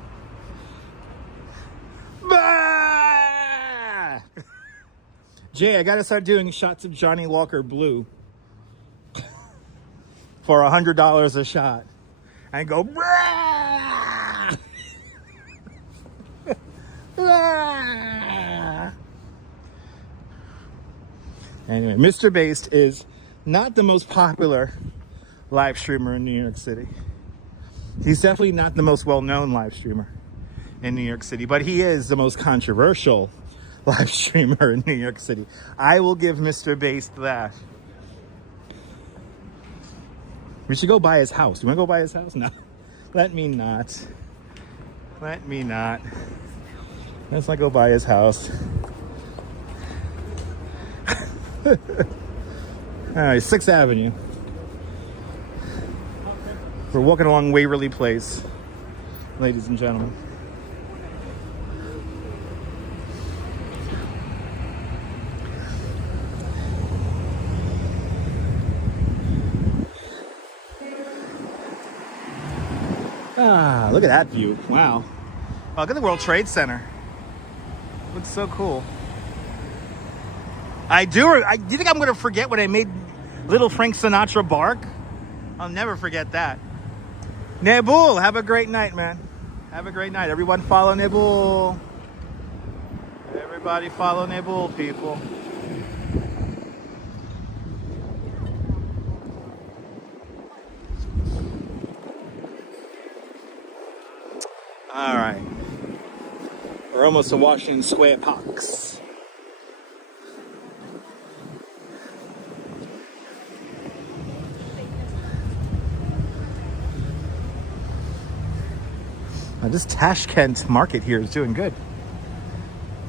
Bah! Jay, I gotta start doing shots of Johnny Walker Blue for $100 a shot. And go, bah! Bah! Anyway, Mr. Based is not the most popular live streamer in New York City. He's definitely not the most well-known live streamer in New York City, but he is the most controversial live streamer in New York City. I will give Mr. Based that. We should go by his house. You want to go by his house? No. Let me not. Let me not. Let's not go by his house. All right, 6th Avenue. We're walking along Waverly Place, ladies and gentlemen. Ah, look at that view. Wow. Oh, look at the World Trade Center. Looks so cool. Do you think I'm going to forget when I made Little Frank Sinatra bark? I'll never forget that. Nebul, have a great night, man. Have a great night. Everyone follow Nebul. Everybody follow Nebul, people. All right. We're almost to Washington Square Parks. This Tashkent market here is doing good.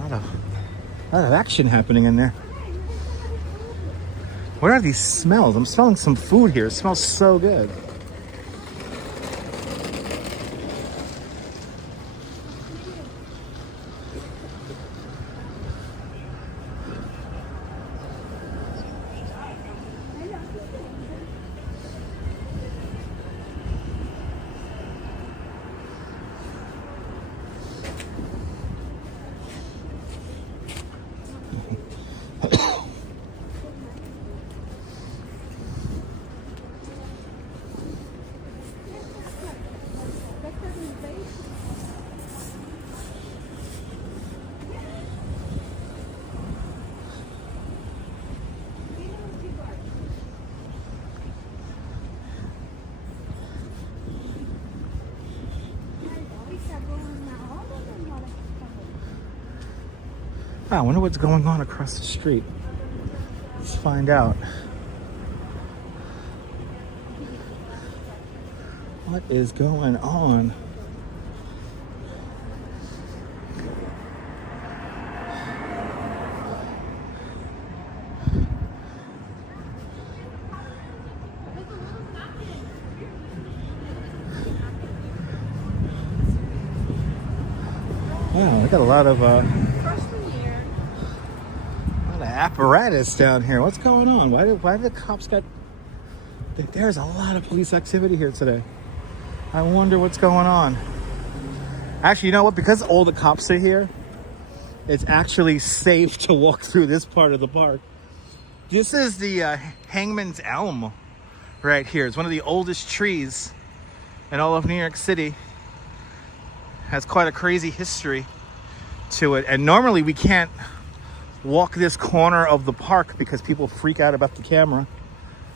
A lot of action happening in there. What are these smells? I'm smelling some food here. It smells so good. I wonder what's going on across the street. Let's find out. What is going on? Wow, I got a lot of apparatus down here. What's going on? Why did the cops got... There's a lot of police activity here today. I wonder what's going on. Actually, you know what? Because all the cops are here, it's actually safe to walk through this part of the park. This is the Hangman's Elm right here. It's one of the oldest trees in all of New York City. Has quite a crazy history to it. And normally we can't walk this corner of the park because people freak out about the camera.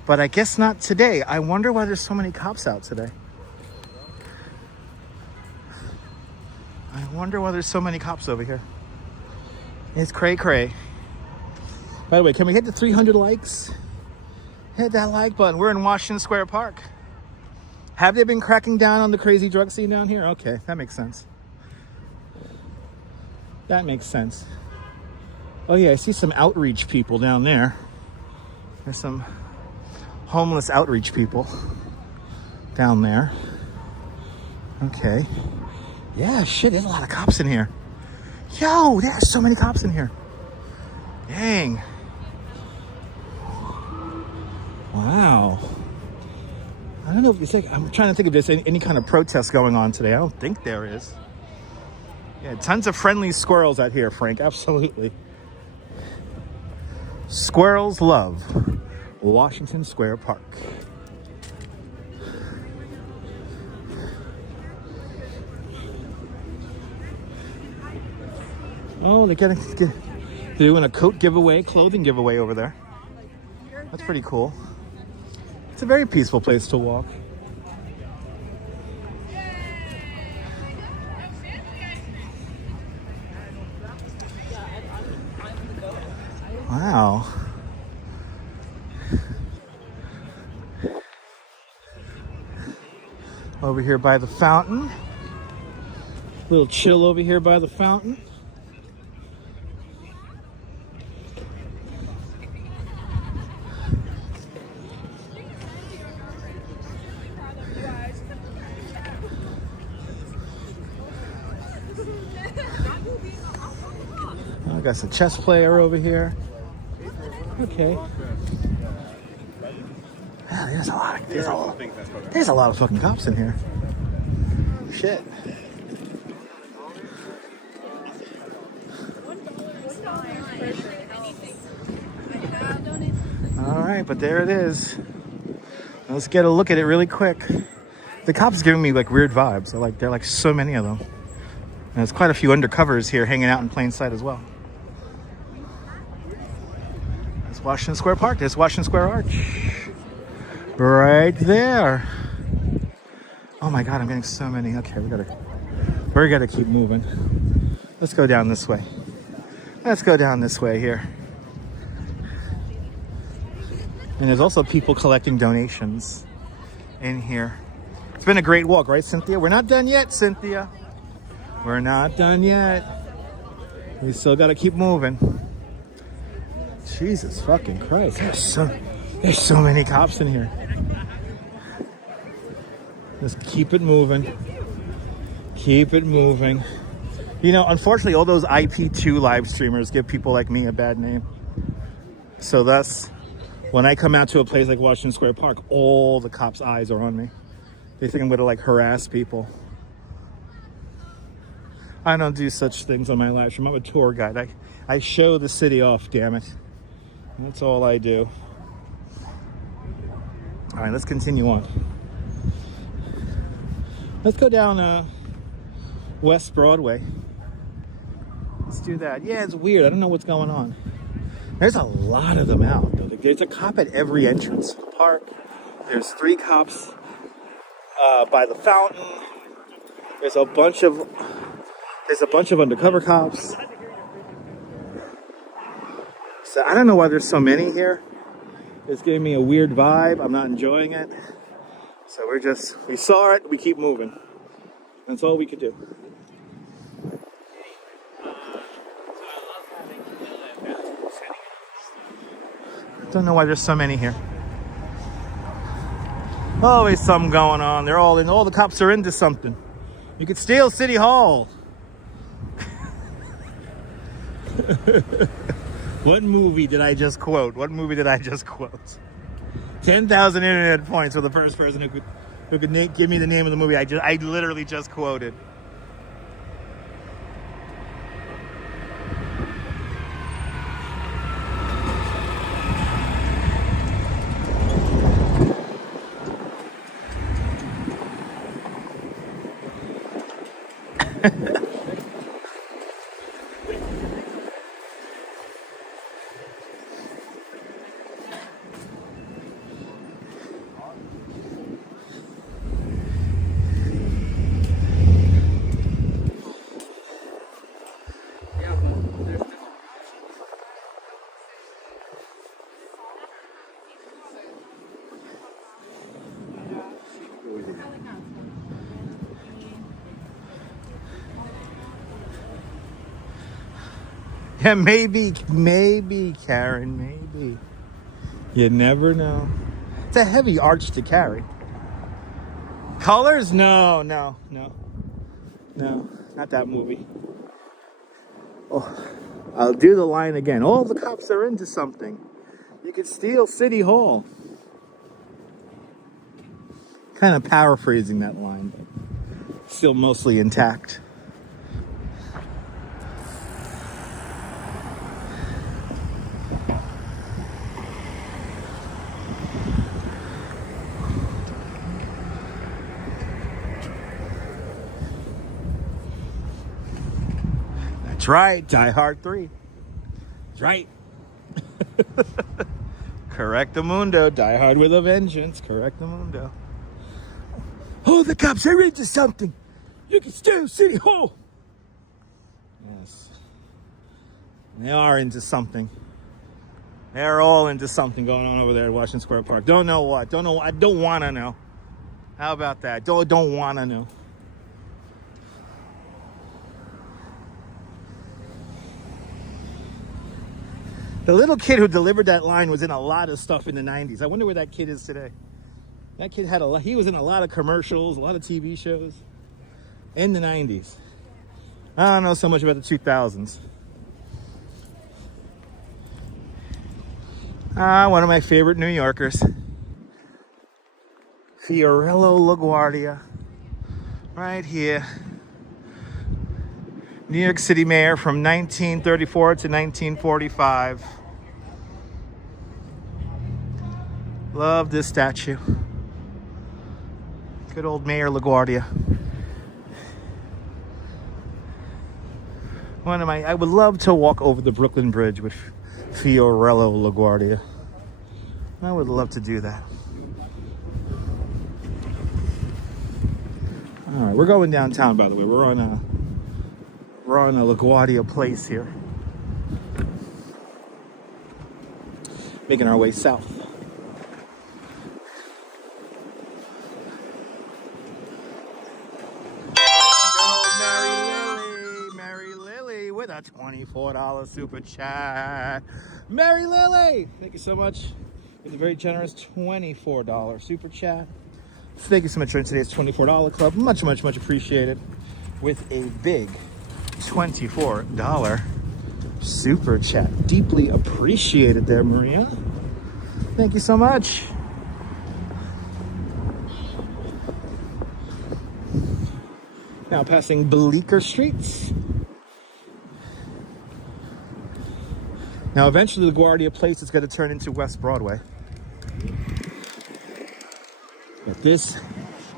But I guess not today. I wonder why there's so many cops out today. I wonder why there's so many cops over here. It's cray cray. By the way, can we hit the 300 likes? Hit that like button. We're in Washington Square Park. Have they been cracking down on the crazy drug scene down here? Okay, that makes sense. That makes sense. Oh yeah, I see some outreach people down there. There's some homeless outreach people down there. Okay. Yeah, shit, there's a lot of cops in here. Yo, there's so many cops in here. Dang. Wow. I don't know if it's like, I'm trying to think if there's any kind of protest going on today. I don't think there is. Yeah, tons of friendly squirrels out here, Frank. Absolutely. Squirrels love Washington Square Park. Oh, they're doing a coat giveaway, clothing giveaway over there. That's pretty cool. It's a very peaceful place to walk. Wow. Over here by the fountain. A little chill over here by the fountain. I got some chess player over here. Okay. Yeah, there's a lot of fucking cops in here. Shit. All right, but there it is. Let's get a look at it really quick. The cops giving me like weird vibes. There are like so many of them. And there's quite a few undercovers here hanging out in plain sight as well. There's Washington Square Park. There's Washington Square Arch. Right there. Oh my God, I'm getting so many. Okay, we gotta keep moving. Let's go down this way. Let's go down this way here. And there's also people collecting donations in here. It's been a great walk, right, Cynthia? We're not done yet, Cynthia. We're not done yet. We still gotta keep moving. Jesus fucking Christ. There's so many cops in here. Just keep it moving. Keep it moving. You know, unfortunately, all those IP2 live streamers give people like me a bad name. So thus, when I come out to a place like Washington Square Park, all the cops' eyes are on me. They think I'm gonna like harass people. I don't do such things on my live stream. I'm a tour guide. I show the city off, damn it. That's all I do. All right, let's continue on. Let's go down West Broadway. Let's do that. Yeah, it's weird. I don't know what's going on. There's a lot of them out, though. There's a cop at every entrance to the park. There's 3 cops by the fountain. There's a bunch of undercover cops. So I don't know why there's so many here. It's giving me a weird vibe. I'm not enjoying it. So we saw it, we keep moving. That's all we could do. Don't know why there's so many here. Always something going on. They're all in. All the cops are into something. You could steal City Hall. What movie did I just quote? 10,000 internet points for the first person who could give me the name of the movie I literally just quoted. Yeah, maybe, Karen, maybe. You never know. It's a heavy arch to carry. Colors? No, not that movie. Oh, I'll do the line again. All the cops are into something. You could steal City Hall. Kind of paraphrasing that line, but still mostly intact. That's right, Die Hard 3. That's right. Correctamundo, Die Hard with a Vengeance. Correctamundo. Oh, the cops are into something. You can stay in City Hall. Yes. They are into something. They're all into something going on over there at Washington Square Park. Don't know what. Don't know. I don't want to know. How about that? Don't want to know. The little kid who delivered that line was in a lot of stuff in the 90s. I wonder where that kid is today. That kid had he was in a lot of commercials, a lot of TV shows in the 90s. I don't know so much about the 2000s. One of my favorite New Yorkers. Fiorello LaGuardia. Right here. New York City mayor from 1934 to 1945. Love this statue. Good old Mayor LaGuardia. I would love to walk over the Brooklyn Bridge with Fiorello LaGuardia. I would love to do that. All right, we're going downtown, by the way. We're on a LaGuardia place here. Making our way south. Mary Lily with a $24 super chat. Mary Lily, thank you so much. With a very generous $24 super chat. Thank you so much for today's $24 club. Much, much, much appreciated. With a big $24 super chat. Deeply appreciated there, Maria. Thank you so much. Now passing Bleecker Streets. Now eventually the LaGuardia Place is going to turn into West Broadway. But this,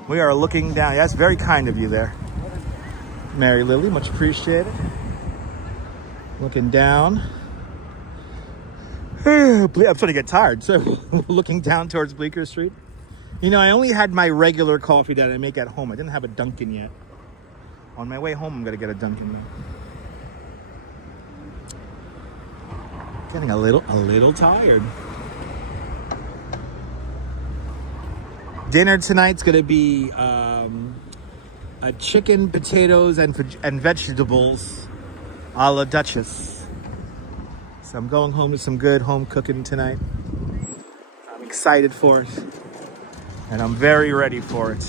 we are looking down. That's very kind of you there, Mary Lily, much appreciated. Looking down. I'm starting to get tired, so looking down towards Bleecker Street. You know, I only had my regular coffee that I make at home. I didn't have a Dunkin' yet. On my way home, I'm gonna get a Dunkin'. Getting a little tired. Dinner tonight's gonna be a chicken, potatoes, and vegetables a la Duchess. So I'm going home to some good home cooking tonight. I'm excited for it. And I'm very ready for it.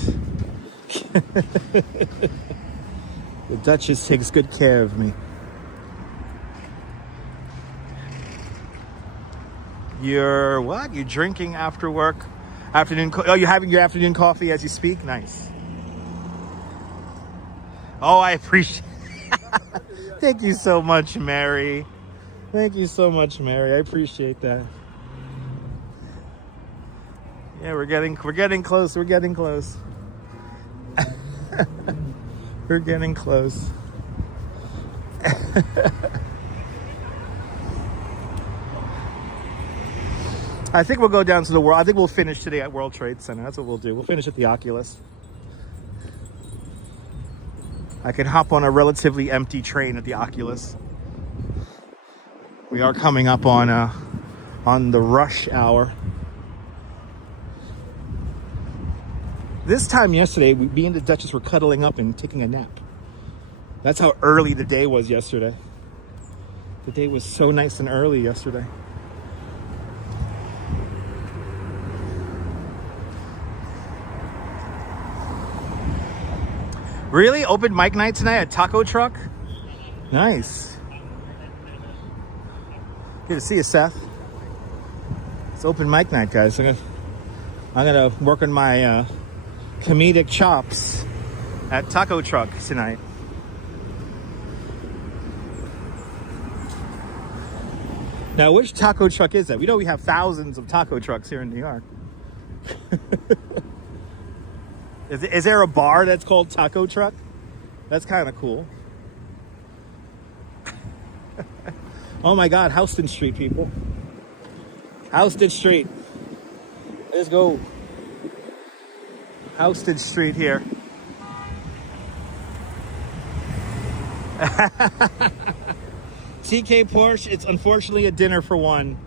The Duchess takes good care of me. You're what? You're drinking after work? You're having your afternoon coffee as you speak? Nice. Oh, I appreciate Thank you so much, Mary. Thank you so much, Mary. I appreciate that. Yeah, we're getting close. We're getting close. We're getting close. I think we'll go down to the World. I think we'll finish today at World Trade Center. That's what we'll do. We'll finish at the Oculus. I could hop on a relatively empty train at the Oculus. We are coming up on the rush hour. This time yesterday, me and the Duchess were cuddling up and taking a nap. That's how early the day was yesterday. The day was so nice and early yesterday. Really? Open mic night tonight at Taco Truck? Nice. Good to see you, Seth. It's open mic night, guys. I'm gonna work on my comedic chops at Taco Truck tonight. Now, which taco truck is that? We know we have thousands of taco trucks here in New York. Is there a bar that's called Taco Truck? That's kind of cool. Oh my God, Houston Street, people. Houston Street. Let's go. Houston Street here. TK Porsche, it's unfortunately a dinner for one.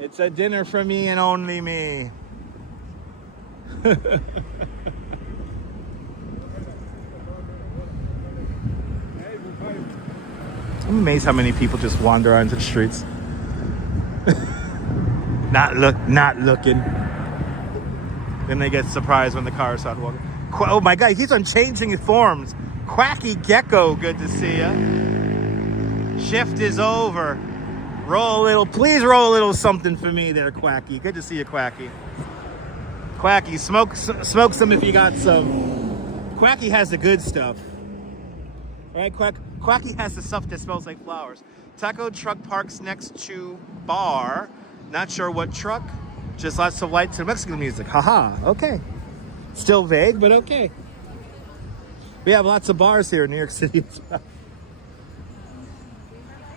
It's a dinner for me and only me. I'm amazed how many people just wander onto the streets. Not looking. Then they get surprised when the cars start walking. Oh my God, he keeps on changing his forms. Quacky Gecko, good to see ya. Shift is over. Please roll a little something for me there, Quacky. Good to see you, Quacky. Quacky, smoke some if you got some. Quacky has the good stuff. All right, Quacky has the stuff that smells like flowers. Taco truck parks next to bar. Not sure what truck. Just lots of lights and Mexican music. Haha, okay. Still vague, but okay. We have lots of bars here in New York City as well.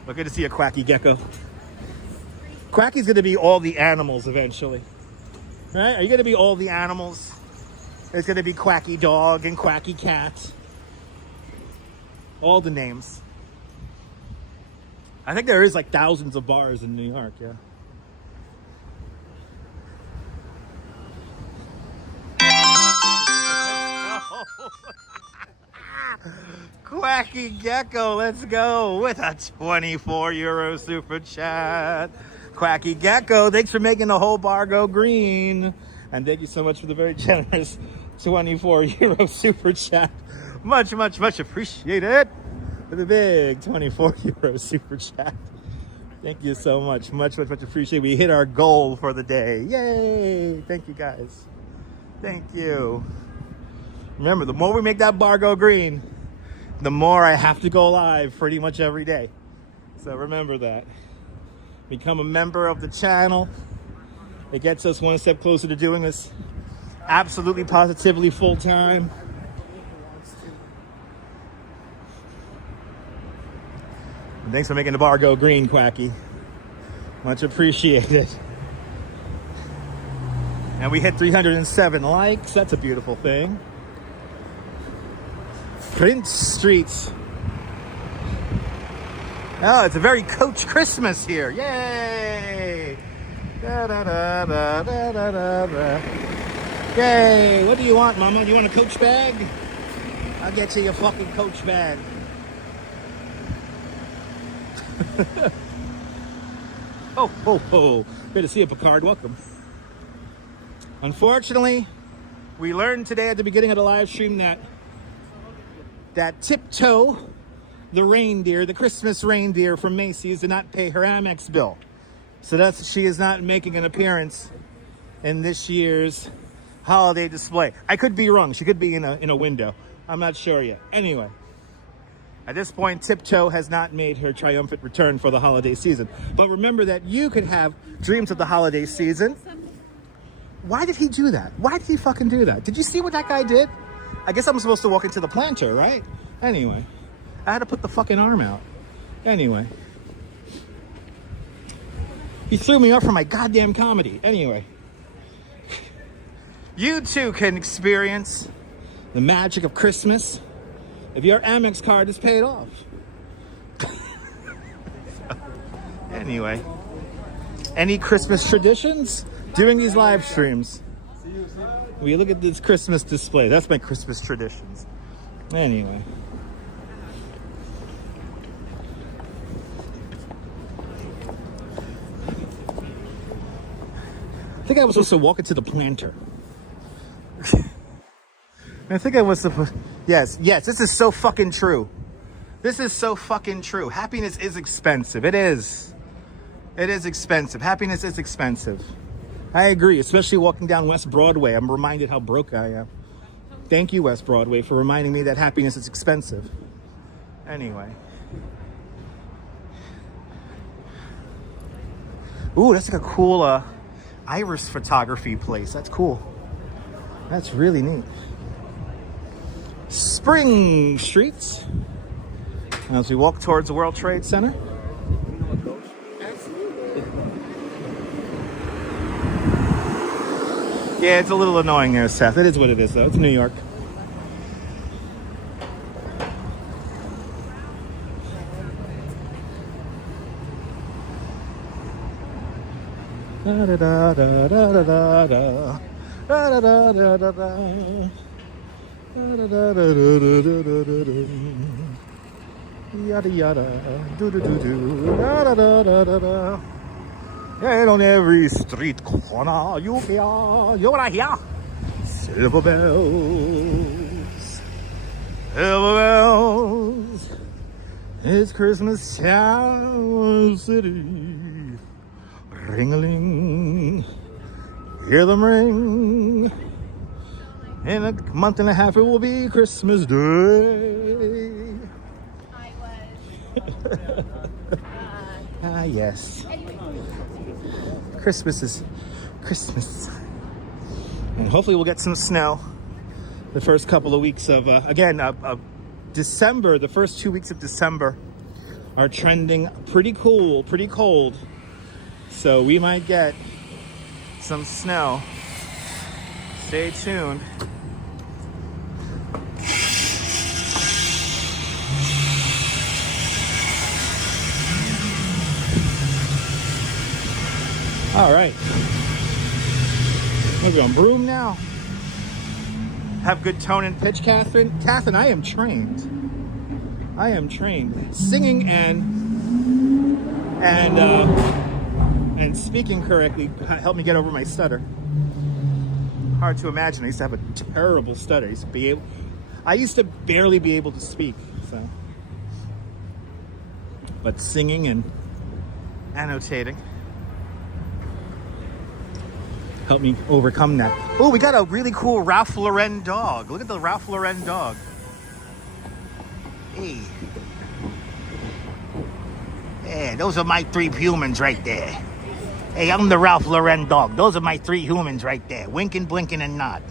Well, good to see a Quacky Gecko. Quacky's going to be all the animals eventually. Right? Are you going to be all the animals? There's going to be Quacky Dog and Quacky Cat. All the names. I think there is like thousands of bars in New York, yeah. Quacky Gecko, let's go with a 24 euro super chat. Quacky Gecko, thanks for making the whole bar go green. And thank you so much for the very generous 24 euro super chat. Much appreciated. For the big 24 euro super chat. Thank you so much. Much appreciated. We hit our goal for the day. Yay! Thank you guys. Thank you. Remember, the more we make that bar go green, the more I have to go live pretty much every day. So remember that. Become a member of the channel. It gets us one step closer to doing this absolutely positively full time. And thanks for making the bar go green, Quacky. Much appreciated. And we hit 307 likes. That's a beautiful thing. Prince Street. Oh, it's a very Coach Christmas here. Yay! Da, da, da, da, da, da, da. Yay! What do you want, Mama? Do you want a Coach bag? I'll get you your fucking Coach bag. Oh. Good to see you, Picard. Welcome. Unfortunately, we learned today at the beginning of the live stream that Tiptoe, the reindeer, the Christmas reindeer from Macy's, did not pay her Amex bill. So she is not making an appearance in this year's holiday display. I could be wrong. She could be in a window. I'm not sure yet. Anyway, at this point, Tiptoe has not made her triumphant return for the holiday season. But remember that you could have dreams of the holiday season. Why did he do that? Why did he fucking do that? Did you see what that guy did? I guess I'm supposed to walk into the planter, right? Anyway, I had to put the fucking arm out. Anyway. He threw me off for my goddamn comedy. Anyway. You too can experience the magic of Christmas if your Amex card is paid off. Anyway. Any Christmas traditions during these live streams? We look at this Christmas display. That's my Christmas traditions. Anyway. I think I was supposed to walk into the planter. I think I was supposed... Yes, this is so fucking true. This is so fucking true. Happiness is expensive. It is. It is expensive. Happiness is expensive. I agree, especially walking down West Broadway. I'm reminded how broke I am. Thank you, West Broadway, for reminding me that happiness is expensive. Anyway. Ooh, that's like a cool iris photography place. That's cool. That's really neat. Spring Streets. As we walk towards the World Trade Center. Yeah, it's a little annoying there, Seth. It is what it is, though. It's New York. Da da da da da da da da da da da da da. Yada yada, do do do do, da da da da da da. And on every street corner you hear what I hear? Silver bells, silver bells. It's Christmas time city. Ring-a-ling, hear them ring. In a month and a half, it will be Christmas Day. I was. Ah, yes. Christmas is Christmas. And hopefully we'll get some snow the first couple of weeks of, December. The first 2 weeks of December are trending pretty cool, pretty cold. So we might get some snow. Stay tuned. All right. We're going broom now. Have good tone and pitch, Catherine. Catherine, I am trained. I am trained. Singing and speaking correctly helped me get over my stutter. Hard to imagine. I used to have a terrible stutter. I used to barely be able to speak. So, but singing and annotating helped me overcome that. Oh, we got a really cool Ralph Lauren dog. Look at the Ralph Lauren dog. Hey. Yeah, those are my 3 humans right there. Hey, I'm the Ralph Lauren dog. Those are my 3 humans right there. Winking, blinking, and nod.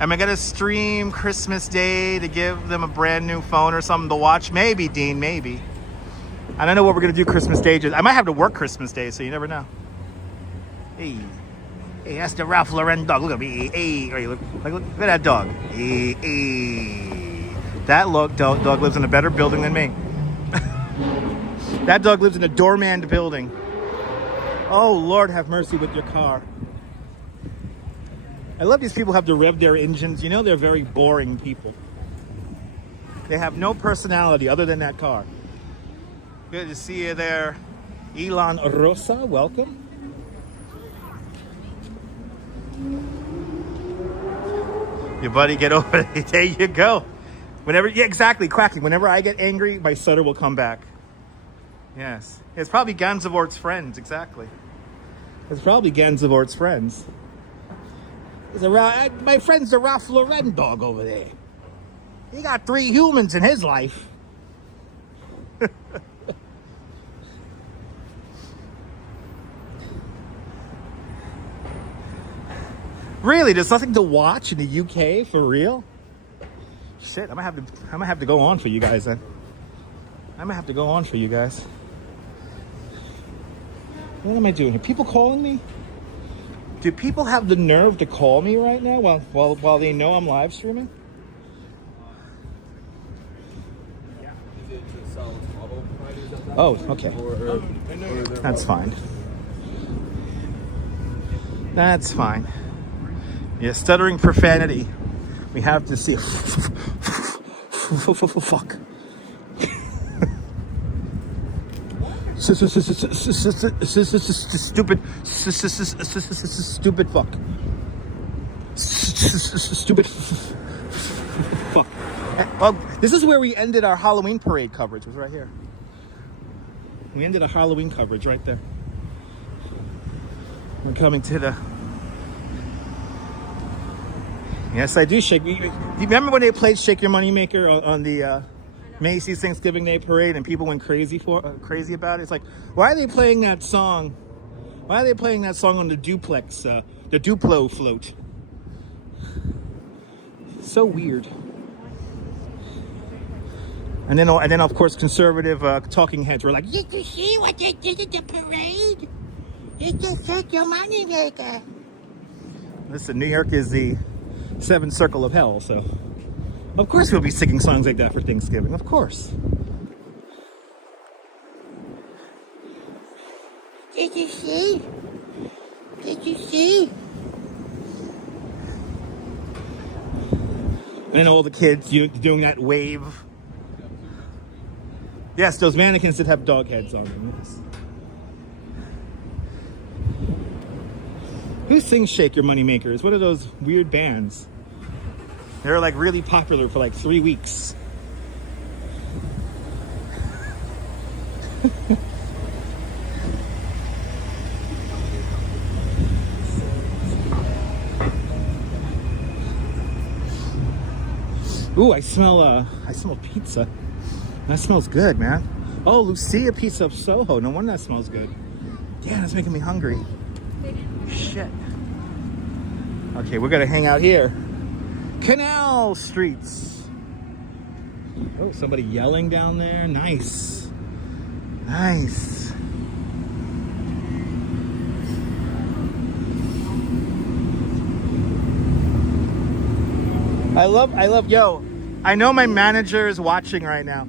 Am I gonna stream Christmas Day to give them a brand new phone or something to watch? Maybe, Dean, maybe. I don't know what we're gonna do Christmas Day. I might have to work Christmas Day, so you never know. Hey, hey, that's the Ralph Lauren dog. Look at me. Hey, look at that dog. Hey. That dog lives in a better building than me. That dog lives in a doormanned building. Oh, Lord, have mercy with your car. I love these people who have to rev their engines. You know, they're very boring people. They have no personality other than that car. Good to see you there. Elon Rosa, welcome. Your buddy, get over it. There you go. Yeah, exactly, quacking. Whenever I get angry, my stutter will come back. Yes. It's probably Gansevort's friends, exactly. It's probably Gansevort's friends. My friend's the Ralph Lauren dog over there. He got 3 humans in his life. Really? There's nothing to watch in the UK for real? Shit, I'm gonna have to go on for you guys then. I'm gonna have to go on for you guys. What am I doing here? People calling me? Do people have the nerve to call me right now while they know I'm live streaming? Oh, okay. That's fine. That's fine. Yeah, stuttering profanity. We have to see. Fuck. Stupid fuck. Stupid fuck. Well, this is where we ended our Halloween parade coverage. Was right here. We ended our Halloween coverage right there. We're coming to the... Yes, I do shake. You remember when they played "Shake Your Moneymaker" on the Macy's Thanksgiving Day Parade, and people went crazy about it? It's like, why are they playing that song? Why are they playing that song on the duplex, the Duplo float? So weird. And then of course, conservative talking heads were like, "Did you see what they did at the parade? It's just Shake Your Moneymaker." Listen, New York is the seventh circle of hell, so of course we'll be singing songs like that for Thanksgiving. Of course. Did you see? Did you see? And all the kids doing that wave. Yes, those mannequins did have dog heads on them. Yes. Who sings "Shake Your Moneymaker"? It's one of those weird bands. They're like really popular for like 3 weeks. Ooh, I smell pizza. That smells good, man. Oh, Lucia Pizza of Soho. No wonder that smells good. Damn, that's making me hungry. Shit. Okay, we're gonna hang out here. Canal Streets. Oh, somebody yelling down there. Nice. Nice. I love, yo, I know my manager is watching right now.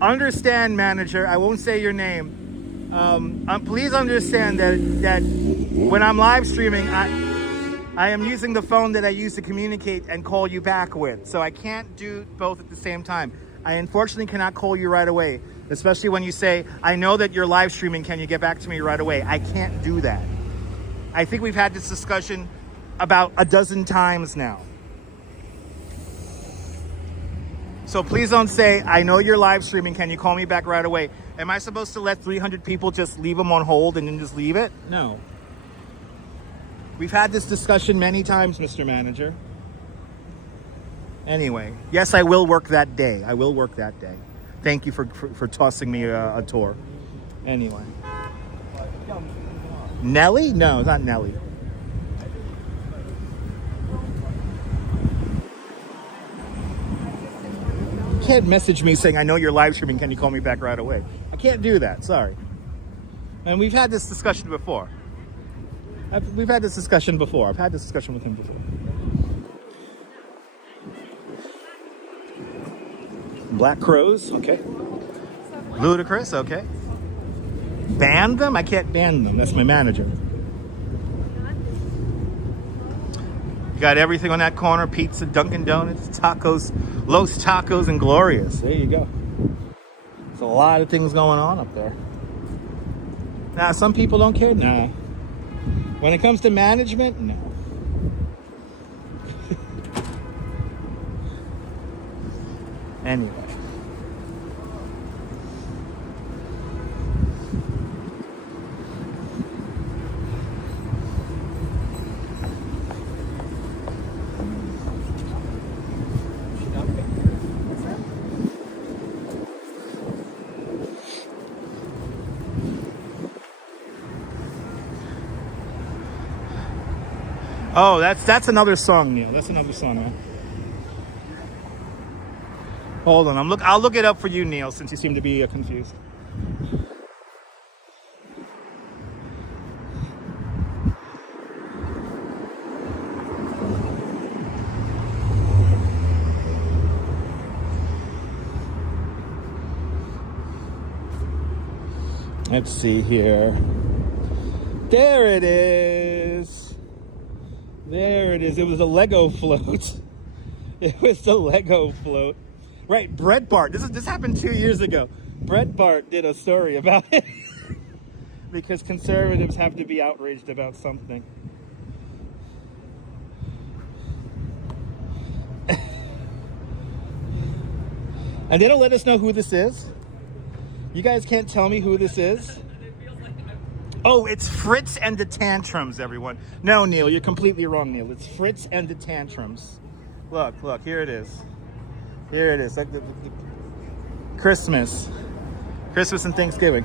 Understand, manager, I won't say your name. Please understand that when I'm live streaming, I am using the phone that I use to communicate and call you back with. So I can't do both at the same time. I unfortunately cannot call you right away, especially when you say, "I know that you're live streaming, can you get back to me right away?" I can't do that. I think we've had this discussion about a dozen times now. So please don't say, "I know you're live streaming, can you call me back right away?" Am I supposed to let 300 people just leave them on hold and then just leave it? No. We've had this discussion many times, Mr. Manager. Anyway, yes, I will work that day. I will work that day. Thank you for tossing me a tour. Anyway. Nelly? No, it's not Nelly. You can't message me saying, "I know you're live streaming, can you call me back right away?" I can't do that, sorry. And we've had this discussion before. We've had this discussion before. I've had this discussion with him before. Black Crows, okay. Ludicrous, okay. Ban them? I can't ban them. That's my manager. You got everything on that corner. Pizza, Dunkin' Donuts, tacos, Los Tacos, and Glorious. There you go. There's a lot of things going on up there. Now, some people don't care. Nah. When it comes to management, no. Anyway. Oh, that's another song, Neil. That's another song, man. Hold on, I'll look it up for you, Neil, since you seem to be confused. Let's see here. There it is. There it is. It was a Lego float. It was the Lego float. Right, Brett Bart. This happened 2 years ago. Brett Bart did a story about it. Because conservatives have to be outraged about something. And they don't let us know who this is. You guys can't tell me who this is. Oh, it's Fritz and the Tantrums, everyone. No, Neil, you're completely wrong, Neil. It's Fritz and the Tantrums. Look, here it is. Here it is. Like the Christmas and Thanksgiving.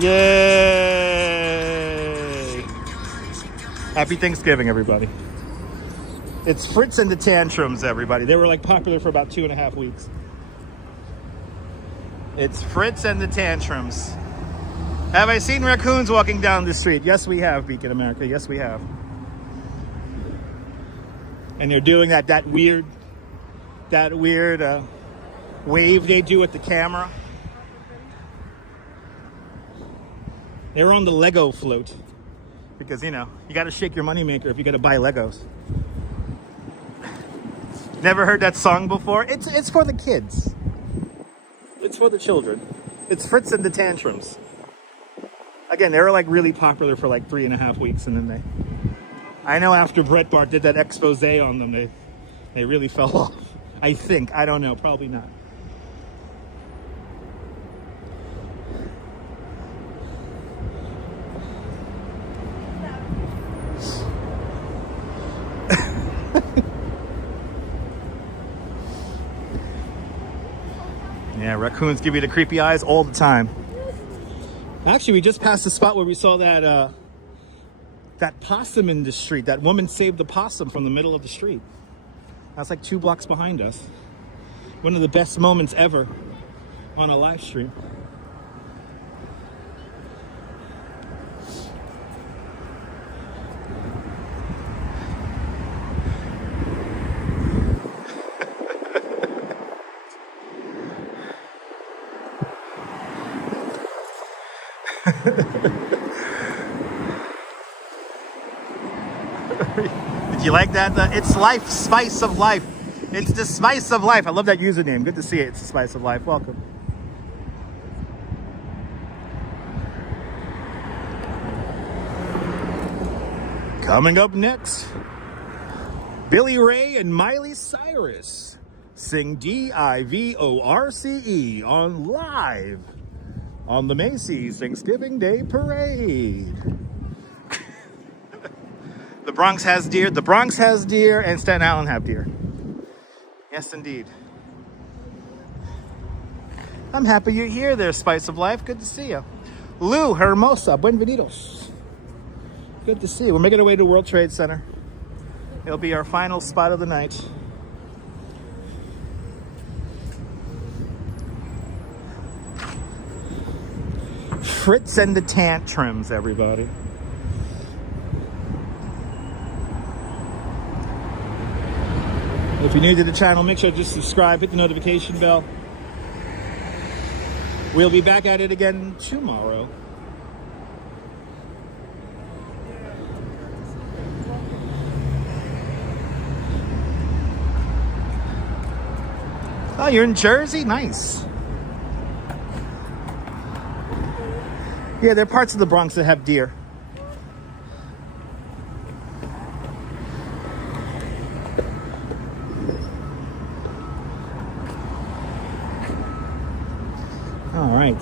Yay! Happy Thanksgiving, everybody. It's Fritz and the Tantrums, everybody. They were like popular for about 2.5 weeks. It's Fritz and the Tantrums. Have I seen raccoons walking down the street? Yes, we have, Beacon America. Yes, we have. And they're doing that weird wave they do with the camera. They were on the Lego float because, you know, you got to shake your moneymaker if you got to buy Legos. Never heard that song before? It's for the kids. It's for the children. It's Fritz and the Tantrums. Again, they were like really popular for like 3.5 weeks, and then I know after Bret Bart did that expose on them, they really fell off. I think. I don't know. Probably not. Yeah, raccoons give you the creepy eyes all the time. Actually, we just passed the spot where we saw that possum in the street. That woman saved the possum from the middle of the street. That's like 2 blocks behind us. One of the best moments ever on a live stream. Did you like that? It's life, spice of life. It's the spice of life. I love that username. Good to see it. It's the spice of life. Welcome. Coming up next, Billy Ray and Miley Cyrus sing DIVORCE on live on the Macy's Thanksgiving Day Parade. The Bronx has deer. The Bronx has deer, and Staten Island have deer. Yes, indeed. I'm happy you're here there, Spice of Life. Good to see you. Lou Hermosa, buenvenidos. Good to see you. We're making our way to World Trade Center. It'll be our final spot of the night. Fritz and the Tantrums, everybody. If you're new to the channel, make sure to just subscribe, hit the notification bell. We'll be back at it again tomorrow. Oh, you're in Jersey? Nice. Yeah, there are parts of the Bronx that have deer. All right.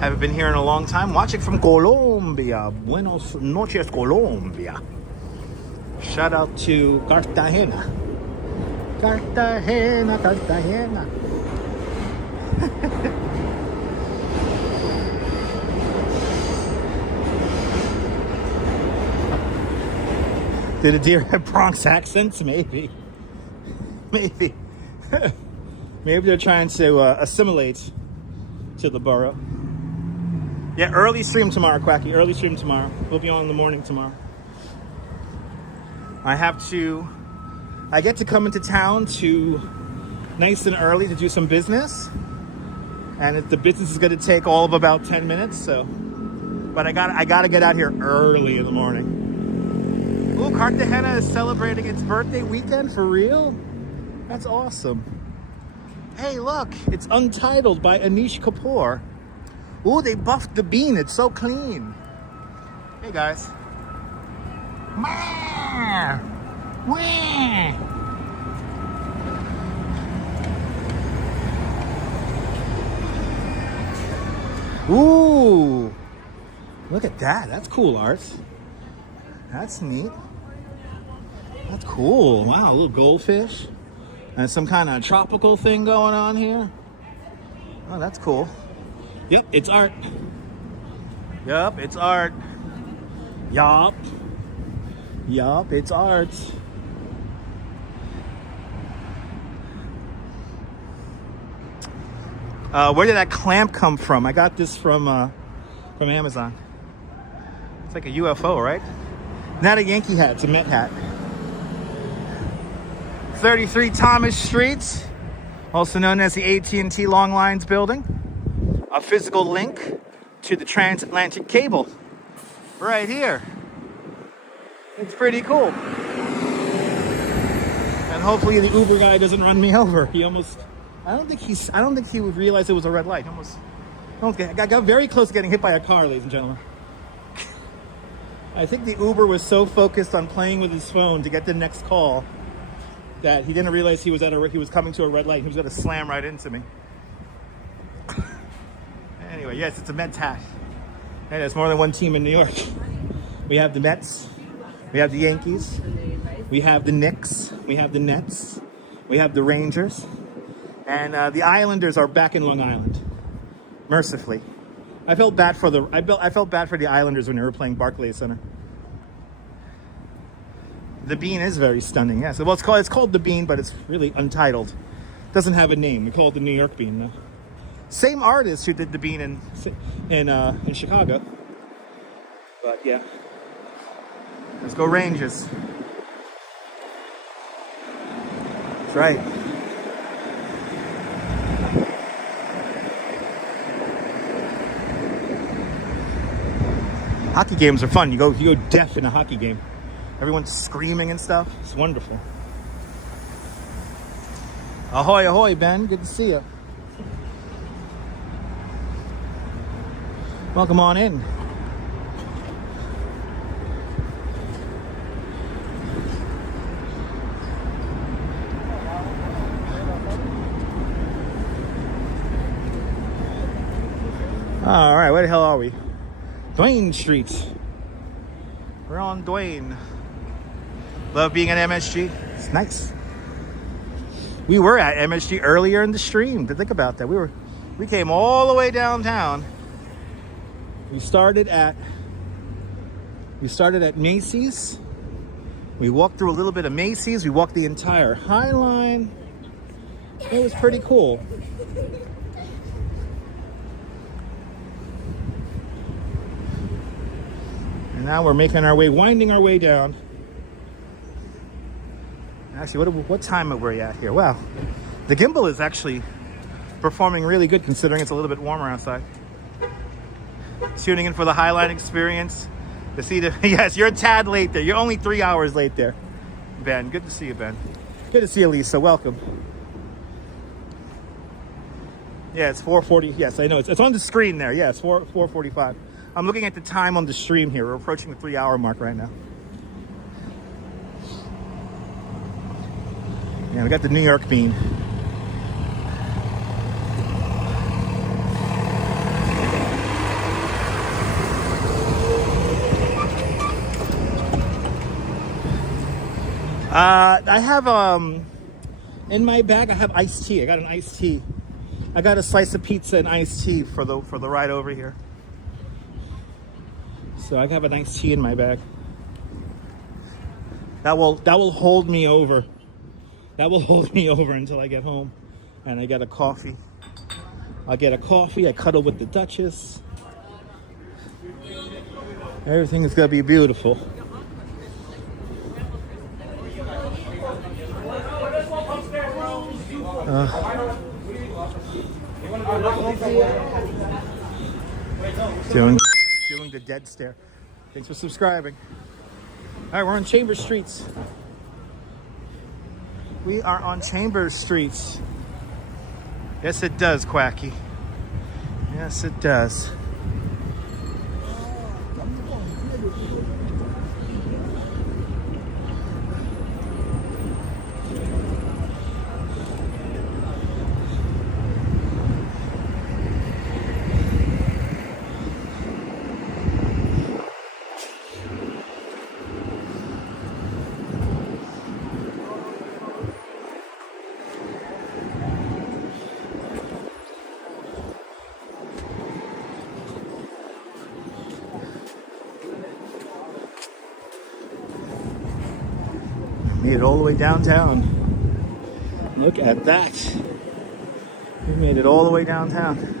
Haven't been here in a long time. Watching from Colombia. Buenos noches, Colombia. Shout out to Cartagena. Cartagena, Cartagena. Do the deer have Bronx accents? Maybe. Maybe. Maybe they're trying to assimilate to the borough. Yeah, early stream tomorrow, Quacky. Early stream tomorrow. We'll be on in the morning tomorrow. I get to come into town nice and early to do some business. And the business is going to take all of about 10 minutes, so. But I gotta get out here early in the morning. Ooh, Cartagena is celebrating its birthday weekend, for real? That's awesome. Hey, look, it's Untitled by Anish Kapoor. Ooh, they buffed the bean. It's so clean. Hey, guys. Wah! Wah! Ooh, look at that. That's cool art. That's neat. That's cool. Wow, a little goldfish. And some kind of tropical thing going on here. Oh, that's cool. Yep, it's art. Yup, it's art. Yup. Yup, it's art. Where did that clamp come from? I got this from Amazon. It's like a UFO, right? Not a Yankee hat, it's a Met hat. 33 Thomas Street, also known as the AT&T Long Lines building. A physical link to the transatlantic cable. Right here. It's pretty cool. And hopefully the Uber guy doesn't run me over. He almost... I don't think he would realize it was a red light. I got very close to getting hit by a car, ladies and gentlemen. I think the Uber was so focused on playing with his phone to get the next call that he didn't realize he was coming to a red light. He was going to slam right into me. Anyway, yes, it's a Mets hat. Hey, there's more than one team in New York. We have the Mets. We have the Yankees. We have the Knicks. We have the Nets. We have the Rangers. And the Islanders are back in Long Island, mercifully. I felt bad for the Islanders when they were playing Barclays Center. The bean is very stunning. Yes, well, it's called the bean, but it's really untitled. It doesn't have a name. We call it the New York bean. No? Same artist who did the bean in Chicago. But yeah, let's go Rangers. That's right. Hockey games are fun. You go deaf in a hockey game. Everyone's screaming and stuff. It's wonderful. Ahoy, ahoy, Ben. Good to see you. Welcome on in. All right, where the hell are we? Duane Street. We're on Duane. Love being at MSG. It's nice. We were at MSG earlier in the stream. To think about that, we came all the way downtown. We started at Macy's. We walked through a little bit of Macy's. We walked the entire Highline. It was pretty cool. And now we're winding our way down. Actually, what time are we at here? Wow, the Gimble is actually performing really good considering it's a little bit warmer outside. Tuning in for the Highline experience. To see yes, you're a tad late there. You're only 3 hours late there, Ben. Good to see you, Ben. Good to see you, Lisa. Welcome. Yeah, it's 4:40. Yes, I know. It's on the screen there. Yeah, it's 4:45. I'm looking at the time on the stream here. We're approaching the 3 hour mark right now. Yeah, we got the New York bean. I have in my bag I have iced tea. I got an iced tea. I got a slice of pizza and iced tea for the ride over here. So I have an iced tea in my bag. That will hold me over. That will hold me over until I get home and I get a coffee. I'll get a coffee. I cuddle with the Duchess. Everything is gonna be beautiful. Doing the dead stare. Thanks for subscribing. All right, we're on Chambers Streets. We are on Chambers Street. Yes, it does, Quacky. Yes, it does. Made it all the way downtown. Look at that. We made it all the way downtown.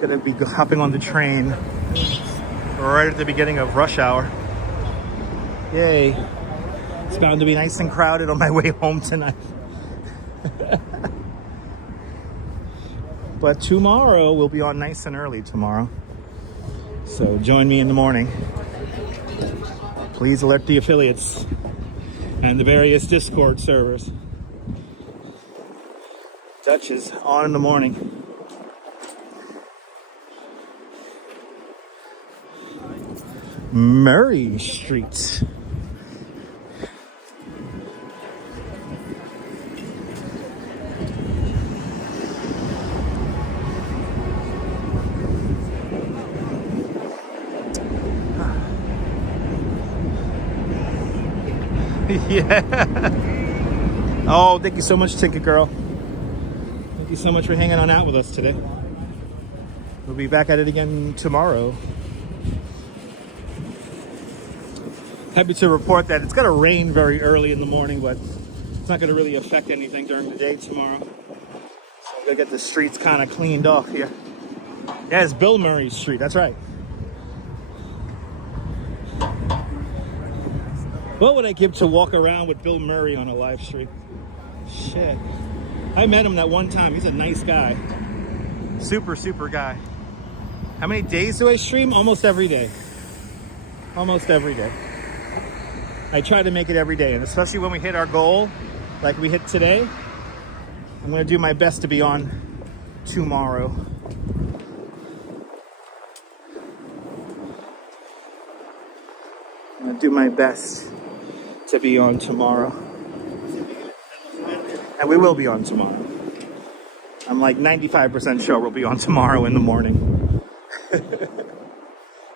Gonna be hopping on the train right at the beginning of rush hour. Yay. It's bound to be nice and crowded on my way home tonight. But tomorrow we'll be on nice and early tomorrow. So join me in the morning. Please alert the affiliates and the various Discord servers. Dutch is on in the morning. Murray Street. Yeah. Oh, thank you so much, Ticket Girl. Thank you so much for hanging on out with us today. We'll be back at it again tomorrow. Happy to report that it's going to rain very early in the morning, but it's not going to really affect anything during the day tomorrow. So I'm going to get the streets kind of cleaned off here. Yeah, it's Bill Murray Street. That's right. What would I give to walk around with Bill Murray on a live stream? Shit. I met him that one time. He's a nice guy. Super, super guy. How many days do I stream? Almost every day. Almost every day. I try to make it every day, and especially when we hit our goal, like we hit today, I'm going to do my best to be on tomorrow. I'm going to do my best to be on tomorrow. And we will be on tomorrow. I'm like 95% sure we'll be on tomorrow in the morning.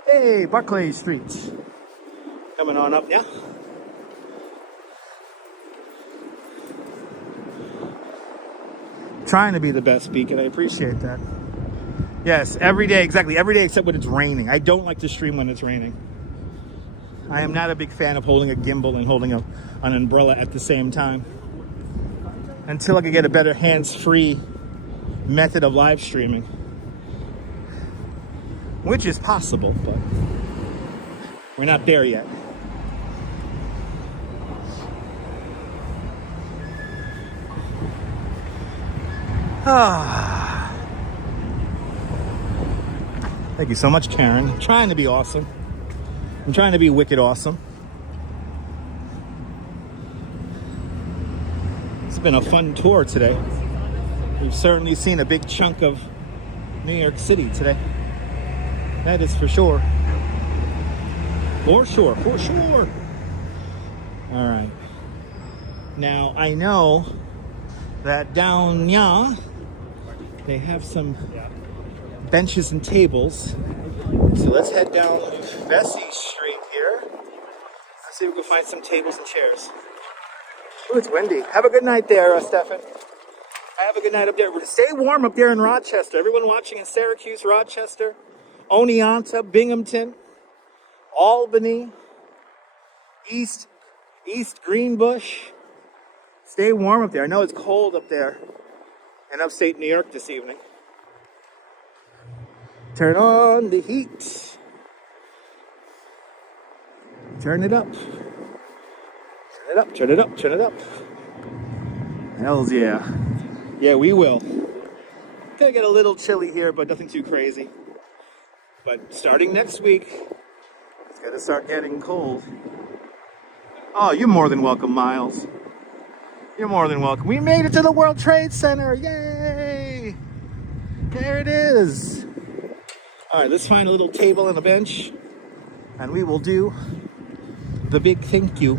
Hey, Barclay Street. Coming on up, yeah? Trying to be the best beacon. I appreciate that. Yes, every day, exactly. Every day except when it's raining. I don't like to stream when it's raining. I am not a big fan of holding a gimbal and holding an umbrella at the same time. Until I can get a better hands-free method of live streaming. Which is possible, but we're not there yet. Thank you so much, Karen. I'm trying to be awesome. I'm trying to be wicked awesome. It's been a fun tour today. We've certainly seen a big chunk of New York City today. That is for sure. For sure, for sure. All right. Now, I know that down here, they have some benches and tables. So let's head down Vesey Street here. Let's see if we can find some tables and chairs. Oh, it's windy. Have a good night there, Stefan. Have a good night up there. Stay warm up there in Rochester. Everyone watching in Syracuse, Rochester, Oneonta, Binghamton, Albany, East Greenbush. Stay warm up there. I know it's cold up there in upstate New York this evening. Turn on the heat. Turn it up. Turn it up, turn it up, turn it up. Hells yeah. Yeah, we will. Gonna get a little chilly here, but nothing too crazy. But starting next week, it's gonna start getting cold. Oh, you're more than welcome, Miles. You're more than welcome. We made it to the World Trade Center. Yay! There it is. All right, let's find a little table and a bench, and we will do the big thank you.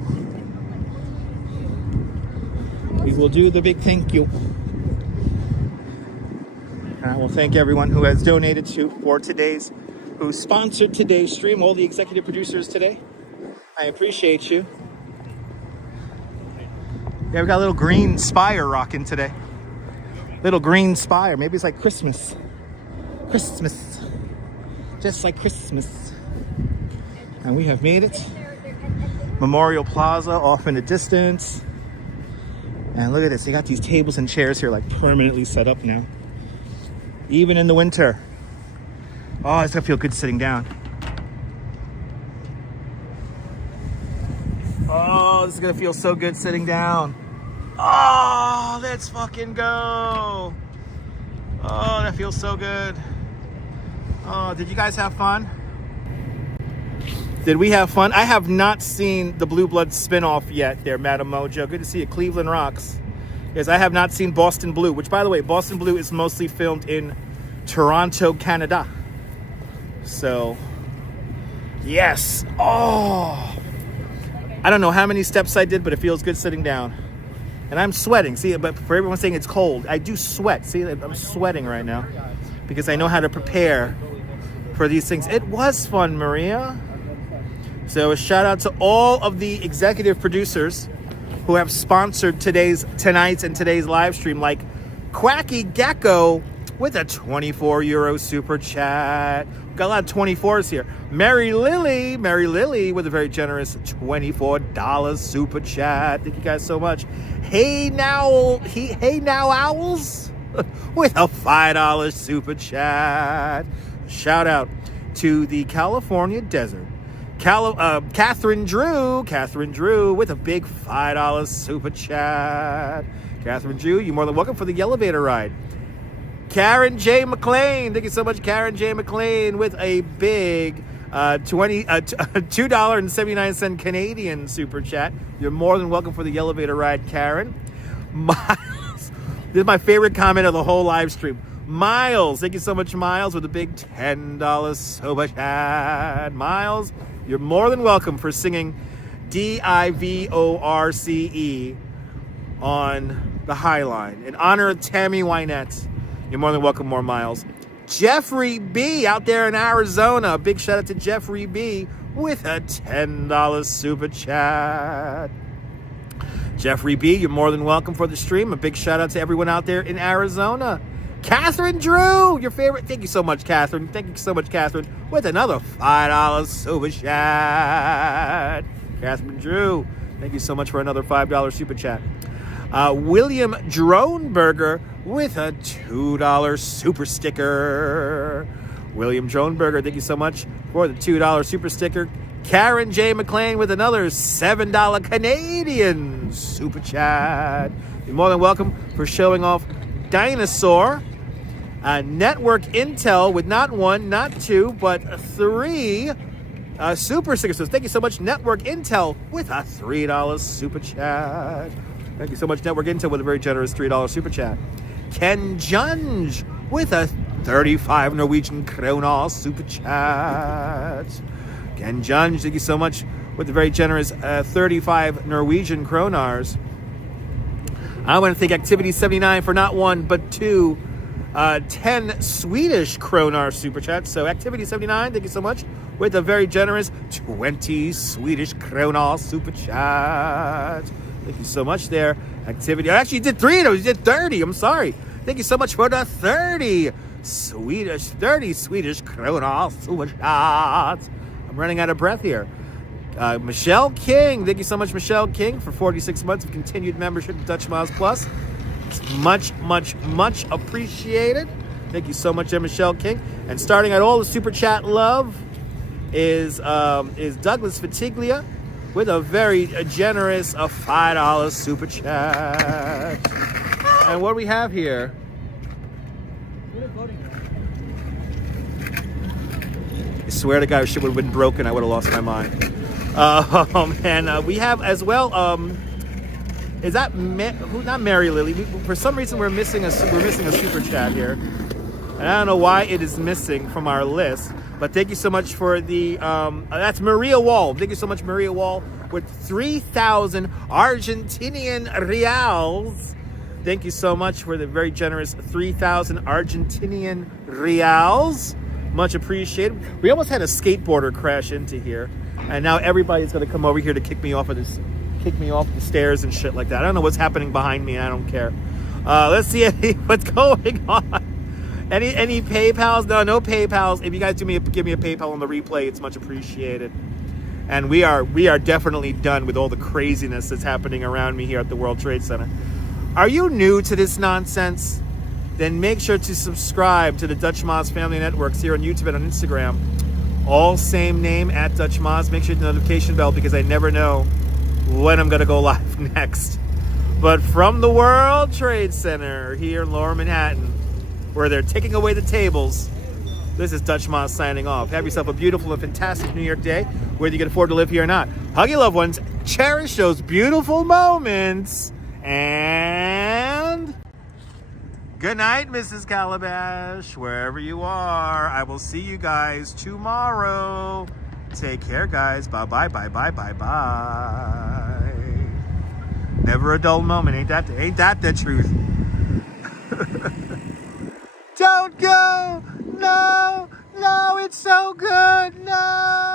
We will do the big thank you. And I will thank everyone who has donated who sponsored today's stream, all the executive producers today. I appreciate you. Yeah, we got a little green spire rocking today. Little green spire. Maybe it's like Christmas. Christmas. Just like Christmas. And we have made it. Memorial Plaza off in the distance. And look at this. They got these tables and chairs here like permanently set up now. Even in the winter. Oh, it's gonna feel good sitting down. Oh, this is gonna feel so good sitting down. Oh, let's fucking go. Oh, that feels so good. Oh, did you guys have fun? Did we have fun? I have not seen the Blue Blood spinoff yet there, Madam Mojo. Good to see you. Cleveland rocks. Yes, I have not seen Boston Blue, which, by the way, Boston Blue is mostly filmed in Toronto, Canada. So, yes. Oh. I don't know how many steps I did, but it feels good sitting down. And I'm sweating. See, but for everyone saying it's cold, I do sweat. See, I'm sweating right now because I know how to prepare for these things. It was fun, Maria. So a shout out to all of the executive producers who have sponsored tonight's and today's live stream, like Quacky Gecko with a €24 super chat. Got a lot of 24s here. Mary Lily with a very generous $24 super chat. Thank you guys so much. Hey now Owls with a $5 super chat. Shout out to the California Desert. Catherine Drew with a big $5 super chat. Catherine Drew, you're more than welcome for the elevator ride. Karen J. McLean, thank you so much, Karen J. McLean, with a big $2.79 Canadian super chat. You're more than welcome for the elevator ride, Karen. Miles, this is my favorite comment of the whole live stream. Miles, thank you so much, Miles, with a big $10 super chat. Miles, you're more than welcome for singing DIVORCE on the Highline in honor of Tammy Wynette. You're more than welcome, more Miles. Jeffrey B out there in Arizona. A big shout out to Jeffrey B with a $10 super chat. Jeffrey B, you're more than welcome for the stream. A big shout out to everyone out there in Arizona. Catherine Drew, your favorite. Thank you so much, Catherine. Thank you so much, Catherine, with another $5 super chat. Catherine Drew, thank you so much for another $5 super chat. William Droneberger with a $2 super sticker. William Droneberger, thank you so much for the $2 super sticker. Karen J. McLean with another $7 Canadian super chat. You're more than welcome for showing off Dinosaur. Network Intel with not one, not two, but 3 super stickers. So thank you so much, Network Intel, with a $3 super chat. Thank you so much, Network Intel, with a very generous $3 super chat. Ken Junge with a 35 Norwegian kroner super chat. Ken Junge, thank you so much with the very generous 35 Norwegian kroners. I want to thank Activity 79 for not one, but 2 10 Swedish kroner super chats. So Activity 79, thank you so much with a very generous 20 Swedish kroner super chat. Thank you so much there, Activity. I actually did 3 of those. You did 30. I'm sorry. Thank you so much for the 30 Swedish kroner super chat. I'm running out of breath here. Michelle King, thank you so much, Michelle King, for 46 months of continued membership to Dutch Miles Plus. It's much, much, much appreciated. Thank you so much, Michelle King. And starting at all the super chat love is Douglas Fatiglia with a very generous $5 super chat. And what do we have here? I swear to God, if shit would have been broken, I would have lost my mind. And we have as well. Is that not Mary Lily? For some reason, we're missing a super chat here, and I don't know why it is missing from our list. But thank you so much for the. That's Maria Wall. Thank you so much, Maria Wall, with 3,000 Argentinian reals. Thank you so much for the very generous 3,000 Argentinian reals. Much appreciated. We almost had a skateboarder crash into here, and now everybody's going to come over here to kick me off the stairs and shit like that. I don't know what's happening behind me, and I don't care. Let's see what's going on. Any PayPals? No PayPals. If you guys give me a PayPal on the replay, it's much appreciated. And we are definitely done with all the craziness that's happening around me here at the World Trade Center. Are you new to this nonsense? Then make sure to subscribe to the Dutch Moz Family Networks here on YouTube and on Instagram. All same name, at Dutch Moz. Make sure the notification bell, because I never know when I'm going to go live next. But from the World Trade Center here in Lower Manhattan, where they're taking away the tables, this is Dutch Moz signing off. Have yourself a beautiful and fantastic New York day, whether you can afford to live here or not. Hug your loved ones, cherish those beautiful moments, and good night, Mrs. Calabash, wherever you are. I will see you guys tomorrow. Take care, guys. Bye-bye, bye-bye, bye-bye. Never a dull moment. Ain't that the truth? Don't go! No! No, it's so good! No!